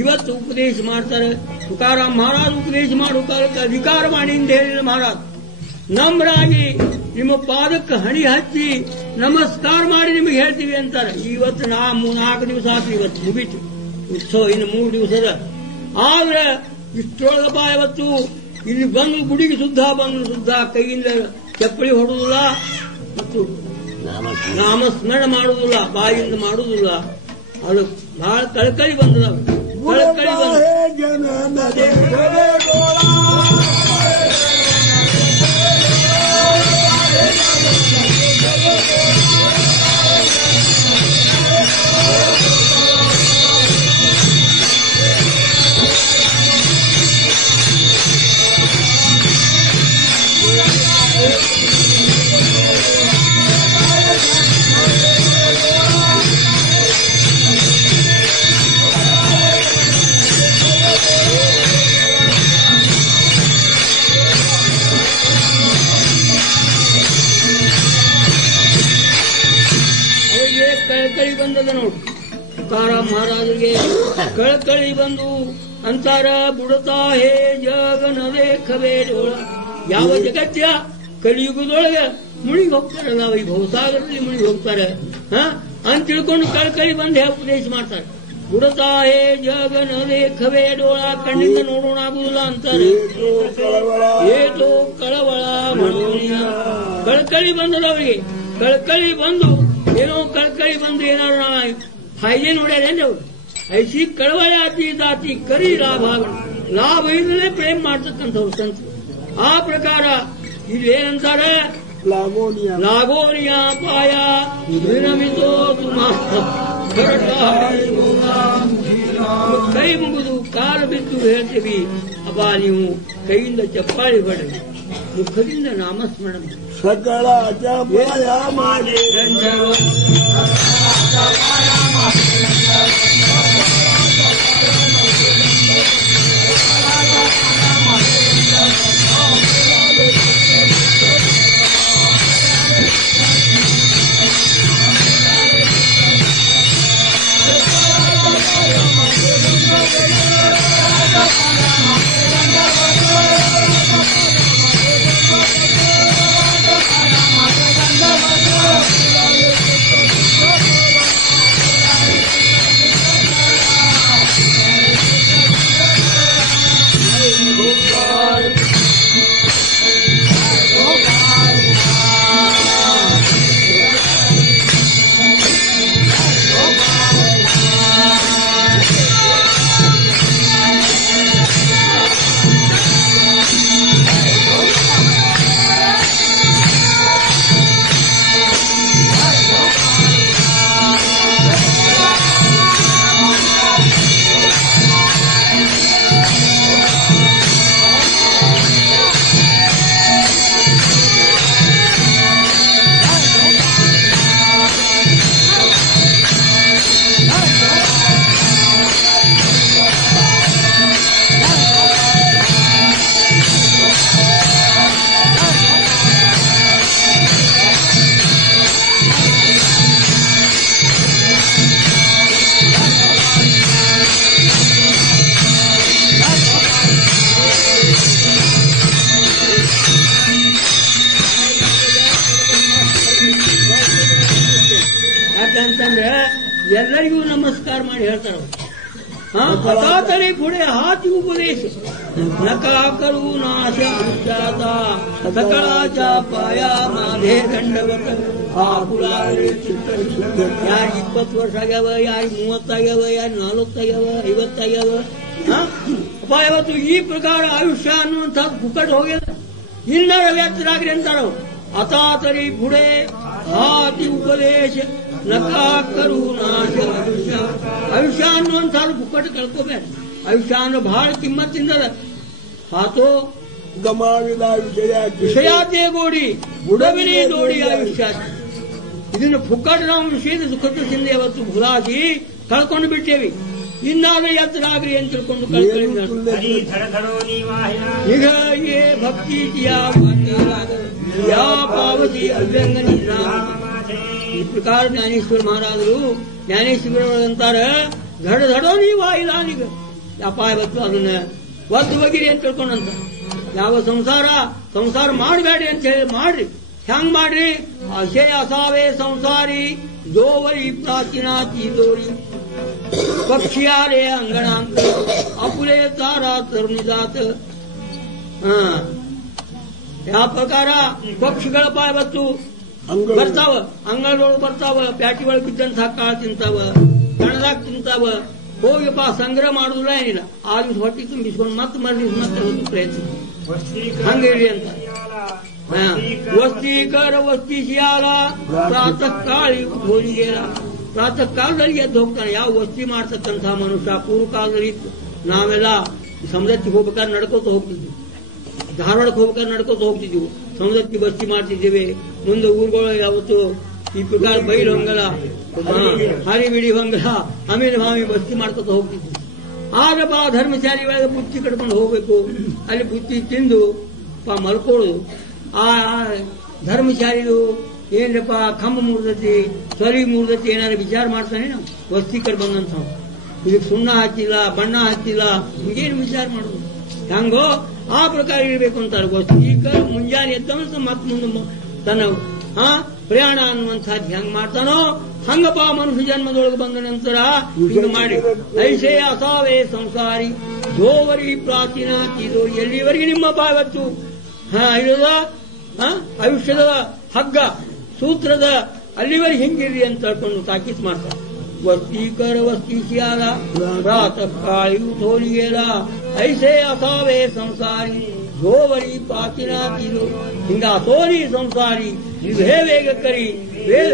ಇವತ್ತು ಉಪದೇಶ ಮಾಡ್ತಾರೆ. ತುಕಾರಾಮ್ ಮಹಾರಾಜ್ ಉಪದೇಶ ಮಾಡೋ ಕಾಲಕ್ಕೆ ಅಧಿಕಾರ ಮಾಡಿ ಅಂತ ಹೇಳಿದ ಮಹಾರಾಜ್ ನಮ್ರಾಗಿ ನಿಮ್ಮ ಪಾದಕ್ಕೆ ಹಣಿ ಹಚ್ಚಿ ನಮಸ್ಕಾರ ಮಾಡಿ ನಿಮಗೆ ಹೇಳ್ತೀವಿ ಅಂತಾರೆ. ಇವತ್ತು 4 ದಿವಸ ಆಯ್ತು, ಇವತ್ತು ಮುಗೀತು ಉತ್ಸವ, ಇನ್ನು 3 ದಿವಸದ. ಆದ್ರೆ ಇಷ್ಟೊಳಗಪ್ಪ ಇವತ್ತು ಇಲ್ಲಿ ಬಂದು ಗುಡಿಗೆ ಶುದ್ಧ ಕೈಯಿಂದ ಚಪ್ಪಲಿ ಹೊಡುವುದಿಲ್ಲ ಮತ್ತು ನಾಮಸ್ಮರಣ ಮಾಡುವುದಿಲ್ಲ, ಬಾಯಿಂದ ಮಾಡುವುದಿಲ್ಲ. ಅದು ಬಹಳ ಕಳಕಳಿ ಬಂದದ. ಕಳಕಳಿ ಬಂದ ಕಳಕಳಿ ಬಂದದ ನೋಡಿ. ತುಕಾರಾಮ್ ಮಹಾರಾಜರಿಗೆ ಕಳಕಳಿ ಬಂದು ಅಂತಾರ ಬುಡತಾ ಹೇ ಜಗನದೇ ಖಬೇಡೋಳ. ಯಾವ ಜಗತ್ಯ ಕಲಿಯುಗದೊಳಗೆ ಮುಳುಗಿ ಹೋಗ್ತಾರಲ್ಲ, ಈ ಭವಸಾಗರದಲ್ಲಿ ಮುಳುಗಿ ಹೋಗ್ತಾರೆ ಅಂತ ತಿಳ್ಕೊಂಡು ಕಳಕಳಿ ಬಂದು ಉಪದೇಶ ಮಾಡ್ತಾರೆ. ಬುಡತಾ ಹೇ ಜಗನದೇ ಖಬೇಡೋಳ, ಕಣ್ಣಿಂದ ನೋಡೋಣ ಆಗುದಿಲ್ಲ ಅಂತಾರೆ. ಏಟೋ ಕಳವಳ ಮಾಡೋಣ. ಕಳಕಳಿ ಬಂದದ ಅವರಿಗೆ. ಕಳಕಳಿ ಬಂದು ಏನೋ ಕಳಕಳಿ ಬಂದು ಏನಾದ್ರು ಹಾಗೆ ನೋಡ್ಯಾರೇನ್ರಿ ಅವ್ರು. ಐಸಿ ಕಳವಳ ಆತಿ ದಾತಿ ಕರಿ ಲಾಭ ಲಾಭ ಇಲ್ಲದೆ ಪ್ರೇಮ ಮಾಡ್ತಕ್ಕಂಥವ್ರು ಸಂತರು. ಆ ಪ್ರಕಾರ ಇಲ್ಲಿ ಏನಂತಾರೆ, ಲಾಗೋನಿಯ ಪಾಯ ವಿರಮಿತೋ ಕೈ ಮುಗಿದು ಕಾಲು ಬಿದ್ದು ಹೇಳ್ತೀವಿ. ಅಬ್ಬಾ ನೀವು ಕೈಯಿಂದ ಚಪ್ಪಾಳಿ ಹೊಡೆದು ಮುಖದಿಂದ ನಾಮಸ್ಮರಣ ಸಕಲ ಜಪಾಯ ಮಾಡಿ ಯಾಕಂತಂದ್ರೆ ಎಲ್ಲರಿಗೂ ನಮಸ್ಕಾರ ಮಾಡಿ ಹೇಳ್ತಾರ. ಹತಾತಳಿ ಪುಡೆ ಹಾತಿ ಉಪದೇಶ ನಕಾ ಕರು ನಾಶ ಜಾತ ಸಕಳಾಚ ಪಾಯ ಮಾಧೇ ಖಂಡವತ ಯಾರು 20 ವರ್ಷ ಆಗ್ಯಾವ, ಯಾರು 30 ಆಗ್ಯಾವ, ಯಾರು 40 ಆಗ್ಯಾವ, 50 ಆಗ್ಯಾವ. ಅಪ್ಪ ಇವತ್ತು ಈ ಪ್ರಕಾರ ಆಯುಷ್ಯ ಅನ್ನುವಂಥದ್ದು ಪುಕ್ಕಟ್ ಹೋಗ್ಯದ. ಇನ್ನರ ವ್ಯಕ್ತರಾಗ್ರಿ ಅಂತಾರ. ಅತಾತರಿ ಪುಡೆ ಹಾತಿ ಉಪದೇಶ ನಕಾ ಕರು ನಾಶ ಆಯುಷ್ಯ ಅನ್ನುವಂಥದ್ದು ಪುಕ್ಕಟ್ಟು ಕಳ್ಕೋಬೇಡ. ಆಯುಷ್ಯ ಅಂದ್ರೆ ಬಹಳ ಕಿಮ್ಮತ್ತಿಂದದ. ಹಾತೋ ಗಮಾವಿದ ವಿಷಯಾದ್ಯ ಗೋಡಿ ಬುಡವಿನೇ ದೋಡಿ ಆಯುಷ್ಯ. ಇದನ್ನು ಪುಕ್ಕಟ್ಟು ನಾವು ವಿಷಯದ ಸುಖದ ಚಿಂದೆ ಅವತ್ತು ಭುಲಾಗಿ ಕಳ್ಕೊಂಡು ಬಿಟ್ಟೇವಿ. ಇನ್ನಾದ್ರೂ ಎತ್ತರಾಗ್ರಿ ಅಂತ ತಿಳ್ಕೊಂಡು ಕಳ್ಕೊಳ್ಳಿ. ಈಗ ಏ ಭಕ್ತಿ ಯಾ ಪಾವತಿ ಅವ್ಯಂಗನಿ ಈ ಪ್ರಕಾರ ಜ್ಞಾನೇಶ್ವರ ಮಹಾರಾಜರು ಜ್ಞಾನೇಶ್ವರಂತಾರೆ ಧಡೋ ನೀವು ಆಯಿಲಾನೀಗ ಅಪಾಯ ಬತ್ತು ಅದನ್ನ ಒದ್ದು ಬಗಿರಿ ಅಂತ ತಿಳ್ಕೊಂಡಂತ. ಯಾವ ಸಂಸಾರ ಮಾಡಬೇಡಿ ಅಂತ ಹೇಳಿ ಮಾಡ್ರಿ. ಹೆಂಗ್ ಮಾಡ್ರಿ? ಅಶಯ ಅಸಾವೇ ಸಂಸಾರಿ ದೋವರಿ ಪ್ರಾಚೀನ ತೀದೋರಿ ಪಕ್ಷಿಯಾರೇ ಅಂಗಣಾಂತ ಅಪುಲೇ ತಾರಾ ತರುಣಿದಾತ. ಯಾವ ಪ್ರಕಾರ ಪಕ್ಷಿಗಳ ಪಾಯ ಬತ್ತು ಬರ್ತಾವ, ಅಂಗಳದೊಳಗೆ ಬರ್ತಾವ, ಪ್ಯಾಟಿ ಒಳಗೆ ಬಿದ್ದಂತ ಕಾಳ ತಿಂತಾವ, ಕಣದಾಗ ತಿಂತಾವ. ಹೋಗಿಪ್ಪ ಸಂಗ್ರಹ ಮಾಡುದಿಲ್ಲ ಏನಿಲ್ಲ. ಆ ದಿವಸ ಹೊಟ್ಟಿ ತುಂಬಿಸ್ಕೊಂಡು ಮತ್ತೆ ಮರದಿವ್ಸ ಮತ್ತೆ ಒಂದು ಪ್ರಯತ್ನ ಹಂಗಿರಿ ಅಂತ. ವಸ್ತೀಕರ ವಸ್ತಿ ಶಿಯಾಲ ಪ್ರಾತಃ ಕಾಳಿ ಹೋಳಿಗೆರ. ಪ್ರಾತಃ ಕಾಲದಲ್ಲಿ ಎದ್ದು ಹೋಗ್ತಾನೆ. ಯಾವ ವಸ್ತಿ ಮಾಡ್ತಕ್ಕಂಥ ಮನುಷ್ಯ ಪೂರ್ವ ಕಾಲದಲ್ಲಿ ಇತ್ತು. ನಾವೆಲ್ಲ ಸಮೃದ್ಧಿಗೆ ಹೋಗ್ಬೇಕಾದ್ರೆ ನಡ್ಕೋತ ಹೋಗ್ತಿದ್ವಿ, ಧಾರವಾಡಕ್ಕೆ ಹೋಗ್ಬೇಕಾದ್ರೆ ನಡ್ಕೋತ ಹೋಗ್ತಿದ್ವಿ, ಸಮೃದ್ಧಿ ಬಸ್ತಿ ಮಾಡ್ತಿದ್ದೇವೆ. ಮುಂದೆ ಊರುಗಳು ಯಾವತ್ತು ಈ ಪ್ರಕಾರ ಬೈಲು ಹಂಗಲ್ಲ, ಹರಿಬಿಡಿ ಹಂಗಲ್ಲ, ಅಮೀರ್ ಭಾವಿ ಬಸ್ತಿ ಮಾಡ್ಕೊತ ಹೋಗ್ತಿದ್ವಿ. ಆಗ ಧರ್ಮಶಾಲಿ ಒಳಗೆ ಬುತ್ತಿ ಕಟ್ಕೊಂಡು ಹೋಗ್ಬೇಕು. ಅಲ್ಲಿ ಬುತ್ತಿ ತಿಂದು ಮಲ್ಕೊಳ್ಳೋದು. ಆ ಧರ್ಮಶಾಲಿದು ಏನ್ರಪ್ಪ ಕಂಬ ಮುರಿದತಿ, ಸ್ವರಿ ಮುರಿದತಿ ಏನಾದ್ರು ವಿಚಾರ ಮಾಡ್ತಾನೆ ನಾವು ವಸ್ತಿ ಕಡೆ ಬಂದಂತ. ಇದಕ್ಕೆ ಸುಣ್ಣ ಹಚ್ಚಿಲ್ಲ, ಬಣ್ಣ ಹಚ್ಚಿಲ್ಲ, ಹಿಂಗೇನು ವಿಚಾರ ಮಾಡೋದು? ಹೆಂಗೋ ಆ ಪ್ರಕಾರ ಇರಬೇಕು ಅಂತಾರೆ. ವಸ್ತೀಕರ ಮುಂಜಾನೆ ಎದ್ದವನು ಮತ್ತೆ ಮುಂದೆ ತನ್ನ ಪ್ರಯಾಣ ಅನ್ನುವಂಥದ್ದು ಹೆಂಗ್ ಮಾಡ್ತಾನೋ ಹಂಗಪ್ಪ ಮನುಷ್ಯ ಜನ್ಮದೊಳಗೆ ಬಂದ ನಂತರ ಹಿಂಗ ಮಾಡಿ ಐಸೇ ಅಸಾವೇ ಸಂಸಾರಿ ದೋವರಿ ಪ್ರಾಚೀನ ತೀರೋ. ಎಲ್ಲಿವರೆಗೆ ನಿಮ್ಮ ಬಾವತ್ತು ಇರೋದ ಆಯುಷ್ಯದ ಹಗ್ಗ ಸೂತ್ರದ ಅಲ್ಲಿವರೆಗೆ ಹಿಂಗಿರ್ರಿ ಅಂತ ಹೇಳ್ಕೊಂಡು ತಾಕೀತು ಮಾಡ್ತಾರೆ. वस्ती कर वस्तीशी आला प्रातःकाळी उठोली गेला ऐसे असावे संसारी जोवरी पाचिना दिलो हिंगासोरी संसारी जिव्हे वेग करी ವೇದ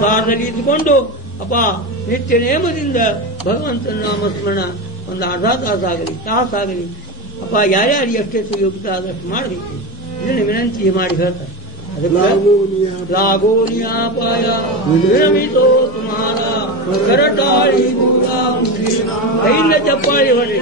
ಸಾಧಲಿದ್ದುಕೊಂಡು ಅಪ್ಪ ನಿತ್ಯ ನೇಮದಿಂದ ಭಗವಂತನ ನಾಮಸ್ಮರಣ ಒಂದು ಅರ್ಧ ತಾಸಾಗಲಿ ತಾಸಾಗಲಿ ಅಪ್ಪ ಯಾರ್ಯಾರು ಎಷ್ಟೆಷ್ಟು ಯೋಗ್ಯತೆ ಆದಷ್ಟು ಮಾಡಬೇಕು ಇದನ್ನು ವಿನಂತಿ ಮಾಡಿ ಹೇಳ್ತಾರೆ लागोनियापाय विरमितो तुम्हारा करटाळी दूरा कैल चप्पाळी ಹೊಡೆ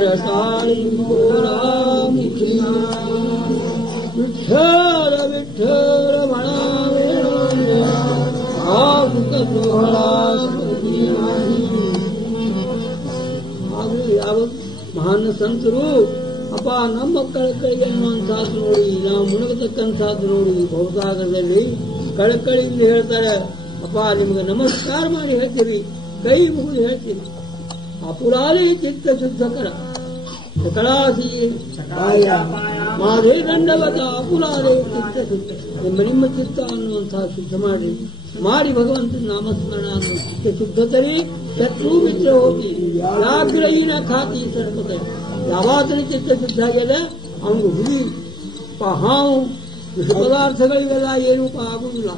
करताळी गोरामुखी विठ्ठल विठ्ठल म्हणावे सुख सोहळा ಯಾವತ್ ಮಹಾನ್ ಸಂತರು ಅಪ್ಪ ನಮ್ಮ ಕಳಕಳಿ ಎನ್ನುವಂತಹದ್ದು ನೋಡಿ ನಾವು ಮುಳುಗತಕ್ಕಂಥದ್ದು ನೋಡಿ ಬಹುಸಾಗರದಲ್ಲಿ ಕಳಕಳಿಯಿಂದ ಹೇಳ್ತಾರೆ ಅಪ್ಪ ನಿಮ್ಗೆ ನಮಸ್ಕಾರ ಮಾಡಿ ಹೇಳ್ತೀವಿ ಕೈ ಮುಗಿದು ಹೇಳ್ತೀವಿ ಅಪುರಾಲಿ ಚಿತ್ತ ಶುದ್ಧಕರ ಸಕಳಾಸಿ ಮಾಧೇ ದಂಡವತ ಅಪುರಾಲೇ ಚಿತ್ತ ಶುದ್ಧ ನಿಮ್ಮ ಚಿತ್ತ ಅನ್ನುವಂತಹ ಶುದ್ಧ ಮಾಡಿ ಭಗವಂತನ ನಾಮಸ್ಮರಣ ಅನ್ನೋ ಚಿತ್ತ ಶುದ್ಧತರಿ ಶತ್ರು ಮಿತ್ರ ಹೋಗಿ ವ್ಯಾಘ್ರಹೀನ ಖಾತಿ ಸರ್ಪದ ಯಾವಾತನ ಚಿತ್ತ ಶುದ್ಧ ಆಗ್ಯದ ಅವನಿಗೆ ಹುಲಿ ಹಾವು ವಿಷ ಪದಾರ್ಥಗಳಿವೆಲ್ಲ ಏನೂ ಆಗುವುದಿಲ್ಲ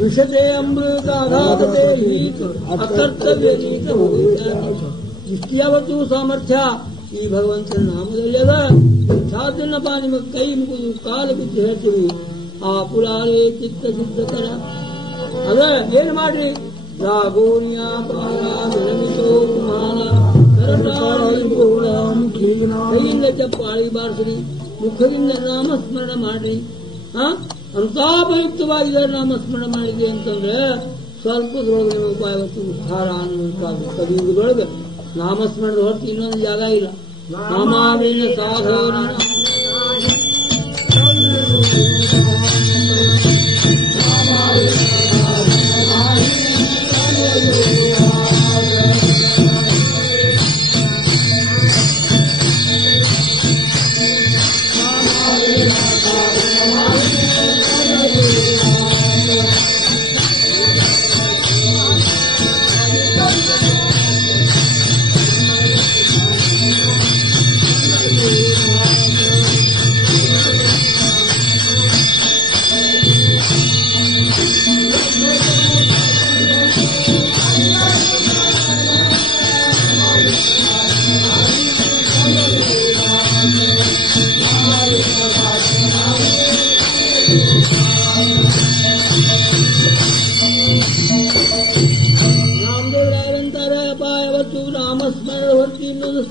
ವಿಷತೆ ಅಮೃತ ಅಗಾಧತೆ ಅಕರ್ತವ್ಯ ನೀತ ಇಷ್ಟು ಯಾವತ್ತೂ ಸಾಮರ್ಥ್ಯ ಈ ಭಗವಂತನ ನಾಮದಲ್ಲಿ ಅದ ಸಾಧನಪ್ಪ ನಿಮಗೆ ಕೈ ಮುಗಿದು ಕಾಲು ಬಿದ್ದು ಹೇಳ್ತೀವಿ ಆ ಪುರಾರೇ ಚಿತ್ತ ಶುದ್ಧಕರ ಅದ ಏನ್ ಮಾಡ್ರಿ ರಾಗೋನಿಯ ಪಾಯಿತೋ ಕುಮಾರ ಕೈಯಿಂದ ಚಪ್ಪಾಳಿ ಬಾರಿಸ್ರಿ ಮುಖದಿಂದ ನಾಮಸ್ಮರಣ ಮಾಡ್ರಿ ಅಂತಾಪಯುಕ್ತವಾಗಿ ನಾಮಸ್ಮರಣ ಮಾಡಿದ್ರಿ ಅಂತಂದ್ರೆ ಸ್ವಲ್ಪದೊಳಗೆ ಉಪಾಯವತ್ತು ಉದ್ಧಾರ ಅನ್ನುವಂಥದ್ದು ಕಲಿಯುಗದೊಳಗೆ ನಾಮಸ್ಮರಣದ ಹೊರತು ಇನ್ನೊಂದು ಜಾಗ ಇಲ್ಲ ನಾಮಾವೇನ ಸಾಧನ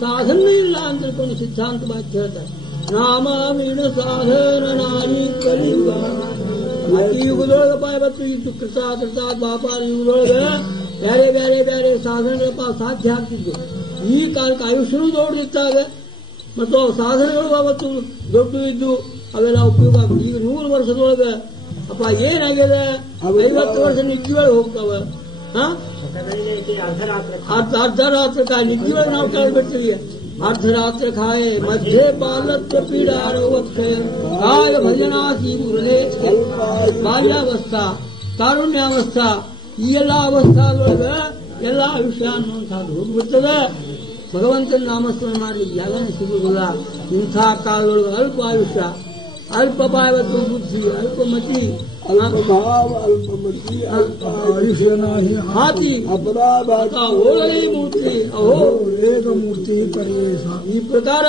ಸಾಧನ ಇಲ್ಲ ಅಂತ ತಿಳ್ಕೊಂಡು ಸಿದ್ಧಾಂತ ಮಾತು ಹೇಳ್ತಾರೆ ನಾಮಾವೀಣ ಸಾಧನ ನಾರಿ ಕಲಿಯುಗ ಈ ಯುಗದೊಳಗಪ್ಪ ಇವತ್ತು ಇದ್ದು ಕೃತ ವ್ಯಾಪಾರ ಯುಗದೊಳಗೆ ಬೇರೆ ಬೇರೆ ಬೇರೆ ಸಾಧನೆಗಳಪ್ಪ ಸಾಧ್ಯ ಆಗ್ತಿದ್ದು ಈ ಕಾಲಕ್ಕೆ ಆಯುಷ್ಯನೂ ದೊಡ್ಡದಿದ್ದಾಗ ಮತ್ತು ಸಾಧನೆಗಳು ಅವತ್ತು ದೊಡ್ಡ ಇದ್ದು ಅವೆಲ್ಲ ಉಪಯೋಗ ಆಗ್ತದೆ ಈಗ 100 ವರ್ಷದೊಳಗೆ ಅಪ್ಪ ಏನಾಗಿದೆ 50 ವರ್ಷ ನಿದ್ಯೊಳಗೆ ಹೋಗ್ತಾವ ಅರ್ಧರಾತ್ರ ನಿದ್ಯೊಳಗೆ ನಾವು ಕಳೆದ್ಬಿಡ್ತೀವಿ ಅರ್ಧರಾತ್ರ ಖಾಯೆ ಮಧ್ಯೆ ಬಾಲತ್ವ ಪೀಡಾರೋಕ್ಷಯ ಕಾಯ ಭಜನಾಸಿ ಮುರಳೇ ಬಾಲ್ಯಾವಸ್ಥಾ ತಾರುಣ್ಯಾವಸ್ಥಾ ಈ ಎಲ್ಲ ಅವಸ್ಥಾದೊಳಗೆ ಎಲ್ಲ ಆಯುಷ್ಯ ಅನ್ನುವಂಥದ್ದು ಹೋಗ್ಬಿಡ್ತದೆ ಭಗವಂತನ ನಾಮಸ್ಮರಣೆ ಮಾಡಲಿಕ್ಕೆ ಜಾಗನೇ ಸಿಗುವುದಿಲ್ಲ ಇಂಥ ಕಾಲದೊಳಗೆ ಅಲ್ಪ ಆಯುಷ್ಯ ಅಲ್ಪ ಪಾಯವತ್ತು ಬುದ್ಧಿ ಅಲ್ಪಮತಿ ಹಾತಿ ಓಲೈ ಮೂರ್ತಿ ಅಹೋ ಮೂರ್ತಿ ಪರಿವೇಶ ಈ ಪ್ರಕಾರ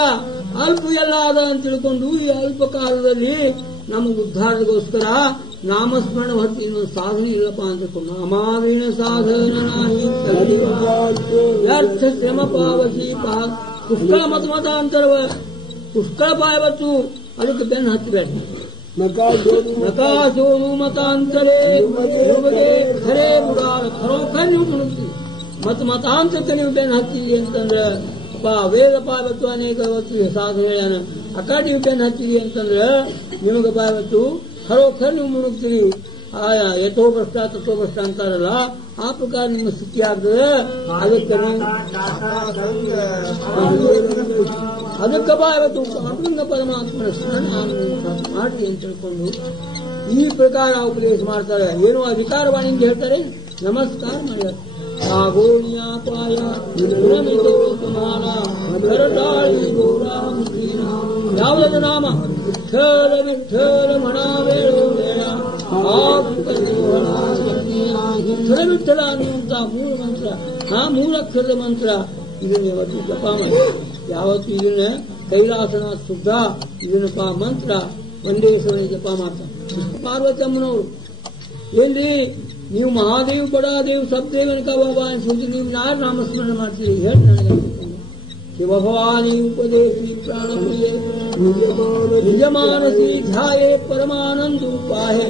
ಅಲ್ಪ ಎಲ್ಲ ಅದ ಅಂತ ತಿಳ್ಕೊಂಡು ಈ ಅಲ್ಪ ಕಾಲದಲ್ಲಿ ನಮಗೆ ಉದ್ಧಾರಗೋಸ್ಕರ ನಾಮಸ್ಮರಣ ಹೊರತು ಇನ್ನೊಂದು ಸಾಧನೆ ಇಲ್ಲಪ್ಪ ಅಂತ ತಿಳ್ಕೊಂಡು ನಾಮಾವೀಣ ಸಾಧನ ವ್ಯರ್ಥ ಶ್ರಮ ಪಾವತಿ ಪುಷ್ಕಳ ಮತಾಂತರವ ಪುಷ್ಕಳ ಪಾಯವತ್ತು ಅದಕ್ಕೆ ಬೆನ್ನು ಹತ್ತಬೇಡ ನಕಾಶೋದು ಮತಾಂತರೇ ಖರೇ ಬುಡಾರ ಖರೋಖರ್ ನೀವು ಮುಳುಗ್ತೀವಿ ಮತಾಂತರಕ್ಕೆ ನೀವು ಬೆನ್ನು ಹಚ್ಚಿದ್ರಿ ಅಂತಂದ್ರೆ ವೇದ ಪಾಯವತ್ತು ಅನೇಕ ಹೊತ್ತು ಸಾಧನೆಗಳನ್ನ ಅಕ್ಕ ನೀವು ಬೆನ್ನು ಹಚ್ಚಿದ್ರಿ ಅಂತಂದ್ರೆ ನಿಮಗೆ ಪಾಯವತ್ತು ಖರೋಖರ್ ನೀವು ಮುಳುಗ್ತೀರಿ ಯಥೋಭ್ರಷ್ಟ ತಥೋಭ್ರಷ್ಟ ಅಂತಾರಲ್ಲ ಆ ಪ್ರಕಾರ ನಿಮ್ಮ ಸ್ಥಿತಿ ಆಗ್ತದೆ ಅದಕ್ಕೆ ಬಾಯವತ್ತು ಪಾಂಡುರಂಗ ಪರಮಾತ್ಮನ ಸ್ಮರಣ ಮಾಡಿ ಅಂತ ತಿಳ್ಕೊಂಡು ಈ ಪ್ರಕಾರ ಉಪದೇಶ ಮಾಡ್ತಾರೆ ಏನೋ ಅಧಿಕಾರವಾಣಿಯಿಂದ ಹೇಳ್ತಾರೆ ನಮಸ್ಕಾರ ಮಾಡ್ಯಾರ ಆಗೋಣಿಯಾಪಾಯ ಯಾವುದಾದ್ರು ನಾಮ ವಿಠ್ಠಲ ವಿಠ್ಠಲ ಮಣಾವೇಳೋ ಬೇಡ ವಿಠ್ಠಲ ವಿಠ್ಠಲ ಅನ್ನುವಂತ ಮೂಲ ಮಂತ್ರ ಆ ಮೂಲಕ್ಷರದ ಮಂತ್ರ ಇದನ್ನ ಯಾವತ್ತು ಜಪ ಮಾಡಿ ಯಾವತ್ತು ಇದನ್ನ ಕೈಲಾಸನಾಥ ಶುದ್ಧ ಇದನ್ನಪ್ಪ ಮಂತ್ರ ಒಂದೇ ಸಲ ಜಪ ಮಾಡ್ತಾರೆ ಪಾರ್ವತಮ್ಮನವರು ಏನ್ರಿ ನೀವು ಮಹಾದೇವ್ ಬಡಾದೇವ್ ಸಬ್ದೇವನ ಬಾಬಾ ಅನ್ಸುತ್ತೆ ನೀವು ಯಾರು ನಾಮಸ್ಮರಣೆ ಮಾಡ್ತೀರಿ ಹೇಳಿ ನನಗೆ शिवभवानी उपदेशी प्राणप्रिय निजमानसी ध्याये परमानंद उपाहे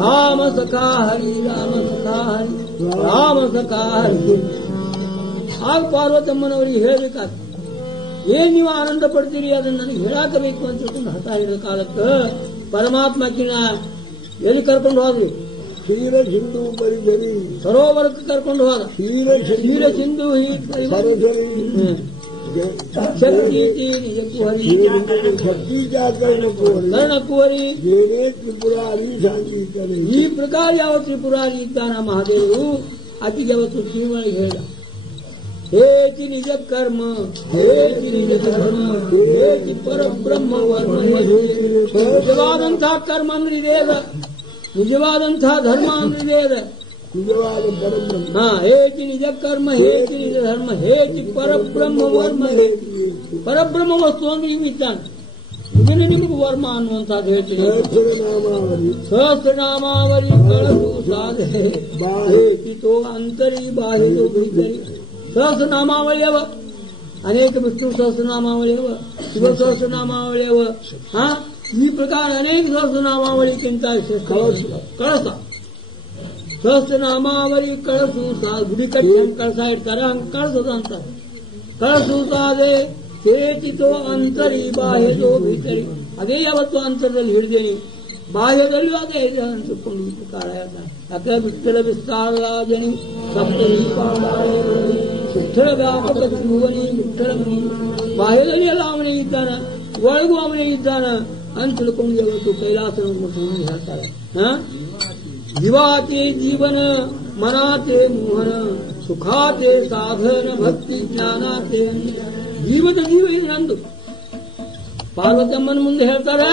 राम सखा हरि राम सखा हरि ರಾಮ ಸಖಾ ಹರಿ. ಆಗ ಪಾರ್ವತಮ್ಮನವರಿಗೆ ಹೇಳಬೇಕಾಗ್ತದೆ, ಏನ್ ನೀವು ಆನಂದ ಪಡ್ತೀರಿ ಅದನ್ನ ನನಗೆ ಹೇಳಾಕಬೇಕು ಅಂತ ತಿಳ್ಕೊಂಡು ಹಠ ಹಿಡಿದ ಕಾಲಕ್ಕೆ ಪರಮಾತ್ಮಕಿನ ಎಲ್ಲಿ ಕರ್ಕೊಂಡು ಹೋದ್ರಿ? ಕ್ಷೀರ ಸಿಂಧು ಪರಿಸರಿ ಸರೋವರಕ್ಕೆ ಕರ್ಕೊಂಡು ಹೋದ. ಕ್ಷೀರ ಸಿಂಧು ಕರ್ಣಕುವರಿ ಈ ಪ್ರಕಾರ ಯಾವ ತ್ರಿಪುರಾರಿ ಇದ್ದಾನ ಮಹಾದೇವರು ಆಕೆಗೆ ಅವತ್ತು ಶ್ರೀಮಳಿಗೆ ಹೇಳ, ಹೇತಿ ನಿಜ ಕರ್ಮ ಹೇತಿ ನಿಜ ಧರ್ಮ ಹೇತಿ ಪರಬ್ರಹ್ಮ ವರ್ಮ. ನಿಜವಾದಂತಹ ಕರ್ಮ ಅಂದ್ರೆ ಇದೇ ಅದ, ನಿಜವಾದಂತಹ ಧರ್ಮ ಅಂದ್ರೆ ಇದೇ ಅದ. ಹೇತಿ ನಿಜ ಕರ್ಮ ಹೇತಿ ನಿಜ ಧರ್ಮ ಹೇತಿ ಪರಬ್ರಹ್ಮ ವರ್ಮ. ಪರಬ್ರಹ್ಮ ವಸ್ತು ಅಂದ್ರೆ ಇದ್ದಾನೆ, ಇದನ್ನು ನಿಮಗೆ ವರ್ಮ ಅನ್ನುವಂಥದ್ದು ಹೇಳ್ತೀನಿ. ಸಹಸ್ರನಾಮಾವರಿ ಕಳಸು ಸಾಧೆ ಹೇತಿತೋ ಅಂತರಿ ಬಾಹಿರೋ ಭೀತರಿ. ಸಹಸ್ರನಾಮಾವಳಿ ಅವ, ಅನೇಕ ವಿಷ್ಣು ಸಹಸ್ರನಾಮಾವಳಿ ಅವ, ಶಿವ ಸಹಸ್ರನಾಮಾವಳಿ ಅವ. ಈ ಪ್ರಕಾರ ಅನೇಕ ಸಹಸ್ರನಾಮಾವಳಿಗಿಂತ ಕಳಸ ಸಹಸ್ರನಾಮಾವಳಿ ಕಳಸು ಗುಡಿ ಕಟ್ಟಿ ಹಂಗೆ ಕಳಸ ಇಡ್ತಾರೆ, ಹಂಗೆ ಕಳಸದ ಅಂತಾರೆ. ಕಳಸು ಸಾಧೆ ಚೇತಿತೋ ಅಂತರಿ ಬಾಹ್ಯದೋ ಭೀತರಿ. ಅದೇ ಯಾವತ್ತು ಅಂತರದಲ್ಲಿ ಹಿಡಿದೇನಿ, ಬಾಹ್ಯದಲ್ಲೂ ಅದೇ ಇದೆ ಅನ್ಸಿಕೊಂಡು ಈ ಪ್ರಕಾರ ಹೇಳ್ತಾರೆ. ಯಾಕೆ ವಿಠ್ಠಲ ವಿಸ್ತಾರರಾಜನಿ ಸಪ್ತರಿ ವಿಠ್ಠಲ ವ್ಯಾಪಕ ತ್ರಿಭುವನಿ ವಿಠ್ಠಲ ಮನಿ. ಬಾಹ್ಯದಲ್ಲಿ ಎಲ್ಲ ಅವನೇ ಇದ್ದಾನ, ಒಳಗೂ ಅವನೇ ಇದ್ದಾನ ಅಂತ ತಿಳ್ಕೊಂಡು ಯಾವತ್ತು ಕೈಲಾಸನ ಹೇಳ್ತಾರೆ. जीवाते जीवन मनाते मोहन सुखाते साधन भक्ति ज्ञानाते ಜೀವದ ಜೀವ ಇದು ನಂದು. ಪಾರ್ವತಮ್ಮನ ಮುಂದೆ ಹೇಳ್ತಾರೆ,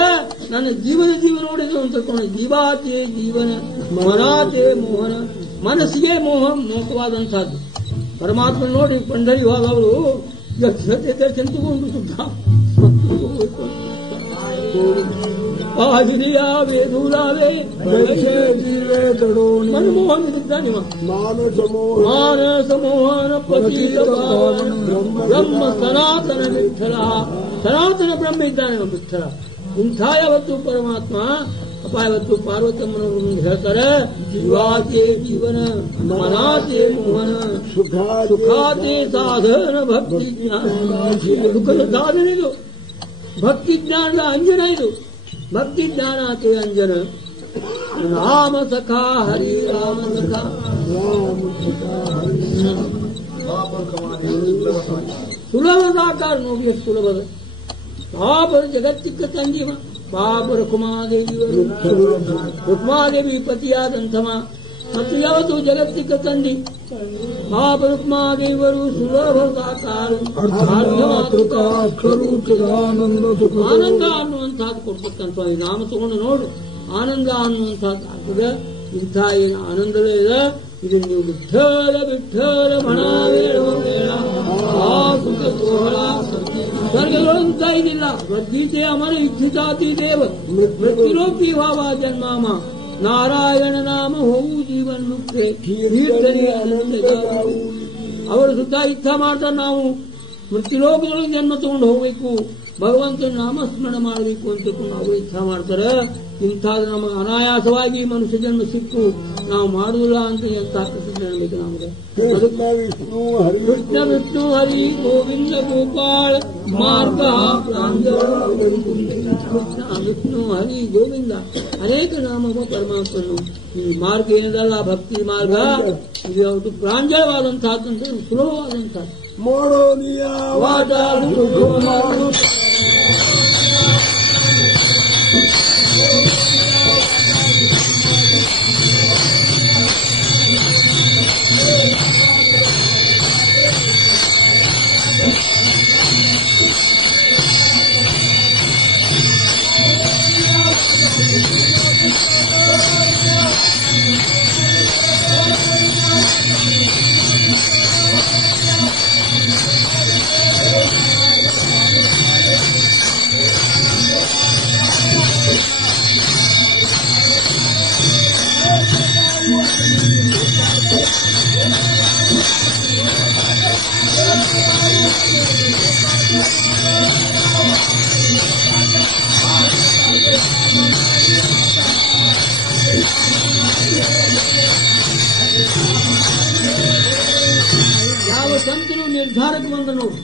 ನನ್ನ ಜೀವದ ಜೀವ ನೋಡಿದ್ರು ಅಂತ ತಿಳ್ಕೊಂಡು. ಜೀವಾತೆ ಜೀವನ ಮನಾತೆ ಮೋಹನ, ಮನಸ್ಸಿಗೆ ಮೋಹವಾದಂತಹದ್ದು. ಪರಮಾತ್ಮ ನೋಡಿ ಪಂಡರಿ ಹೋದವರು ದರ್ಶನ ತಗೊಂಡು ಸುದ್ದ ಆಜಿರಿಯಾವೆ ದೂರಾವೆ ಮನಮೋಹನಿದ್ದಾನೆ. ಮಾನಸ ಮೋಹನ ಪತೀತ ಬ್ರಹ್ಮ ಸನಾತನ ವಿಠಲ, ಸನಾತನ ಬ್ರಹ್ಮ ಇದ್ದಾನೆ ವಿಠಲ. ಇಂಥ ಯಾವತ್ತು ಪರಮಾತ್ಮ ಯಾವತ್ತು ಪಾರ್ವತಮ್ಮನವರು ಮುಂದೆ ಹೇಳ್ತಾರೆ, ಜೀವಾತೆ ಜೀವನ ಮನಾತೆ ಮೋಹನ ಸುಖಾತೆ ಸಾಧನ ಭಕ್ತಿ ಜ್ಞಾನ. ಸುಖದ ಸಾಧನೆ ಇದು, ಭಕ್ತಿ ಜ್ಞಾನದ ಅಂಜನ ಇದು. ಭಕ್ತಿ ಜ್ಞಾನಾತೆ ಅಂಜನ. ರಾಮ ಸಖಾ ಹರಿ ರಾಮ ಸಖಾ ಸುಲಭ ಸಾಕಾರ ನೋಡಿ, ಎಷ್ಟು ಸುಲಭದ. ಪಾಪರ ಜಗತ್ತಿಕ್ಕ ತಂದಿವ ಪಾಪರ ಕುಮಾದೇವಿಯವರು, ರುಕ್ಮಾದೇವಿ ಪತಿಯಾದಂಥವ ಮತ್ತು ಯಾವತ್ತು ಜಗತ್ತಿಕ್ಕ ತಂದಿ ಪಾಪ ರುಕ್ಮಾದೇವಿಯರು ಸುಲಭ ಸಾಕಾರ ಆನಂದ ಅನ್ನುವಂಥದ್ದು ಕೊಡ್ತಕ್ಕಂಥ ಈ ನಾಮ ತಗೊಂಡು ನೋಡು, ಆನಂದ ಅನ್ನುವಂಥದ್ದು ಆಗ್ತದೆ. ಇಂಥ ಏನು ಆನಂದವೇ ಇದೆ, ಇದನ್ನು ನೀವು ವಿಠ್ಠಲ ವಿಠ್ಠಲ ಮಣವೇಳ ಸ್ವರ್ಗಗಳಂತ ಇದಿಲ್ಲ. ಭಗವದ್ಗೀತೆ ಅಮರ ಇಚ್ಛಿತಾತಿ ದೇವ ಮೃತ್ಯುಲೋಕಿ ಭಾವ ಜನ್ಮಾಮ ನಾರಾಯಣ ನಾಮ ಹೋವು ಜೀವನ್ ಮುಕ್ತೆ. ಅವರು ಸುತ್ತ ಇಚ್ಛಾ ಮಾಡ್ತಾರೆ, ನಾವು ಮೃತ್ಯುಲೋಕದೊಳಗೆ ಜನ್ಮ ತಗೊಂಡು ಹೋಗ್ಬೇಕು, ಭಗವಂತನ ನಾಮಸ್ಮರಣ ಮಾಡಬೇಕು ಅಂತ ಅವರು ಇಚ್ಛಾ ಮಾಡ್ತಾರೆ. ಇಂಥದ್ದು ನಮಗೆ ಅನಾಯಾಸವಾಗಿ ಮನುಷ್ಯ ಜನ್ಮ ಸಿಕ್ಕು ನಾವು ಮಾಡುವುದಿಲ್ಲ ಅಂತ ಎಂತ ಹೇಳಬೇಕು ನಮಗೆ. ಕೃಷ್ಣ ವಿಷ್ಣು ಹರಿ ಗೋವಿಂದ ಗೋಪಾಳ ಮಾರ್ಗ ಕೃಷ್ಣ ವಿಷ್ಣು ಹರಿ ಗೋವಿಂದ ಅನೇಕ ನಾಮವ ಪರಮಾತ್ಮನು. ಈ ಮಾರ್ಗ ಏನದಲ್ಲ ಭಕ್ತಿ ಮಾರ್ಗ, ಇದು ಯಾವುದು ಪ್ರಾಂಜಲವಾದಂತಹದ್ದು, ಸುಲಭವಾದಂತಹದ್ದು. ನಿರ್ಧಾರಕ್ಕೆ ಬಂದ ನೋಡಿ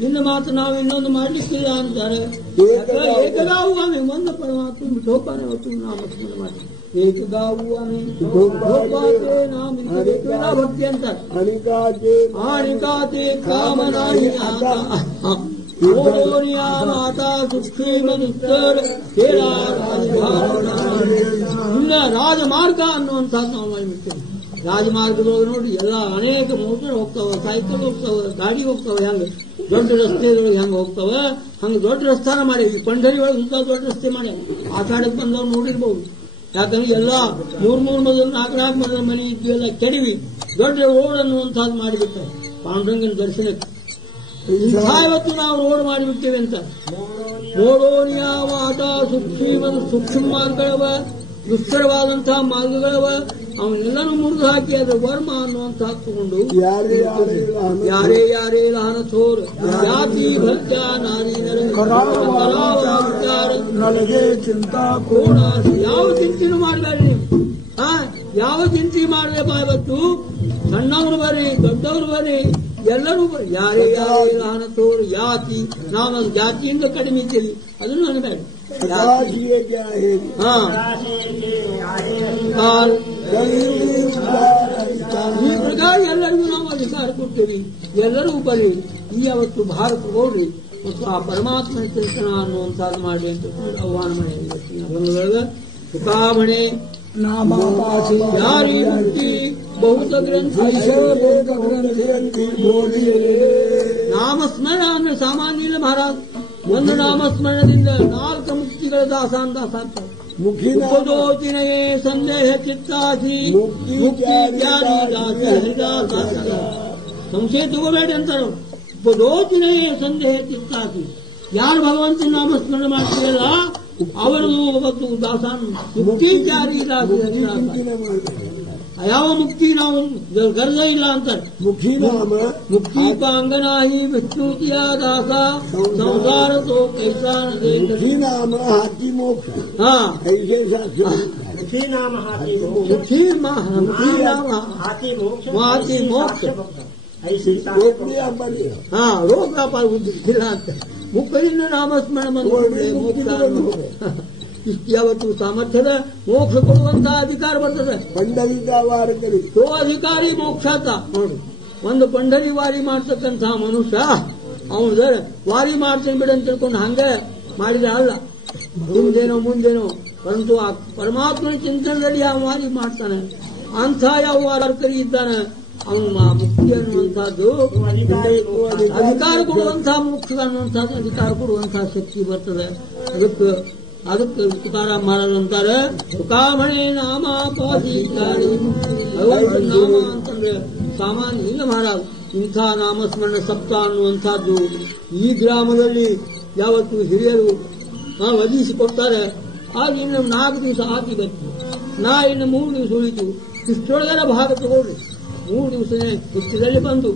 ನಿನ್ನ ಮಾತು ನಾವು ಇನ್ನೊಂದು ಮಾಡ್ಲಿಕ್ಕಿಲ್ಲ ಅಂತಾರೆ. ಏಕಗಾವು ಆಮೆ ಒಂದು ಪರಮಾತ್ಮ ಠೋಪಾನೆ ಹೊತ್ತು ನಾಮಸ್ಮರಣ ಮಾಡಿ ಏಕಗಾವು ಆಮೆ ಭಕ್ತಿ ಅಂತಾರೆ. ಆಣಿಕಾತೆ ಕಾಮನಾಹಿ ಮಾತಾ ಸುಕ್ಷೀಮನುತ್ತರ ಇಲ್ಲ ರಾಜಮಾರ್ಗ ಅನ್ನುವಂಥದ್ದು ನಾವು ಮಾಡಿಬಿಡ್ತೇವೆ. ರಾಜಮಾರ್ಗದೊಳಗೆ ನೋಡಿ ಎಲ್ಲ ಅನೇಕ ಮೋಟರ್ ಹೋಗ್ತಾವ, ಸೈಕಲ್ ಹೋಗ್ತಾವ, ಗಾಡಿ ಹೋಗ್ತಾವ. ಹೆಂಗ ದೊಡ್ಡ ರಸ್ತೆದೊಳಗೆ ಹೆಂಗ ಹೋಗ್ತಾವ ಹಂಗ ದೊಡ್ಡ ರಸ್ತಾನ ಮಾಡಿ ಪಂಢರಿ ಒಳಗೆ ಇಂಥ ದೊಡ್ಡ ರಸ್ತೆ ಮಾಡಿ ಆಟಾಡಕ್ ಬಂದವ್ರು ನೋಡಿರ್ಬಹುದು. ಯಾಕಂದ್ರೆ ಎಲ್ಲ 3 ಮೊದಲು 4 ಮೊದಲ ಮನೆ ಇದ್ವಿ ಎಲ್ಲ ಕೆಡವಿ ದೊಡ್ಡ ರೋಡ್ ಅನ್ನುವಂಥದ್ದು ಮಾಡಿಬಿಡ್ತಾರೆ ಪಾಂಡುರಂಗನ ದರ್ಶನಕ್ಕೆ. ಇವತ್ತು ನಾವು ರೋಡ್ ಮಾಡಿಬಿಡ್ತೇವೆ ಅಂತ ನೋಡೋನಿಯ ವಾಟ ಸೂಕ್ಷ್ಮ ಮಾರ್ಗಗಳವ, ದುಸ್ತರವಾದಂತಹ ಮಾರ್ಗಗಳವ, ಅವನ್ನೆಲ್ಲನೂ ಮುರಿದು ಹಾಕಿ ಅದ್ರ ವರ್ಮ ಅನ್ನುವಂತಹ ತಗೊಂಡು ಯಾರೇ ಯಾರೇ ಲಹನ ಥೋರ್ ಜಾತಿ ಭಕ್ತ ನಾರಿ ಚಿಂತಾ ಕೋಣ ಯಾವ ಚಿಂತೆನೂ ಮಾಡಬೇಡಿ ನೀವು. ಯಾವ ಚಿಂತೆ ಮಾಡಬೇಕು ಇವತ್ತು ಸಣ್ಣವರು ಬರ್ರಿ ದೊಡ್ಡವರು ಬರ್ರಿ ಎಲ್ಲರೂ ಬರ್ರಿ. ಯಾರೇ ಯಾರೇ ಲಹನ ಥೋರ್ ಜಾತಿ ನಾವು ಜಾತಿಯಿಂದ ಕಡಿಮೆ ಇದ್ದೀವಿ ಅದನ್ನು ಅನ್ಬೇಡಿ. ಈ ಪ್ರಕಾರ ಎಲ್ಲರಿಗೂ ನಾವು ಅಧಿಕಾರ ಕೊಡ್ತೇವೆ. ಎಲ್ಲರೂ ಬರ್ರಿ ಈ ಅವತ್ತು ಭಾರತ ಹೋಗ್ರಿ ಮತ್ತು ಆ ಪರಮಾತ್ಮನ ಚಿಂತನ ಅನ್ನುವಂಥದ್ದು ಮಾಡಿ ಅಂತ ಆಹ್ವಾನ ಮಾಡಿ ಇವತ್ತಿನ ಸುಖಾಮಣೆ ಯಾರಿ ಮುಕ್ತಿ ಬಹುತ ಗ್ರಂಥಿ ನಾಮಸ್ಮರಣ ಅಂದ್ರೆ ಸಾಮಾನ್ಯ ಇಲ್ಲ ಮಹಾರಾಜ್. ಒಂದು ನಾಮಸ್ಮರಣದಿಂದ 4 ಮುಕ್ತಿಗಳ ದಾಸಾಗ್ತವೆ. ಉಪದೋಚಿನಯೇ ಸಂದೇಹ ಚಿತ್ತಾಸಿ ಮುಕ್ತಿ ಜ್ಞಾನಿ ದಾಸ ಹರಿದಾಸ ಸಂಶಯ ತಗೋಬೇಡಿ ಅಂತಾರೆ. ಉಪದೋಚಿನಯೇ ಸಂದೇಹ ಚಿತ್ತಾಸಿ ಯಾರು ಭಗವಂತನ ನಾಮಸ್ಮರಣೆ ಮಾಡ್ತೀರಲ್ಲ ಅವರದು ಒಂದು ದಾಸಾನ್ ಮುಕ್ತಿ ಜಾರಿ ದಾಸ ಹರಿದಾಸ. ಯಾವ ಮುಕ್ತಿ ನಾವು ಗರ್ಜ ಇಲ್ಲ ಅಂತಾರೆ. ಮುಕ್ತಿ ಪಾಂಗನಾಹಿ ವಿಷ್ಣುತಿಯ ದಾಸ ಸಂಸಾರ ತೋ ಕೈಸಾ ನಾಮ ಹಾಕಿ ಮೋಕ್ಷ ಹಾಕಿ ಮೋಕ್ಷ ರೋಗ ಇಲ್ಲ ಅಂತ ಮುಖದಿಂದ ನಾಮಸ್ಮರಣ ಮೋಕ್ಷ ಯಾವತ್ತು ಸಾಮರ್ಥ್ಯದ ಮೋಕ್ಷ ಕೊಡುವಂತಹ ಅಧಿಕಾರ ಬರ್ತದೆ. ಅಧಿಕಾರಿ ಮೋಕ್ಷ ಅಂತ ನೋಡಿ. ಒಂದು ಪಂಡರಿ ವಾರಿ ಮಾಡ್ತಕ್ಕಂತಹ ಮನುಷ್ಯ ಅವನು ವಾರಿ ಮಾಡ್ತೇನೆ ಬಿಡ ಅಂತ ತಿಳ್ಕೊಂಡು ಹಂಗೆ ಮಾಡಿದ ಅಲ್ಲ, ಮುಂದೇನೋ ಪರಂತು ಆ ಪರಮಾತ್ಮನ ಚಿಂತನದಲ್ಲಿ ಯಾವ ವಾರಿ ಮಾಡ್ತಾನೆ ಅಂಥ ಯಾವ ವಾರಕರಿ ಇದ್ದಾನೆ ಅವನು ಮುಕ್ತಿ ಅನ್ನುವಂಥದ್ದು ಅಧಿಕಾರ ಕೊಡುವಂತಹ ಮೋಕ್ಷ ಅನ್ನುವಂಥದ್ದು ಅಧಿಕಾರ ಕೊಡುವಂತಹ ಶಕ್ತಿ ಬರ್ತದೆ. ಅದಕ್ಕೆ ತುಕಾರಾಮ್ ಮಹಾರಾಜ್ ಅಂತಾರೆ ತುಕಾಮಣೆ ನಾಮ ಪಾದೀಚಾರಿ ನಾಮ ಅಂತಂದ್ರೆ ಸಾಮಾನ್ಯ ಇಲ್ಲ ಮಹಾರಾಜ್. ಇಂಥ ನಾಮಸ್ಮರಣ ಸಪ್ತ ಅನ್ನುವಂಥದ್ದು ಈ ಗ್ರಾಮದಲ್ಲಿ ಯಾವತ್ತು ಹಿರಿಯರು ವಧಿಸಿಕೊಡ್ತಾರೆ. ಆಗ ಇನ್ನು 4 ದಿವಸ ಹಾಕಿಬೇಕು. ಇನ್ನು 3 ದಿವಸ ಉಳಿತು. ಇಷ್ಟೊಳಗರ ಭಾಗ ತಗೊಳ್ರಿ. 3 ದಿವಸನೇ ಹುತ್ತದಲ್ಲಿ ಬಂದು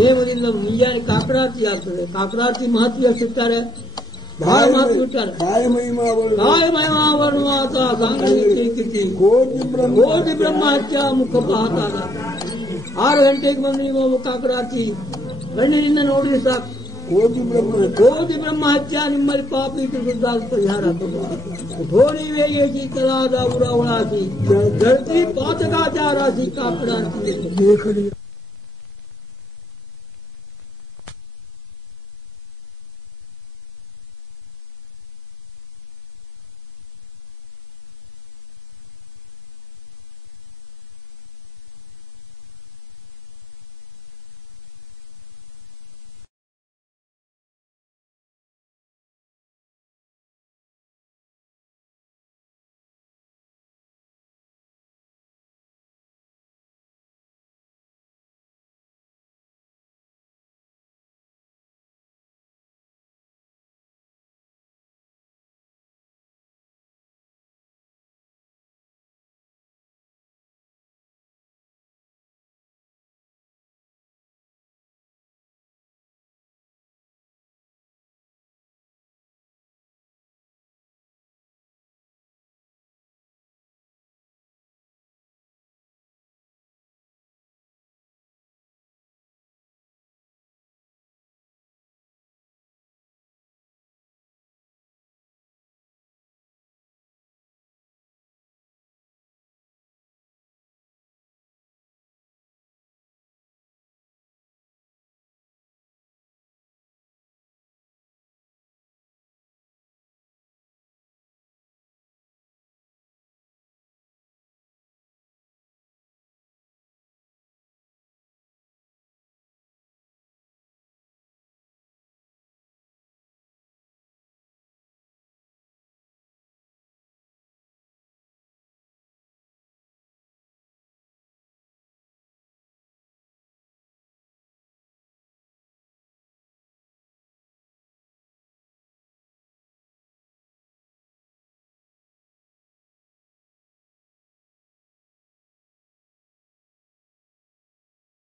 ನೇಮದಿಂದ ಮುಂಜಾನೆ ಕಾಕರಾರ್ತಿ ಆಗ್ತದೆ. ಕಾಕರಾರ್ತಿ ಮಹತ್ವ ಎಷ್ಟಿರ್ತಾರೆ ಬಹಳ ಮಹತ್ವ ಇರ್ತಾರೆ. ಕಾಯಮಯಮಾವರ್ಣವಾತ ಸಾಂಗೀತಿ ಕೋಟಿ ಬ್ರಹ್ಮ ಹತ್ಯ ಮುಖ ಪಾತಾದ 6 ಗಂಟೆಗೆ ಬಂದು ನೀವು ಕಾಕರಾರ್ತಿ ಕಣ್ಣಿನಿಂದ ನೋಡ್ರಿ ಸಾಕು. ಕೋಟಿ ಬ್ರಹ್ಮ ಹತ್ಯ ನಿಮ್ಮಲ್ಲಿ ಪಾಪ ಇಟ್ಟು ಸುದ್ದ ಪರಿಹಾರ ಧೋನಿವೇ ಶೀತಲಾದ ಉರಾವಳಾಸಿ ಧರತಿ ಪಾತಕಾಚಾರಾಸಿ ಕಾಕರಾರ್ತಿ